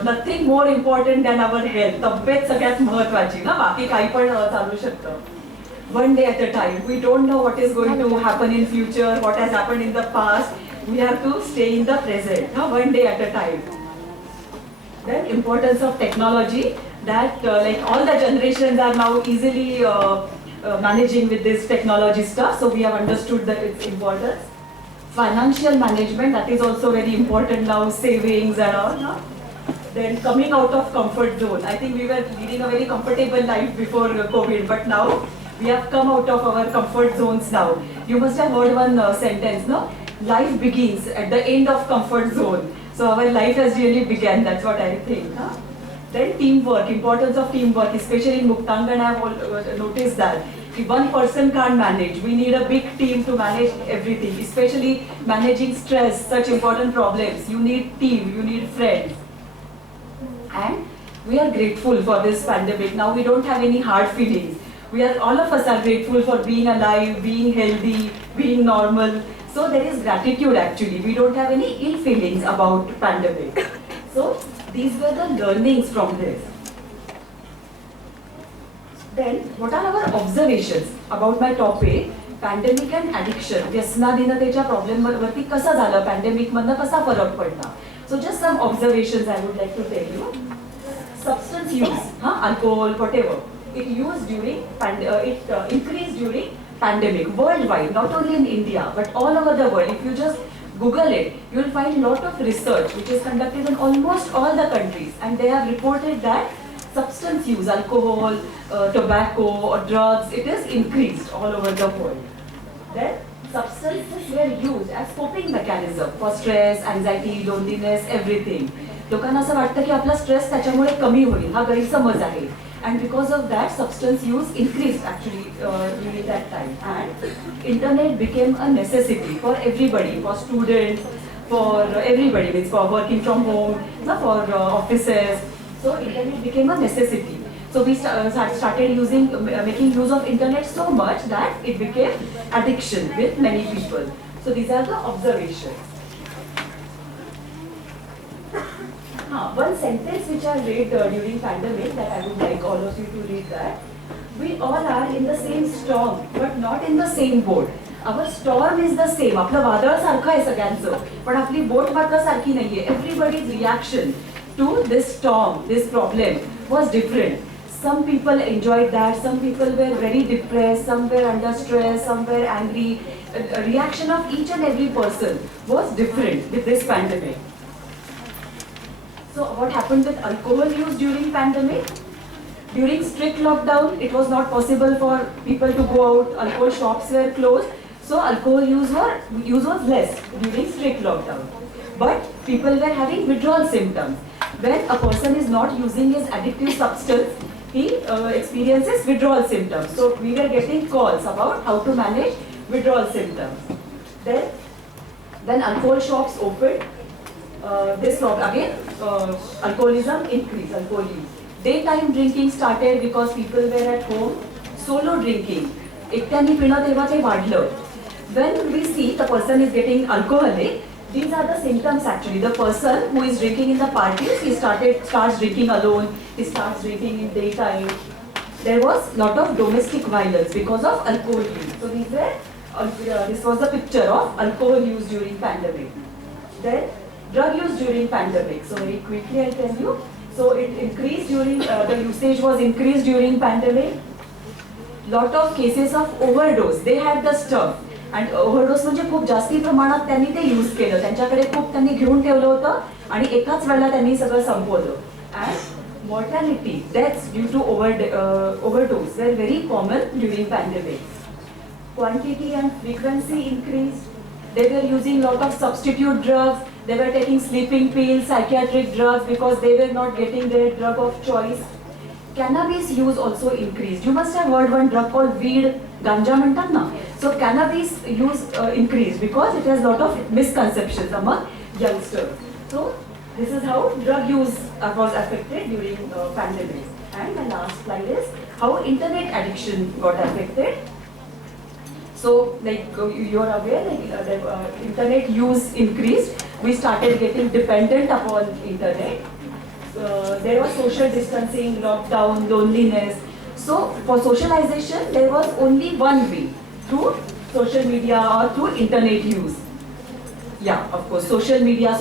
nothing more important than our health. तब्येत सगळ्यात महत्वाची ना, बाकी काही पण चालू शकतं. One day at a time. We don't know what is going to happen in future, what has happened in the past. We have to stay in the present, no? One day at a time. Then importance of technology, that like all the generations are now easily managing with this technology stuff, so we have understood that its importance. Financial management, that is also very important now, savings and all. No? Then coming out of comfort zone. I think we were leading a very comfortable life before COVID, but now we have come out of our comfort zones now. You must have heard one sentence, no? Life begins at the end of comfort zone. So our life has really begun, that's what I think. Huh? Then teamwork, importance of teamwork, especially in Muktangan I have noticed that. If one person can't manage, we need a big team to manage everything, especially managing stress, such important problems. You need team, you need friends. And we are grateful for this pandemic. Now we don't have any hard feelings. All of us are grateful for being alive, being healthy, being normal. So there is gratitude actually. We don't have any ill feelings about pandemic. So these were the learnings from this. Then what are our observations about my topic? Pandemic and addiction. व्यसनाधीनतेच्या problem वरती कसं झालं, pandemic मधनं कसा फरक पडला. So just some observations I would like to tell you. Substance use, alcohol, whatever. It increased during pandemic worldwide, not only in India but all over the world. If you just Google it, you will find a lot of research which is conducted in almost all the countries, and they have reported that substance use, alcohol, tobacco or drugs, it is increased all over the world. Then substances were used as coping mechanism for stress, anxiety, loneliness, everything. लोकांना असं वाटतं की आपला stress त्याच्यामुळे कमी होईल, हा गैरसमज आहे. And because of that, substance use increased actually during that time. And internet became a necessity for everybody, for students, for everybody, means for working from home, for offices. So internet became a necessity. So we started making use of internet so much that it became addiction with many people. So these are the observations. One sentence which I read during pandemic that I would like all of you to read that. We all are in the same storm but not in the same boat. Our storm is the same. आपलं वादळ सारखं आहे सगळ्यांचं, पण आपली boat मात्र सारखी नाहीये. Everybody's reaction to this storm, this problem was different. Some people enjoyed that, some people were very depressed, some were under stress, some were angry. Reaction of each and every person was different with this pandemic. So what happened with alcohol use during pandemic? During strict lockdown, it was not possible for people to go out. Alcohol shops were closed, so alcohol use was less during strict lockdown. but people were having withdrawal symptoms. When a person is not using his addictive substance, he experiences withdrawal symptoms. So we were getting calls about how to manage withdrawal symptoms. Then alcohol shops opened. This again, alcoholism increased, alcohol use. Daytime drinking started because people were at home. Solo drinking, एकट्याने पिणं तेव्हा ते वाढलं. When we see the person is getting alcoholic, these are the symptoms actually. The person who is drinking in the parties, he starts drinking alone, he starts drinking in daytime. There was lot of domestic violence because of alcohol use. So this was the picture of alcohol use during pandemic. Then drug use during pandemic. So very quickly I'll tell you. So it increased during, the usage was increased during pandemic. Lot of cases of overdose. They had the stuff. आणि overdose म्हणजे खूप जास्ती प्रमाणात त्यांनी ते use केलं. त्यांच्याकडे खूप त्यांनी घेऊन ठेवलं होतं आणि एकाच वेळेला त्यांनी सगळं संपवलं. And mortality, deaths due to overdose were very common during pandemic. Quantity and frequency increased. They were using lot of substitute drugs. They were taking sleeping pills, psychiatric drugs because they were not getting their drug of choice. Cannabis use also increased. You must have heard one drug called weed, ganja म्हणतात ना. So cannabis use increased because it has lot of misconceptions among youngsters. So this is how drug use was affected during pandemic. And the last slide is how internet addiction got affected. So like you are aware, like the internet use increased. We started getting dependent upon internet. There was social distancing, lockdown, loneliness. So for socialization, there was only one way, through social media or through internet use. Yeah, of course, social media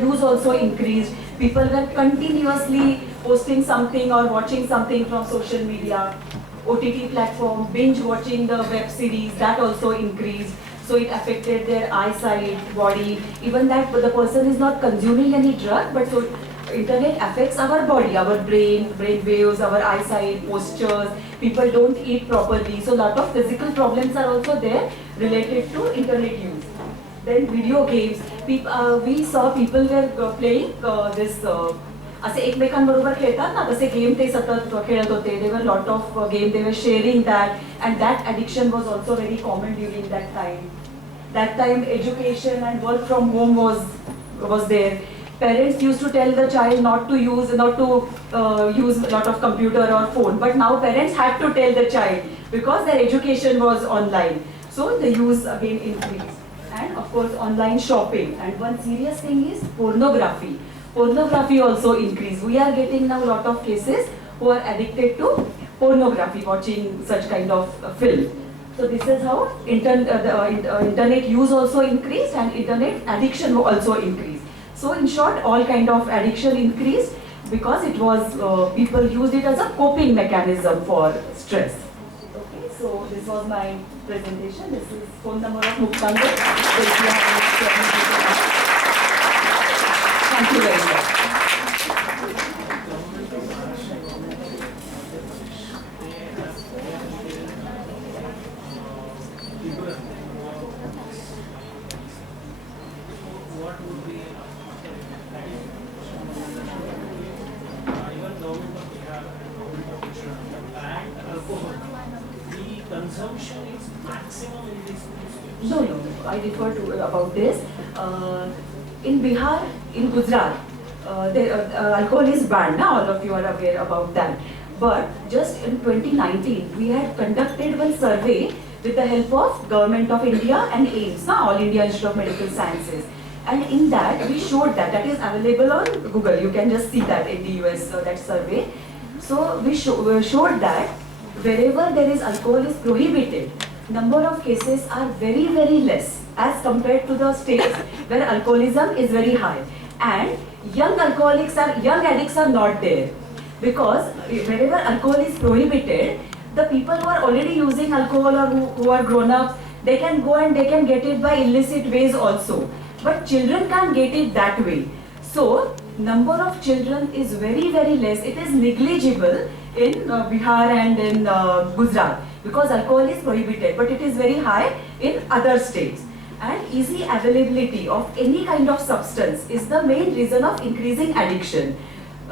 use also increased. People were continuously posting something or watching something from social media. OTT platform, binge watching the web series, that also increased. So it affected their eyesight, body, even that the person is not consuming any drug, but so internet affects our body, our brain waves, our eyesight, postures. People don't eat properly. So lot of physical problems are also there related to internet use. Then video games. We saw people were playing this असे एकमेकांबरोबर खेळतात ना तसे game ते सतत खेळत होते. There were lot of game, they were sharing that, and that addiction was also very common during that time. That time education and work from home was there. Parents used to tell the child not to use a lot of computer or phone, but now parents had to tell the child because their education was online. So the use again increased. And of course online shopping. And one serious thing is pornography. Pornography also increased. We are getting now a lot of cases who are addicted to pornography, watching such kind of film. So this is how internet use also increased and internet addiction also increased. So in short, all kind of addiction increased because it was people used it as a coping mechanism for stress. Okay, so this was my presentation. This is phone number of Muktanga. Thank you very much. Consumption is maximum in this place. No, I refer to about this. In Bihar, in Gujarat, alcohol is banned. Now all of you are aware about that. But just in 2019, we had conducted one survey with the help of Government of India and AIIMS, All India Institute of Medical Sciences. And in that, we showed that is available on Google. You can just see that in the US, that survey. So we showed that wherever there is alcohol is prohibited, number of cases are very, very less as compared to the states where alcoholism is very high. And young addicts are not there. Because wherever alcohol is prohibited, the people who are already using alcohol or who are grown up, they can go and they can get it by illicit ways also. But children can't get it that way. So, number of children is very, very less. It is negligible in Bihar and in Gujarat because alcohol is prohibited, but it is very high in other states. And easy availability of any kind of substance is the main reason of increasing addiction.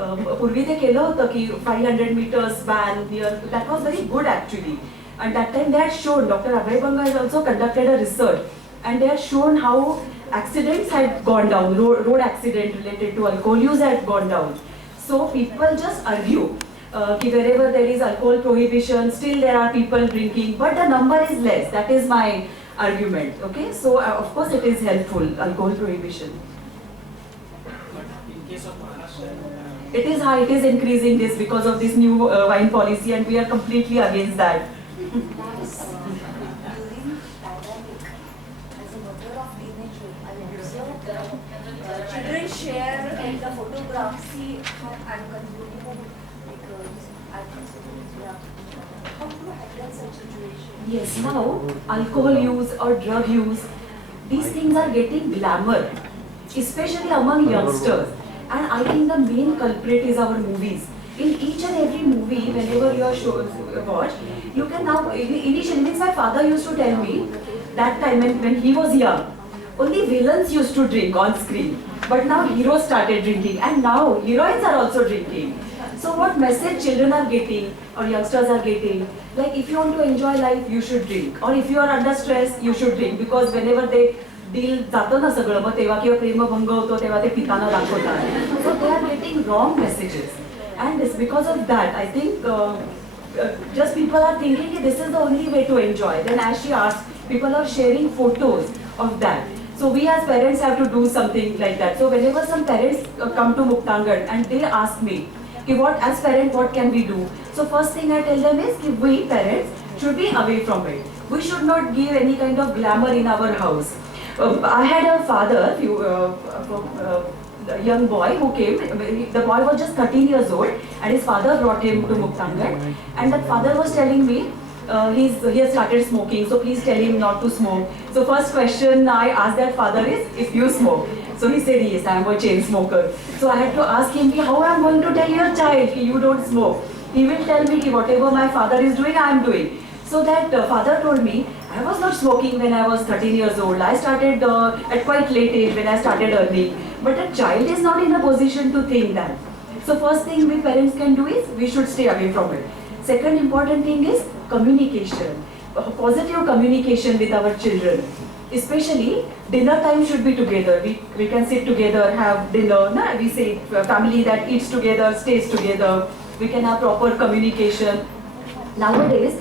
पूर्वी ते केलं होतं की 500 meters ban near, that was very good actually. And that time they had shown, Dr. Abhay Banga has also conducted a research, and they had shown how accidents had gone down, road accident related to alcohol use had gone down. So people just argue कि wherever there is alcohol prohibition, still there are people drinking, but the number is less. That is my argument. Okay, so of course it is helpful, alcohol prohibition. But in case of Maharashtra, It is high, it is increasing this because of this new wine policy, and we are completely against that. During pandemic, as a mother of teenager, I observed that children share and the photographs, see how I'm consuming because I consider how to handle such situation. Yes, now alcohol use or drug use, these things are getting glamour, especially among youngsters. And I think the main culprit is our movies. In each and every movie, whenever you are watch, you can now, initially, means my father used to tell me, that time when he was young, only villains used to drink on screen. But now heroes started drinking, and now heroines are also drinking. So what message children are getting, or youngsters are getting, like if you want to enjoy life, you should drink. Or if you are under stress, you should drink. Because whenever they deal जातं ना सगळं, मग तेव्हा किंवा प्रेमभंग होतो तेव्हा ते पिताना दाखवतात. So they are getting wrong messages, and it's because of that I think just people are thinking this is the only way to enjoy. Then as she asked, people are sharing photos of that. So we as parents have to do something like that. So whenever some parents come to Muktangan and they ask me, what as parent what can we do? So first thing I tell them is we parents should be away from it. We should not give any kind of glamour in our house. I had a father, a young boy who came. The boy was just 13 years old, and his father brought him to Muktangan. And that father was telling me, he has started smoking, so please tell him not to smoke. So first question I asked that father is, if you smoke? So he said, yes, I am a chain smoker. So I had to ask him, how I am going to tell your child you don't smoke? He will tell me whatever my father is doing, I am doing. So that father told me, I was not smoking when I was 13 years old. I started at quite late age when I started early. But a child is not in a position to think that. So first thing we parents can do is, we should stay away from it. Second important thing is communication. Positive communication with our children. Especially dinner time should be together. We can sit together, have dinner. We say family that eats together, stays together. We can have proper communication. Nowadays,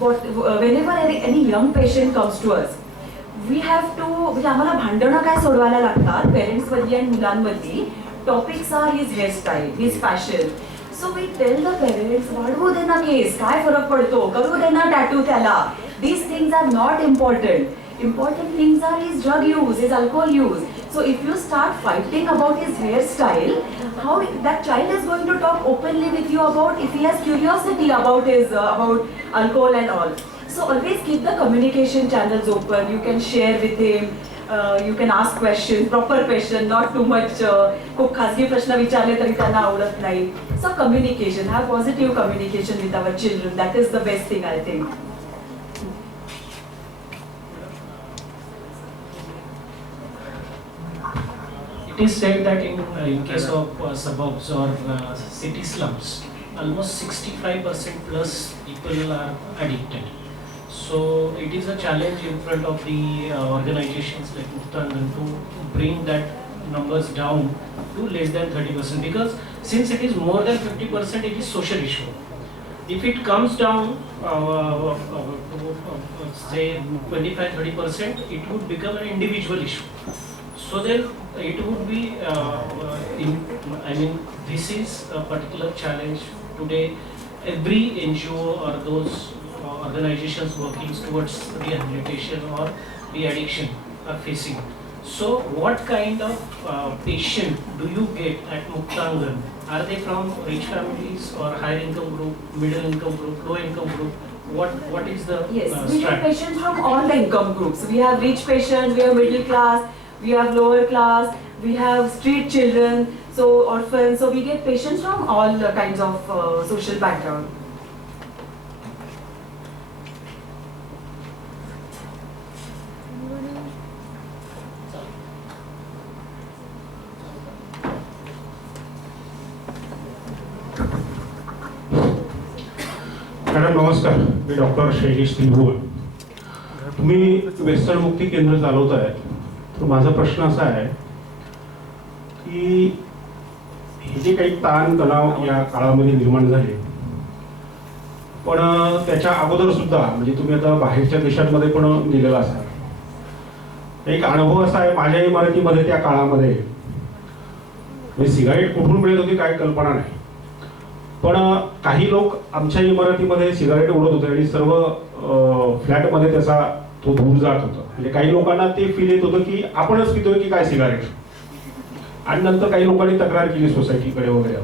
whenever any young patient comes to us, we have to, म्हणजे आम्हाला भांडणं काय सोडवायला लागतात parents मधली आणि मुलांमधली. Topics are his hairstyle, his fashion. So we tell the parents, वाढवू दे ना केस, काय फरक पडतो, करू दे ना टॅटू त्याला. These things are not important. Important things are his drug use, his alcohol use. So if you start fighting about his hairstyle, how that child is going to talk openly with you about, if he has curiosity about his about alcohol and all. So always keep the communication channels open. You can share with him. You can ask questions, proper question, not too much. खूप खासगी प्रश्न विचारले तरी त्यांना आवडत नाही. So communication, have positive communication with our children. That is the best thing I think. it is said that in case of suburbs or city slums, almost 65% plus people are addicted. So it is a challenge in front of the organizations like Muktangan to bring that numbers down to less than 30%, because since it is more than 50%, it is social issue. If it comes down say 25-30%, it would become an individual issue. So then it would be, this is a particular challenge today. Every NGO or those organizations working towards rehabilitation or de-addiction are facing. So what kind of patient do you get at Muktangan? Are they from rich families or higher income group, middle income group, low income group? What is the Yes, we get patients from all the income groups. We have rich patients, we have middle class, we have lower class, we have street children, so orphans. So we get patients from all kinds of social background. Madam नमस्कार, मी doctor Shailesh त्रिभुवन. तुम्ही व्यसन मुक्ती केंद्र चालवताय, तर माझा प्रश्न असा आहे की हे जे काही ताण तणाव या काळामध्ये निर्माण झाले, पण त्याच्या अगोदर सुद्धा म्हणजे तुम्ही आता बाहेरच्या देशांमध्ये पण गेलेला असाल, एक अनुभव असा आहे माझ्या इमारतीमध्ये त्या काळामध्ये सिगारेट कुठून मिळत होती काय कल्पना नाही, पण काही लोक आमच्या इमारतीमध्ये सिगारेट उडत होते आणि सर्व फ्लॅटमध्ये त्याचा तो धूर जात होता. म्हणजे काही लोकांना ते फील येत होतं की आपणच पितोय की काय सिगारेट, आणि नंतर काही लोकांनी तक्रार केली सोसायटीकडे वगैरे.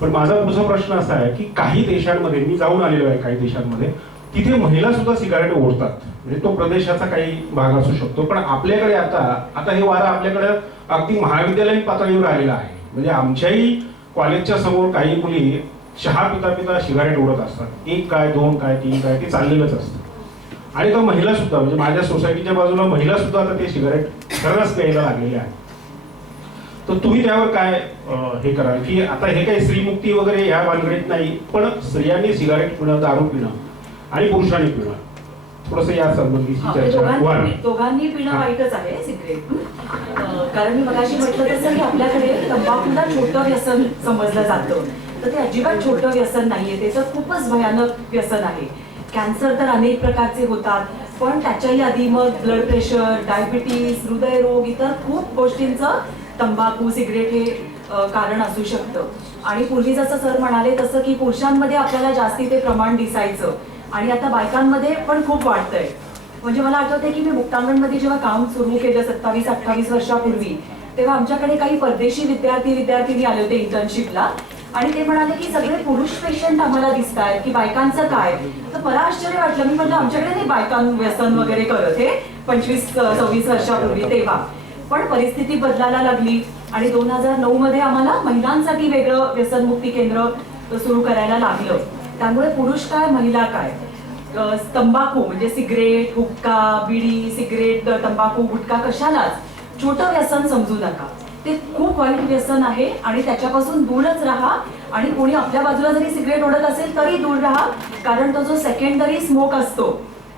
पण माझा पुढचा प्रश्न असा आहे की काही देशांमध्ये मी जाऊन आलेलो आहे, काही देशांमध्ये तिथे महिला सुद्धा सिगारेट ओढतात. म्हणजे तो प्रदेशाचा काही भाग असू शकतो, पण आपल्याकडे आता हे वारं आपल्याकडे अगदी महाविद्यालयीन पातळीवर आलेलं आहे. म्हणजे आमच्याही कॉलेजच्या समोर काही मुली चहा पिता पिता सिगारेट ओढत असतात. 1 काय 2 काय 3 काय ते चाललेलंच असतं. आणि तो महिला सुद्धा, म्हणजे माझ्या सोसायटीच्या बाजूला महिला सुद्धा आता ते सिगारेट सर्रास प्यायला लागलेले आहे. तर तुम्ही त्यावर काय हे कराल की आता हे काही स्त्रीमुक्ती वगैरे ह्या भानगडीत नाही, पण स्त्रियांनी सिगारेट पिणं, दारू पिणं आणि पुरुषांनी पिणं थोडंसं या संबंधीची चर्चा. दोघांनी पिणं वाईटच आहे सिगरेट. कारण मी मगाशी म्हटलं तसं की आपल्याकडे तंबाखूला छोटं व्यसन समजलं जातं, तर ते अजिबात छोटं व्यसन नाहीये, ते तर खूपच भयानक व्यसन आहे. कॅन्सर तर अनेक प्रकारचे होतात, पण त्याच्याही आधी मग ब्लड प्रेशर, डायबिटीस, हृदयरोग, इतर खूप गोष्टींचं तंबाखू सिगरेट हे कारण असू शकतं. आणि पूर्वी जसं सर म्हणाले तसं की पुरुषांमध्ये आपल्याला जास्ती ते प्रमाण दिसायचं, आणि आता बायकांमध्ये पण खूप वाढतंय. म्हणजे मला आठवतंय की मी मुक्तांगणमध्ये जेव्हा काम सुरू केलं 27-28 वर्षापूर्वी, तेव्हा आमच्याकडे काही परदेशी विद्यार्थिनी आले होते इंटर्नशिपला, आणि ते म्हणाले की सगळे पुरुष पेशंट आम्हाला दिसत आहेत, की बायकांचं काय. तर मला आश्चर्य वाटलं. मी म्हटलं आमच्याकडे नाही बायकां व्यसन वगैरे करत हे 25-26 वर्षापूर्वी तेव्हा. पण परिस्थिती बदलायला लागली आणि 2009 मध्ये आम्हाला महिलांसाठी वेगळं व्यसनमुक्ती केंद्र सुरू करायला लागलं. त्यामुळे पुरुष काय महिला काय, तंबाखू म्हणजे सिगरेट, हुक्का, बिडी, सिगरेट, तंबाखू, गुटखा कशालाच छोटं व्यसन समजू नका. ते खूप वाईट व्यसन आहे आणि त्याच्यापासून दूरच राहा. आणि कोणी आपल्या बाजूला जरी सिगरेट ओढत असेल तरी दूर राहा, कारण तो जो सेकंडरी स्मोक असतो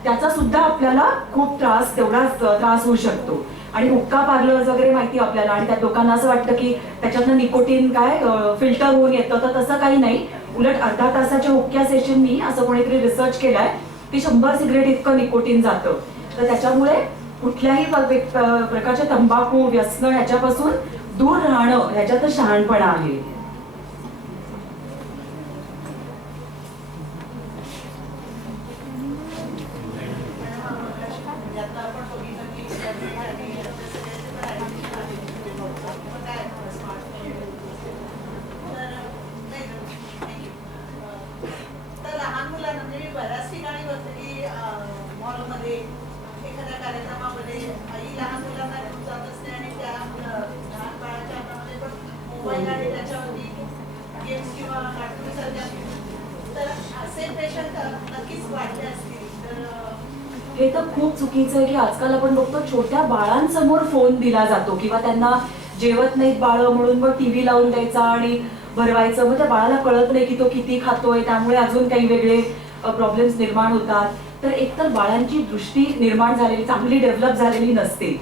त्याचा सुद्धा आपल्याला खूप तेवढाच त्रास होऊ शकतो. आणि हुक्का पार्लर्स वगैरे माहिती आपल्याला, आणि त्या लोकांना असं वाटतं की त्याच्यातनं निकोटीन काय फिल्टर होऊन येतं, तर तसं काही नाही. उलट अर्धा तासाच्या हुक्क्या सेशननी असं कोणीतरी रिसर्च केलाय की 100 सिगरेट इतकं निकोटीन जातं. तर त्याच्यामुळे कुठल्याही प्रकारच्या तंबाखू व्यसन ह्याच्यापासून दूर राहणं ह्याच्यातच शहाणपणा आहे. हे तर खूप चुकीचं आहे की आजकाल आपण बघतो छोट्या बाळांसमोर फोन दिला जातो, किंवा त्यांना जेवत नाहीत बाळ म्हणून मग टीव्ही लावून द्यायचा आणि भरवायचं. मग त्या बाळाला कळत नाही की तो किती खातोय, त्यामुळे अजून काही वेगळे प्रॉब्लेम्स निर्माण होतात. तर एकतर बाळांची दृष्टी निर्माण झालेली, चांगली डेव्हलप झालेली नसते.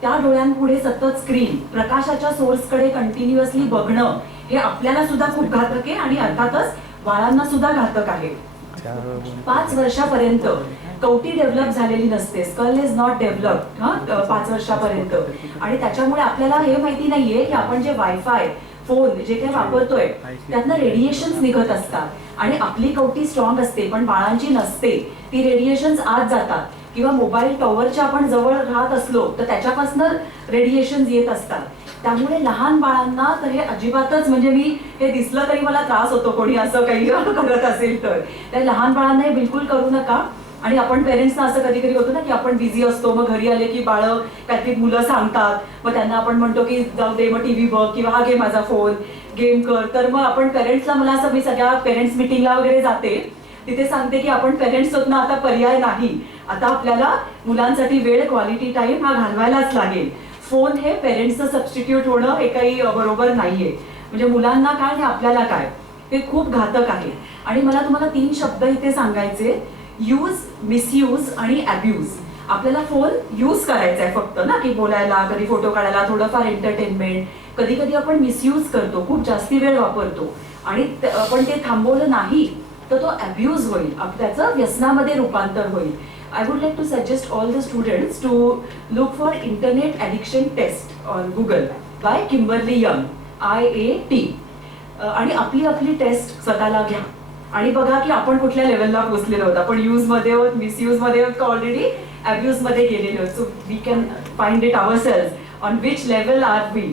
त्या डोळ्यांपुढे सतत स्क्रीन, प्रकाशाच्या सोर्सकडे कंटिन्युअसली बघणं हे आपल्याला सुद्धा खूप घातक आहे आणि अर्थातच बाळांना सुद्धा घातक आहे. 5 वर्षापर्यंत कवटी डेव्हलप झालेली नसते, स्कल इज नॉट डेव्हलप 5 वर्षापर्यंत. आणि त्याच्यामुळे आपल्याला हे माहिती नाहीये की आपण जे वायफाय फोन जे काही वापरतोय त्यातनं रेडिएशन्स निघत असतात, आणि आपली कवटी स्ट्रॉंग असते पण बाळांची नसते. ती रेडिएशन्स आत जातात, किंवा मोबाईल टॉवरच्या आपण जवळ राहत असलो तर त्याच्यापासून रेडिएशन्स येत असतात. त्यामुळे लहान बाळांना तर हे अजिबातच, म्हणजे मी हे दिसलं तरी मला त्रास होतो कोणी असं काही करत असेल तर. त्या लहान बाळांना हे बिलकुल करू नका. आणि आपण पेरेंट्सना असं कधी कधी होतं ना की आपण बिझी असतो, मग घरी आले की बाळं काहीतरी मुलं सांगतात, मग त्यांना आपण म्हणतो की जाऊ दे मग टीव्ही बघ किंवा हा घे माझा फोन गेम कर. तर मग आपण पेरेंट्सला, मला असं, मी सगळ्या पेरेंट्स मिटिंगला वगैरे जाते तिथे सांगते की आपण पेरेंट्स होत ना, आता पर्याय नाही, आता आपल्याला मुलांसाठी वेळ, क्वालिटी टाइम हा घालवायलाच लागेल. फोन हे पेरेंट्सचं सबस्टिट्यूट होणं हे काही बरोबर नाहीये. म्हणजे मुलांना काय आणि आपल्याला काय हे खूप घातक आहे. आणि मला तुम्हाला 3 शब्द इथे सांगायचे, यूज, मिसयूज आणि अब्यूज. आपल्याला फोन यूज करायचा आहे फक्त ना, की बोलायला, कधी फोटो काढायला, थोडंफार एंटरटेनमेंट. कधी कधी आपण मिसयूज करतो, खूप जास्ती वेळ वापरतो आणि आपण ते थांबवलं नाही तर तो अब्यूज होईल, त्याचं व्यसनामध्ये रूपांतर होईल. I would like to suggest all the students to look for Internet Addiction Test on Google by Kimberly Young, IAT. आणि आपली टेस्ट स्वतःला घ्या आणि बघा की आपण कुठल्या लेवलला पोहोचलेलो आहोत. आपण यूजमध्ये आहोत, मिसयूजमध्ये आहोत का ऑलरेडी अब्यूजमध्ये गेलेलो आहोत. So we can find it ourselves on which level are we.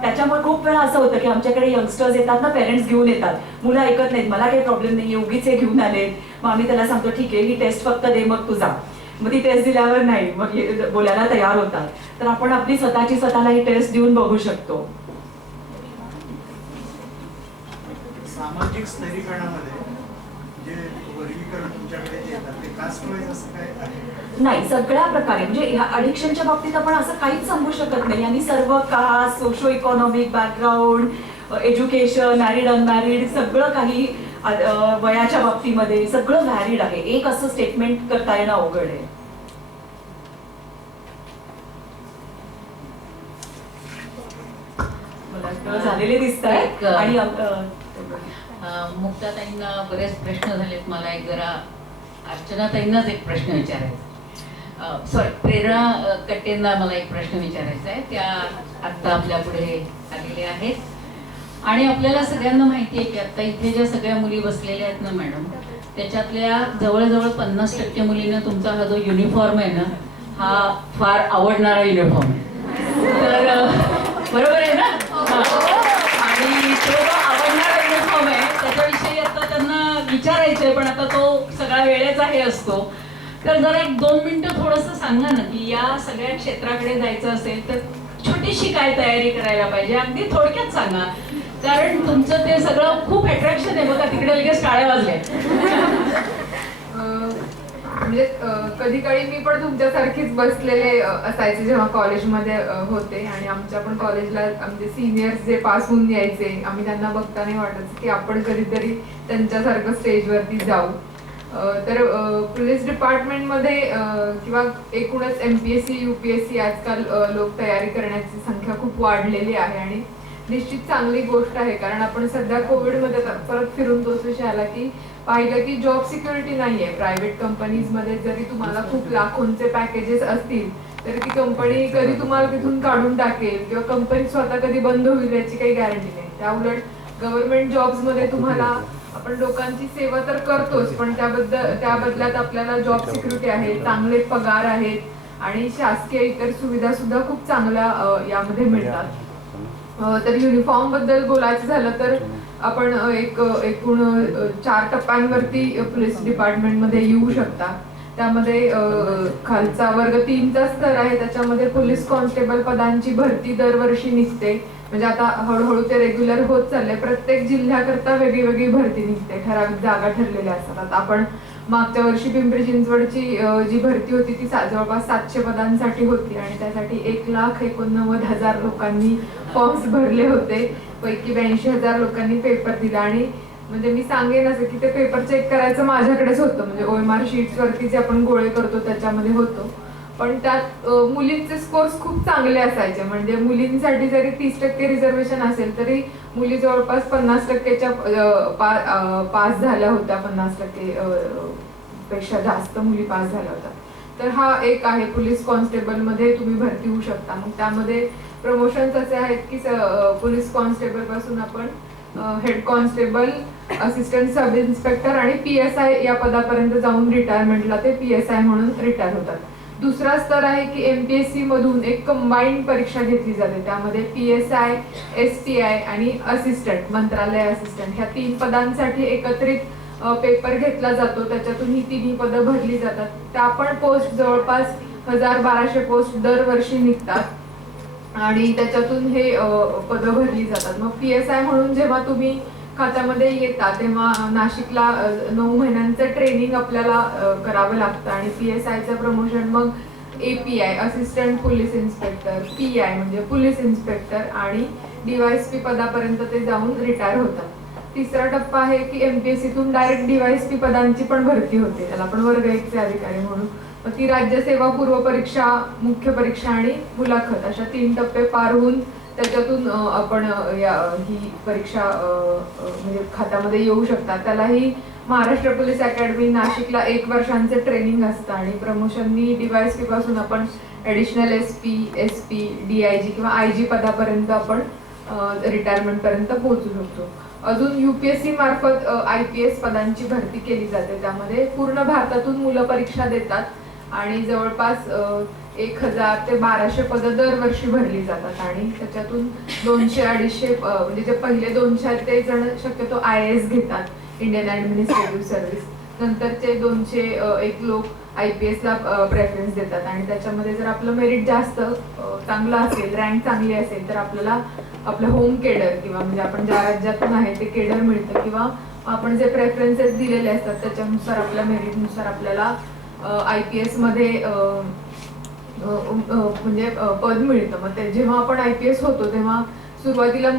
त्याच्यामुळे खूप वेळा असं होतं की आमच्याकडे यंगस्टर्स येतात ना, पेरेंट्स घेऊन येतात, मुलं ऐकत नाहीत, मला काही प्रॉब्लेम नाही, उगीच हे घेऊन आले. मग आम्ही त्याला सांगतो ठीक आहे, ही टेस्ट फक्त दे, मग तू जा. मग ती टेस्ट दिल्यावर नाही, मग बोलायला तयार होतात. तर आपण आपली स्वतःला ही टेस्ट देऊन बघू शकतो. सामाजिक स्तरीकरणामध्ये जे वर्गीकरण तुमच्याकडे जे येतात ते कास्ट वाईज असं काय आहे? नाही, सगळ्या प्रकारे म्हणजे ह्या अडिक्शनच्या बाबतीत आपण असं काहीच सांगू शकत नाही. आणि सर्व caste, socio economic background, education, married unmarried, सगळं काही वयाच्या बाबतीमध्ये सगळं व्हॅलिड आहे. एक असं स्टेटमेंट करता येणं अवघड आहे. झालेले दिसत आहेत. आणि मुक्ताताईंना बरेच प्रश्न झालेत. मला एक जरा अर्चनाताईंनाच एक प्रश्न विचारायचा, सॉरी प्रेरणा कट्टेंना मला एक प्रश्न विचारायचा आहे. त्या आत्ता आपल्या पुढे आलेले आहेत. आणि आपल्याला सगळ्यांना माहिती आहे की आता इथे ज्या सगळ्या मुली बसलेल्या आहेत ना मॅडम, त्याच्यातल्या जवळजवळ 50% मुलींना तुमचा हा जो युनिफॉर्म आहे ना, हा फार आवडणारा युनिफॉर्म आहे. तर बरोबर आहे ना? आणि तो जो आवडणारा युनिफॉर्म आहे त्याच्याविषयी आता त्यांना विचारायचं आहे, पण आता तो सगळा वेळेचा हे असतो. तर जरा 1-2 मिनिटं थोडंसं सांगा ना की या सगळ्या क्षेत्राकडे जायचं असेल तर छोटीशी काय तयारी करायला पाहिजे, अगदी थोडक्यात सांगा. कारण तुमचं ते सगळं खूप अट्रॅक्शन आहे बघा, तिकडे लगेच टाळ्या वाजल्या. म्हणजे कधी काळी मी पण तुमच्यासारखीच बसलेले असायचे जेव्हा कॉलेजमध्ये होते. आणि आमच्या पण कॉलेजला आमचे सिनियर्स जे पास होऊन यायचे, आम्ही त्यांना बघताना वाटायचं की आपण कधीतरी त्यांच्यासारखं स्टेजवरती जाऊ. तर पोलीस डिपार्टमेंटमध्ये किंवा एकूणच MPSC UPSC आजकाल लोक तयारी करण्याची संख्या खूप वाढलेली आहे आणि निश्चित चांगली गोष्ट आहे. कारण आपण सध्या कोविडमध्ये परत फिरून तोच विषय आला की पाहिलं की जॉब सिक्युरिटी नाही आहे. प्रायव्हेट कंपनीजमध्ये जरी तुम्हाला खूप लाखोंचे पॅकेजेस असतील तरी ती कंपनी कधी तुम्हाला तिथून काढून टाकेल किंवा कंपनी स्वतः कधी बंद होईल याची काही गॅरंटी नाही. त्या उलट गव्हर्नमेंट जॉब्समध्ये तुम्हाला आपण लोकांची सेवा तर करतोच, पण त्या बदल्यात आपल्याला जॉब सिक्युरिटी आहे, चांगले पगार आहेत आणि शासकीय इतर सुविधा सुद्धा खूप चांगल्या यामध्ये मिळतात. तर युनिफॉर्म बद्दल बोलायचं झालं तर आपण एकूण 4 टप्प्यांवरती पोलीस डिपार्टमेंटमध्ये येऊ शकता. त्यामध्ये खालचा वर्ग 3चा स्तर आहे, त्याच्यामध्ये पोलीस कॉन्स्टेबल पदांची भरती दरवर्षी निघते. म्हणजे आता हळूहळू ते रेग्युलर होत चालले. प्रत्येक जिल्ह्याकरता वेगळी भरती निघते, ठराविक जागा ठरलेल्या असतात. आता आपण मागच्या वर्षी पिंपरी चिंचवडची जी भरती होती ती जवळपास 700 पदांसाठी होती आणि त्यासाठी 1,89,000 लोकांनी फॉर्म्स भरले होते. पैकी 82,000 लोकांनी पेपर दिला. आणि म्हणजे मी सांगेन असं की ते पेपर चेक करायचं माझ्याकडेच होतं. म्हणजे OMR शीट्सवरती जे आपण गोळे करतो त्याच्यामध्ये होतो. पण त्यात मुलींचे स्कोर्स खूप चांगले असायचे. म्हणजे मुलींसाठी जरी 30% रिझर्वेशन असेल तरी मुली जवळपास 50%च्या पास झाल्या होत्या. 50% पेक्षा जास्त मुली पास झाल्या होत्या. तर हा एक आहे, पोलीस कॉन्स्टेबलमध्ये तुम्ही भरती होऊ शकता. मग त्यामध्ये प्रमोशन्स असे आहेत की पोलीस कॉन्स्टेबल पासून आपण head constable, assistant sub inspector आणि PSI या पदापर्यंत जाऊन रिटायरमेंटला ते PSI म्हणून रिटायर होतात. दुसरा स्तर आहे की MPSC मधून एक कंबाईंड परीक्षा घेतली जाते. त्यामध्ये PSI, STI आणि असिस्टंट, मंत्रालय असिस्टंट ह्या 3 पदांसाठी एकत्रित पेपर घेतला जातो. त्याच्यातून ही 3ही पदं भरली जातात. त्या पण पोस्ट जवळपास 1,000-1,200 पोस्ट दरवर्षी निघतात आणि त्याच्यातून हे पदं भरली जातात. मग PSI म्हणून जेव्हा तुम्ही खात्यामध्ये येता तेव्हा नाशिकला 9 महिन्यांचं ट्रेनिंग आपल्याला करावं लागतं आणि PSIचं प्रमोशन मग API, assistant police inspector, PI म्हणजे पोलीस इन्स्पेक्टर आणि DYSP पदापर्यंत ते जाऊन रिटायर होतात. तिसरा टप्पा आहे की MPSCतून डायरेक्ट DYSP पदांची पण भरती होते, त्याला आपण वर्ग 1चे अधिकारी म्हणून. मग ती राज्य सेवा पूर्व परीक्षा, मुख्य परीक्षा आणि मुलाखत अशा 3 टप्पे पार होऊन त्याच्यातून आपण ही परीक्षा म्हणजे खात्यामध्ये येऊ शकतात. त्यालाही महाराष्ट्र पोलीस अकॅडमी नाशिकला 1 वर्षांचे ट्रेनिंग असतं आणि प्रमोशननी DYSP पासून आपण ॲडिशनल SP, SP, DIG किंवा IG पदापर्यंत आपण रिटायरमेंट पर्यंत पोहोचू शकतो. अजून UPSC मार्फत IPS पदांची भरती केली जाते. त्यामध्ये पूर्ण भारतातून मुलं परीक्षा देतात आणि जवळपास 1000 ते 1200 पदं दरवर्षी भरली जातात आणि त्याच्यातून 200-250 म्हणजे जे पहिले 200 आहेत ते जण शक्यतो IAS घेतात, इंडियन ॲडमिनिस्ट्रेटिव्ह सर्व्हिस. नंतरचे 201 लोक IPSला प्रेफरन्स देतात आणि त्याच्यामध्ये जर आपलं मेरिट जास्त चांगलं असेल, रँक चांगली असेल तर आपल्याला आपलं होम केडर किंवा म्हणजे आपण ज्या राज्यातून आहे ते केडर मिळतं किंवा आपण जे प्रेफरन्सेस दिलेले असतात त्याच्यानुसार आपल्या मेरिटनुसार आपल्याला IPS मध्ये म्हणजे पद मिळतं. मग ते जेव्हा आपण IPS होतो तेव्हा सुरुवातीला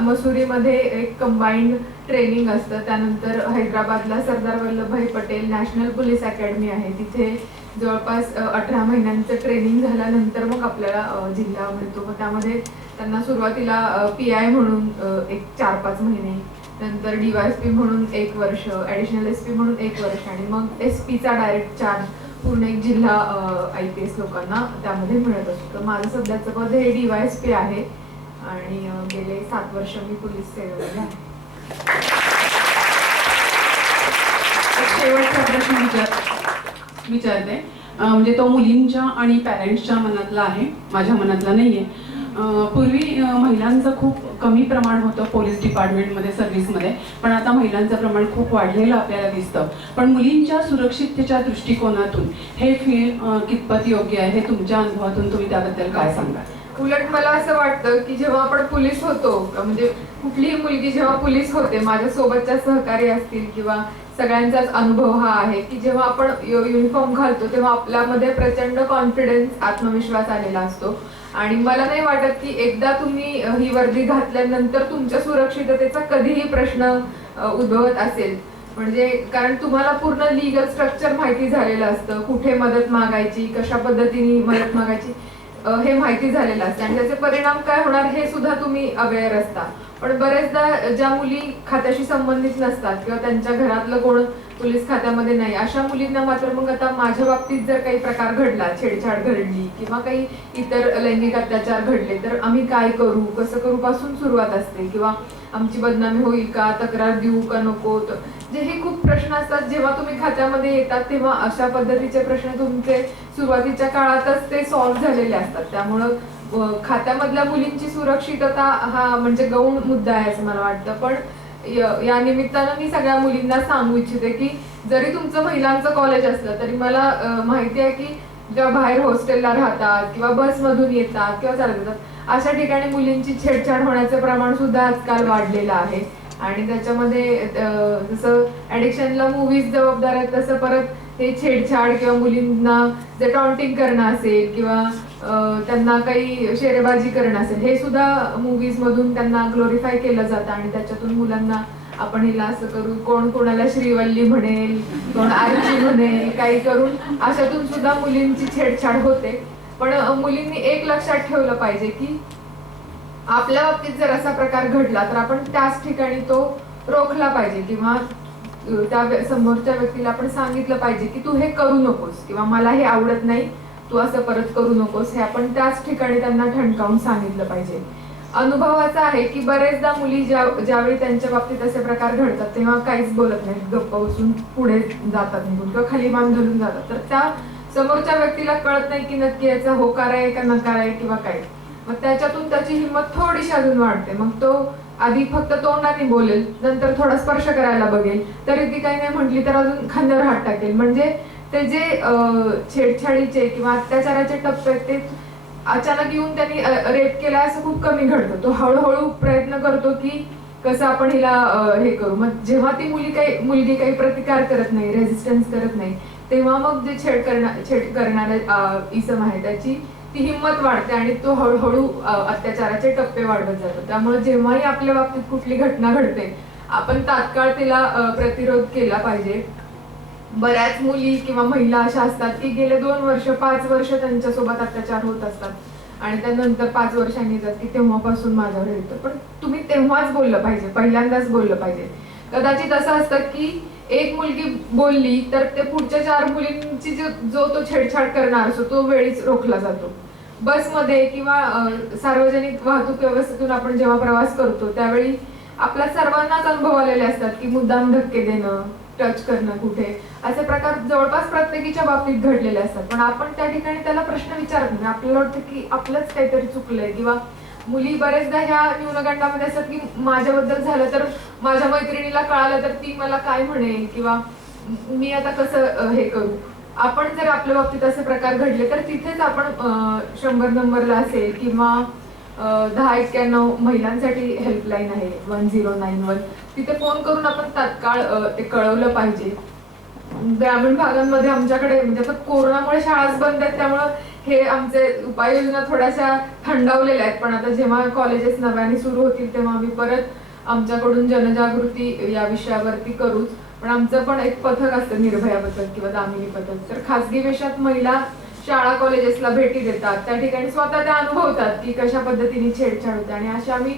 मसुरीमध्ये एक कंबाईंड ट्रेनिंग असतं. त्यानंतर हैदराबादला Sardar Vallabhbhai Patel national police academy आहे, तिथे जवळपास 18 महिन्यांचं ट्रेनिंग झाल्यानंतर मग आपल्याला जिल्हा मिळतो. मग त्यामध्ये त्यांना सुरुवातीला PI म्हणून एक 4-5 महिने, नंतर DYSP म्हणून 1 वर्ष, ॲडिशनल SP म्हणून 1 वर्ष आणि मग SPचा डायरेक्ट चार्ज पूर्ण एक जिल्हा IPS लोकांना त्यामध्ये मिळत असतो. तर माझं सध्याचं पद हे DYSP आहे आणि गेले 7 वर्ष मी पोलीस सेवेमध्ये आहे. शेवटचा प्रश्न विचारते, म्हणजे तो मुलींच्या आणि पॅरेंट्सच्या मनातला आहे, माझ्या मनातला नाहीये. पूर्वी महिलांचं खूप कमी प्रमाण होतं पोलीस डिपार्टमेंटमध्ये, सर्व्हिसमध्ये, पण आता महिलांचं प्रमाण खूप वाढलेलं आपल्याला दिसतं. पण मुलींच्या सुरक्षिततेच्या दृष्टिकोनातून हे फील्ड कितपत योग्य आहे, तुमच्या अनुभवातून तुम्ही त्याबद्दल काय सांगा? उलट मला असं वाटतं की जेव्हा आपण पोलीस होतो, म्हणजे कुठलीही मुलगी जेव्हा पोलीस होते, माझ्या सोबतच्या सहकारी असतील किंवा सगळ्यांचाच अनुभव हा आहे की जेव्हा आपण युनिफॉर्म घालतो तेव्हा आपल्यामध्ये प्रचंड कॉन्फिडन्स, आत्मविश्वास आलेला असतो आणि मला नाही वाटत की एकदा तुम्ही ही वर्दी घातल्यानंतर तुमच्या सुरक्षिततेचा कधीही प्रश्न उद्भवत असेल. म्हणजे कारण तुम्हाला पूर्ण लीगल स्ट्रक्चर माहिती झालेलं असतं, कुठे मदत मागायची, कशा पद्धतीने मदत मागायची हे माहिती झालेलं असतं आणि त्याचे परिणाम काय होणार हे सुद्धा तुम्ही अवेअर असता. पण बरेचदा ज्या मुली खात्याशी संबंधित नसतात किंवा त्यांच्या घरातलं कोण पोलीस खात्यामध्ये नाही, अशा मुलींना मात्र मग आता माझ्या बाबतीत जर काही प्रकार घडला, छेडछाड घडली किंवा काही इतर लैंगिक अत्याचार घडले तर आम्ही काय करू, कसं करू पासून सुरुवात असते किंवा आमची बदनामी होईल का, तक्रार देऊ का नको, जे हे खूप प्रश्न असतात. जेव्हा तुम्ही खात्यामध्ये येतात तेव्हा अशा पद्धतीचे प्रश्न तुमचे सुरुवातीच्या काळातच ते सॉल्व्ह झालेले असतात. त्यामुळं खात्यामधल्या मुलींची सुरक्षितता हा म्हणजे गौण मुद्दा आहे असं मला वाटतं. पण या निमित्तानं मी सगळ्या मुलींना सांगू इच्छिते की जरी तुमचं महिलांचं कॉलेज असलं तरी मला माहिती आहे की जेव्हा बाहेर हॉस्टेलला राहतात किंवा बसमधून येतात किंवा चालत येतात अशा ठिकाणी मुलींची छेडछाड होण्याचं प्रमाण सुद्धा आजकाल वाढलेलं आहे आणि त्याच्यामध्ये जसं ॲडिक्शनला मूवीज जबाबदार आहेत तसं परत हे छेडछाड किंवा मुलींना जे टॉन्टिंग करणं असेल किंवा त्यांना काही शेरेबाजी करणं असेल हे सुद्धा मूवीजमधून त्यांना ग्लोरिफाय केलं जातं आणि त्याच्यातून मुलांना आपण हिला असं करू, कोण कोणाला श्रीवल्ली म्हणेल, कोण आरची म्हणेल, काही करून अशातून सुद्धा मुलींची छेडछाड होते. पण मुलींनी एक लक्षात ठेवलं पाहिजे की आपल्या बाबतीत जर असा प्रकार घडला तर आपण त्याच ठिकाणी तो रोखला पाहिजे किंवा त्या समोरच्या व्यक्तीला आपण सांगितलं पाहिजे की तू हे करू नकोस किंवा मला हे आवडत नाही, तू असं परत करू नकोस, हे आपण त्याच ठिकाणी त्यांना ठणकावून सांगितलं पाहिजे. अनुभवाचा आहे की बरेचदा मुली ज्यावेळी त्यांच्या बाबतीत असे प्रकार घडतात तेव्हा काहीच बोलत नाहीत, गप्प बसून पुढे जातात निघून किंवा खाली मान घालून जातात. तर त्या समोरच्या व्यक्तीला कळत नाही की नक्की याचा होकार आहे का नकार आहे किंवा काय. मग त्याच्यातून त्याची हिंमत थोडीशी अजून वाढते. मग तो आधी फक्त तोंडाने बोलेल, नंतर थोडा स्पर्श करायला बघेल, तरी ती काही नाही म्हटली तर अजून खांद्यावर हात टाकेल. म्हणजे ते जे छेडछाडीचे किंवा अत्याचाराचे टप्पे ते अचानक येऊन त्यांनी रेप केला असं खूप कमी घडतं. तो हळूहळू प्रयत्न करतो की कसं आपण हिला हे करू. मग जेव्हा ती मुलगी काही प्रतिकार करत नाही, रेझिस्टन्स करत नाही, तेव्हा मग जे छेड करणारे इसम आहे त्याची ती हिंमत वाढते आणि तो हळूहळू अत्याचाराचे टप्पे वाढवत जातो. त्यामुळे जेव्हाही आपल्या बाबतीत कुठली घटना घडते आपण तात्काळ तिला प्रतिरोध केला पाहिजे. बऱ्याच मुली किंवा महिला अशा असतात की गेले 2 वर्ष 5 वर्ष त्यांच्यासोबत अत्याचार होत असतात आणि त्यानंतर 5 वर्षांनी येतात की तेव्हापासून माझ्यावर येतं. पण तुम्ही तेव्हाच बोललं पाहिजे, पहिल्यांदाच बोललं पाहिजे. कदाचित असं असतं की एक मुलगी बोलली तर ते पुढच्या 4 मुलींची जो तो छेडछाड करणार असतो तो वेळीच रोखला जातो. बसमध्ये किंवा सार्वजनिक वाहतूक व्यवस्थेतून आपण जेव्हा प्रवास करतो त्यावेळी आपल्या सर्वांनाच अनुभव आलेले असतात की मुद्दाम धक्के देणं, टच करणं कुठे, असे प्रकार जवळपास प्रत्येकीच्या बाबतीत घडलेले असतात. पण आपण त्या ठिकाणी त्याला प्रश्न विचारत नाही. आपल्याला वाटतं की आपलंच काहीतरी चुकलंय किंवा मुली बरेचदा ह्या न्यूनगंडामध्ये असतात की माझ्याबद्दल झालं तर माझ्या मैत्रिणीला कळालं तर ती मला काय म्हणेल किंवा मी आता कसं हे करू. आपण जर आपल्या बाबतीत असे प्रकार घडले तर तिथेच आपण 100 नंबरला असेल किंवा 1091 महिलांसाठी हेल्पलाईन आहे 1091, तिथे फोन करून आपण तात्काळ ते कळवलं पाहिजे. ग्रामीण भागांमध्ये आमच्याकडे म्हणजे आता कोरोनामुळे शाळाच बंद आहेत त्यामुळं हे आमचे उपाययोजना थोड्याशा थंडावलेल्या आहेत. पण आता जेव्हा कॉलेजेस नव्याने सुरू होतील तेव्हा आम्ही परत आमच्याकडून जनजागृती या विषयावरती करूच. पण आमचं पण एक पथक असतं, निर्भया पथक किंवा दामिनी पथक. तर खासगी वेशात महिला शाळा कॉलेजेसला भेटी देतात, त्या ठिकाणी स्वतः त्या अनुभवतात की कशा पद्धतीने छेडछाड होते आणि अशा आम्ही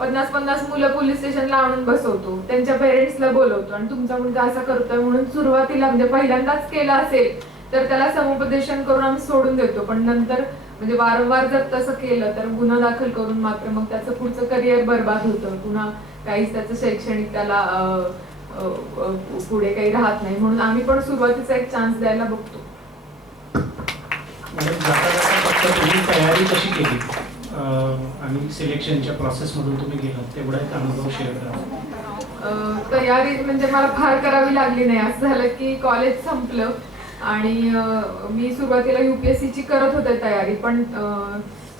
50-50 मुलं पोलीस स्टेशनला आणून बसवतो, त्यांच्या पेरेंट्सला बोलवतो आणि तुमचा मुलगा असा करतोय म्हणून सुरुवातीला म्हणजे पहिल्यांदाच केला असेल तर त्याला समुपदेशन करून आम्ही सोडून देतो. पण नंतर म्हणजे वारंवार जर तसं केलं तर गुन्हा दाखल करून मात्र मग त्याचं पुढचं करिअर बर्बाद होतं, पुन्हा काहीच त्याचं शैक्षणिक त्याला पुढे काही राहत नाही. म्हणून आम्ही पण सुरुवातीचा एक चान्स द्यायला बघतो. तुम्ही तयारी कशी केली आणि सिलेक्शनच्या प्रोसेसमधून तुम्ही गेलात तेवढा एक अनुभव शेअर करा. तयारी म्हणजे मला फार करावी लागली नाही. असं झालं की कॉलेज संपलं आणि मी सुरुवातीला UPSCची करत होते तयारी, पण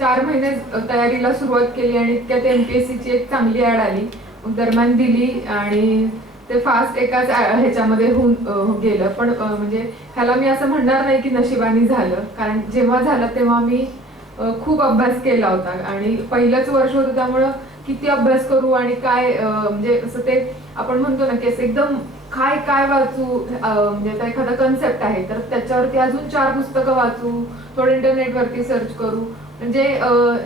4 महिने तयारीला सुरुवात केली आणि त्यात MPSCची एक चांगली ॲड आली, मग दरम्यान दिली आणि ते फास्ट एकाच ह्याच्यामध्ये होऊन गेलं. पण म्हणजे ह्याला मी असं म्हणणार नाही की नशिबाने झालं, कारण जेव्हा झालं तेव्हा मी खूप अभ्यास केला होता आणि पहिलंच वर्ष होतं त्यामुळं किती अभ्यास करू आणि काय म्हणजे असं ते आपण म्हणतो ना की असं एकदम काय वाचू, म्हणजे आता एखादा कन्सेप्ट आहे तर त्याच्यावरती अजून 4 पुस्तकं वाचू, थोडं इंटरनेटवरती सर्च करू. म्हणजे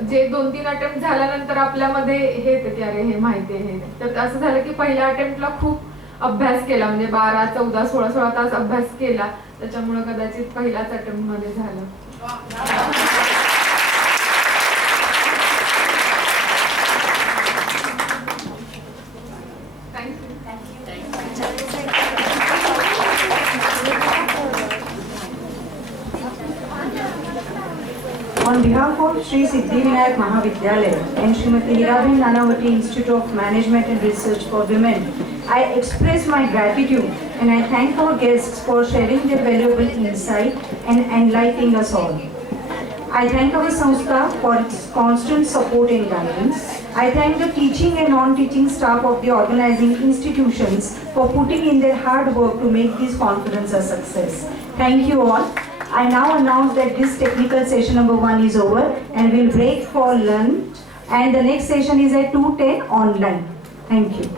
जे 2-3 अटेम्प्ट झाल्यानंतर आपल्यामध्ये हे येते की अरे हे माहिती आहे हे. तर असं झालं की पहिल्या अटेम्प्टला खूप अभ्यास केला, म्हणजे 12, 14, 16 तास अभ्यास केला, त्याच्यामुळे कदाचित पहिल्याच अटेम्प्ट मध्ये झालं. On behalf of Sri Siddhivinayak Mahavidyalaya and Srimati Hirabhen Nanavati Institute of Management and Research for Women, I express my gratitude and I thank our guests for sharing their valuable insight and enlightening us all. I thank our Sanstha for its constant support and guidance. I thank the teaching and non-teaching staff of the organizing institutions for putting in their hard work to make this conference a success. Thank you all. I now announce that this technical session number 1 is over and we'll break for lunch, and the next session is at 2:10 online. Thank you.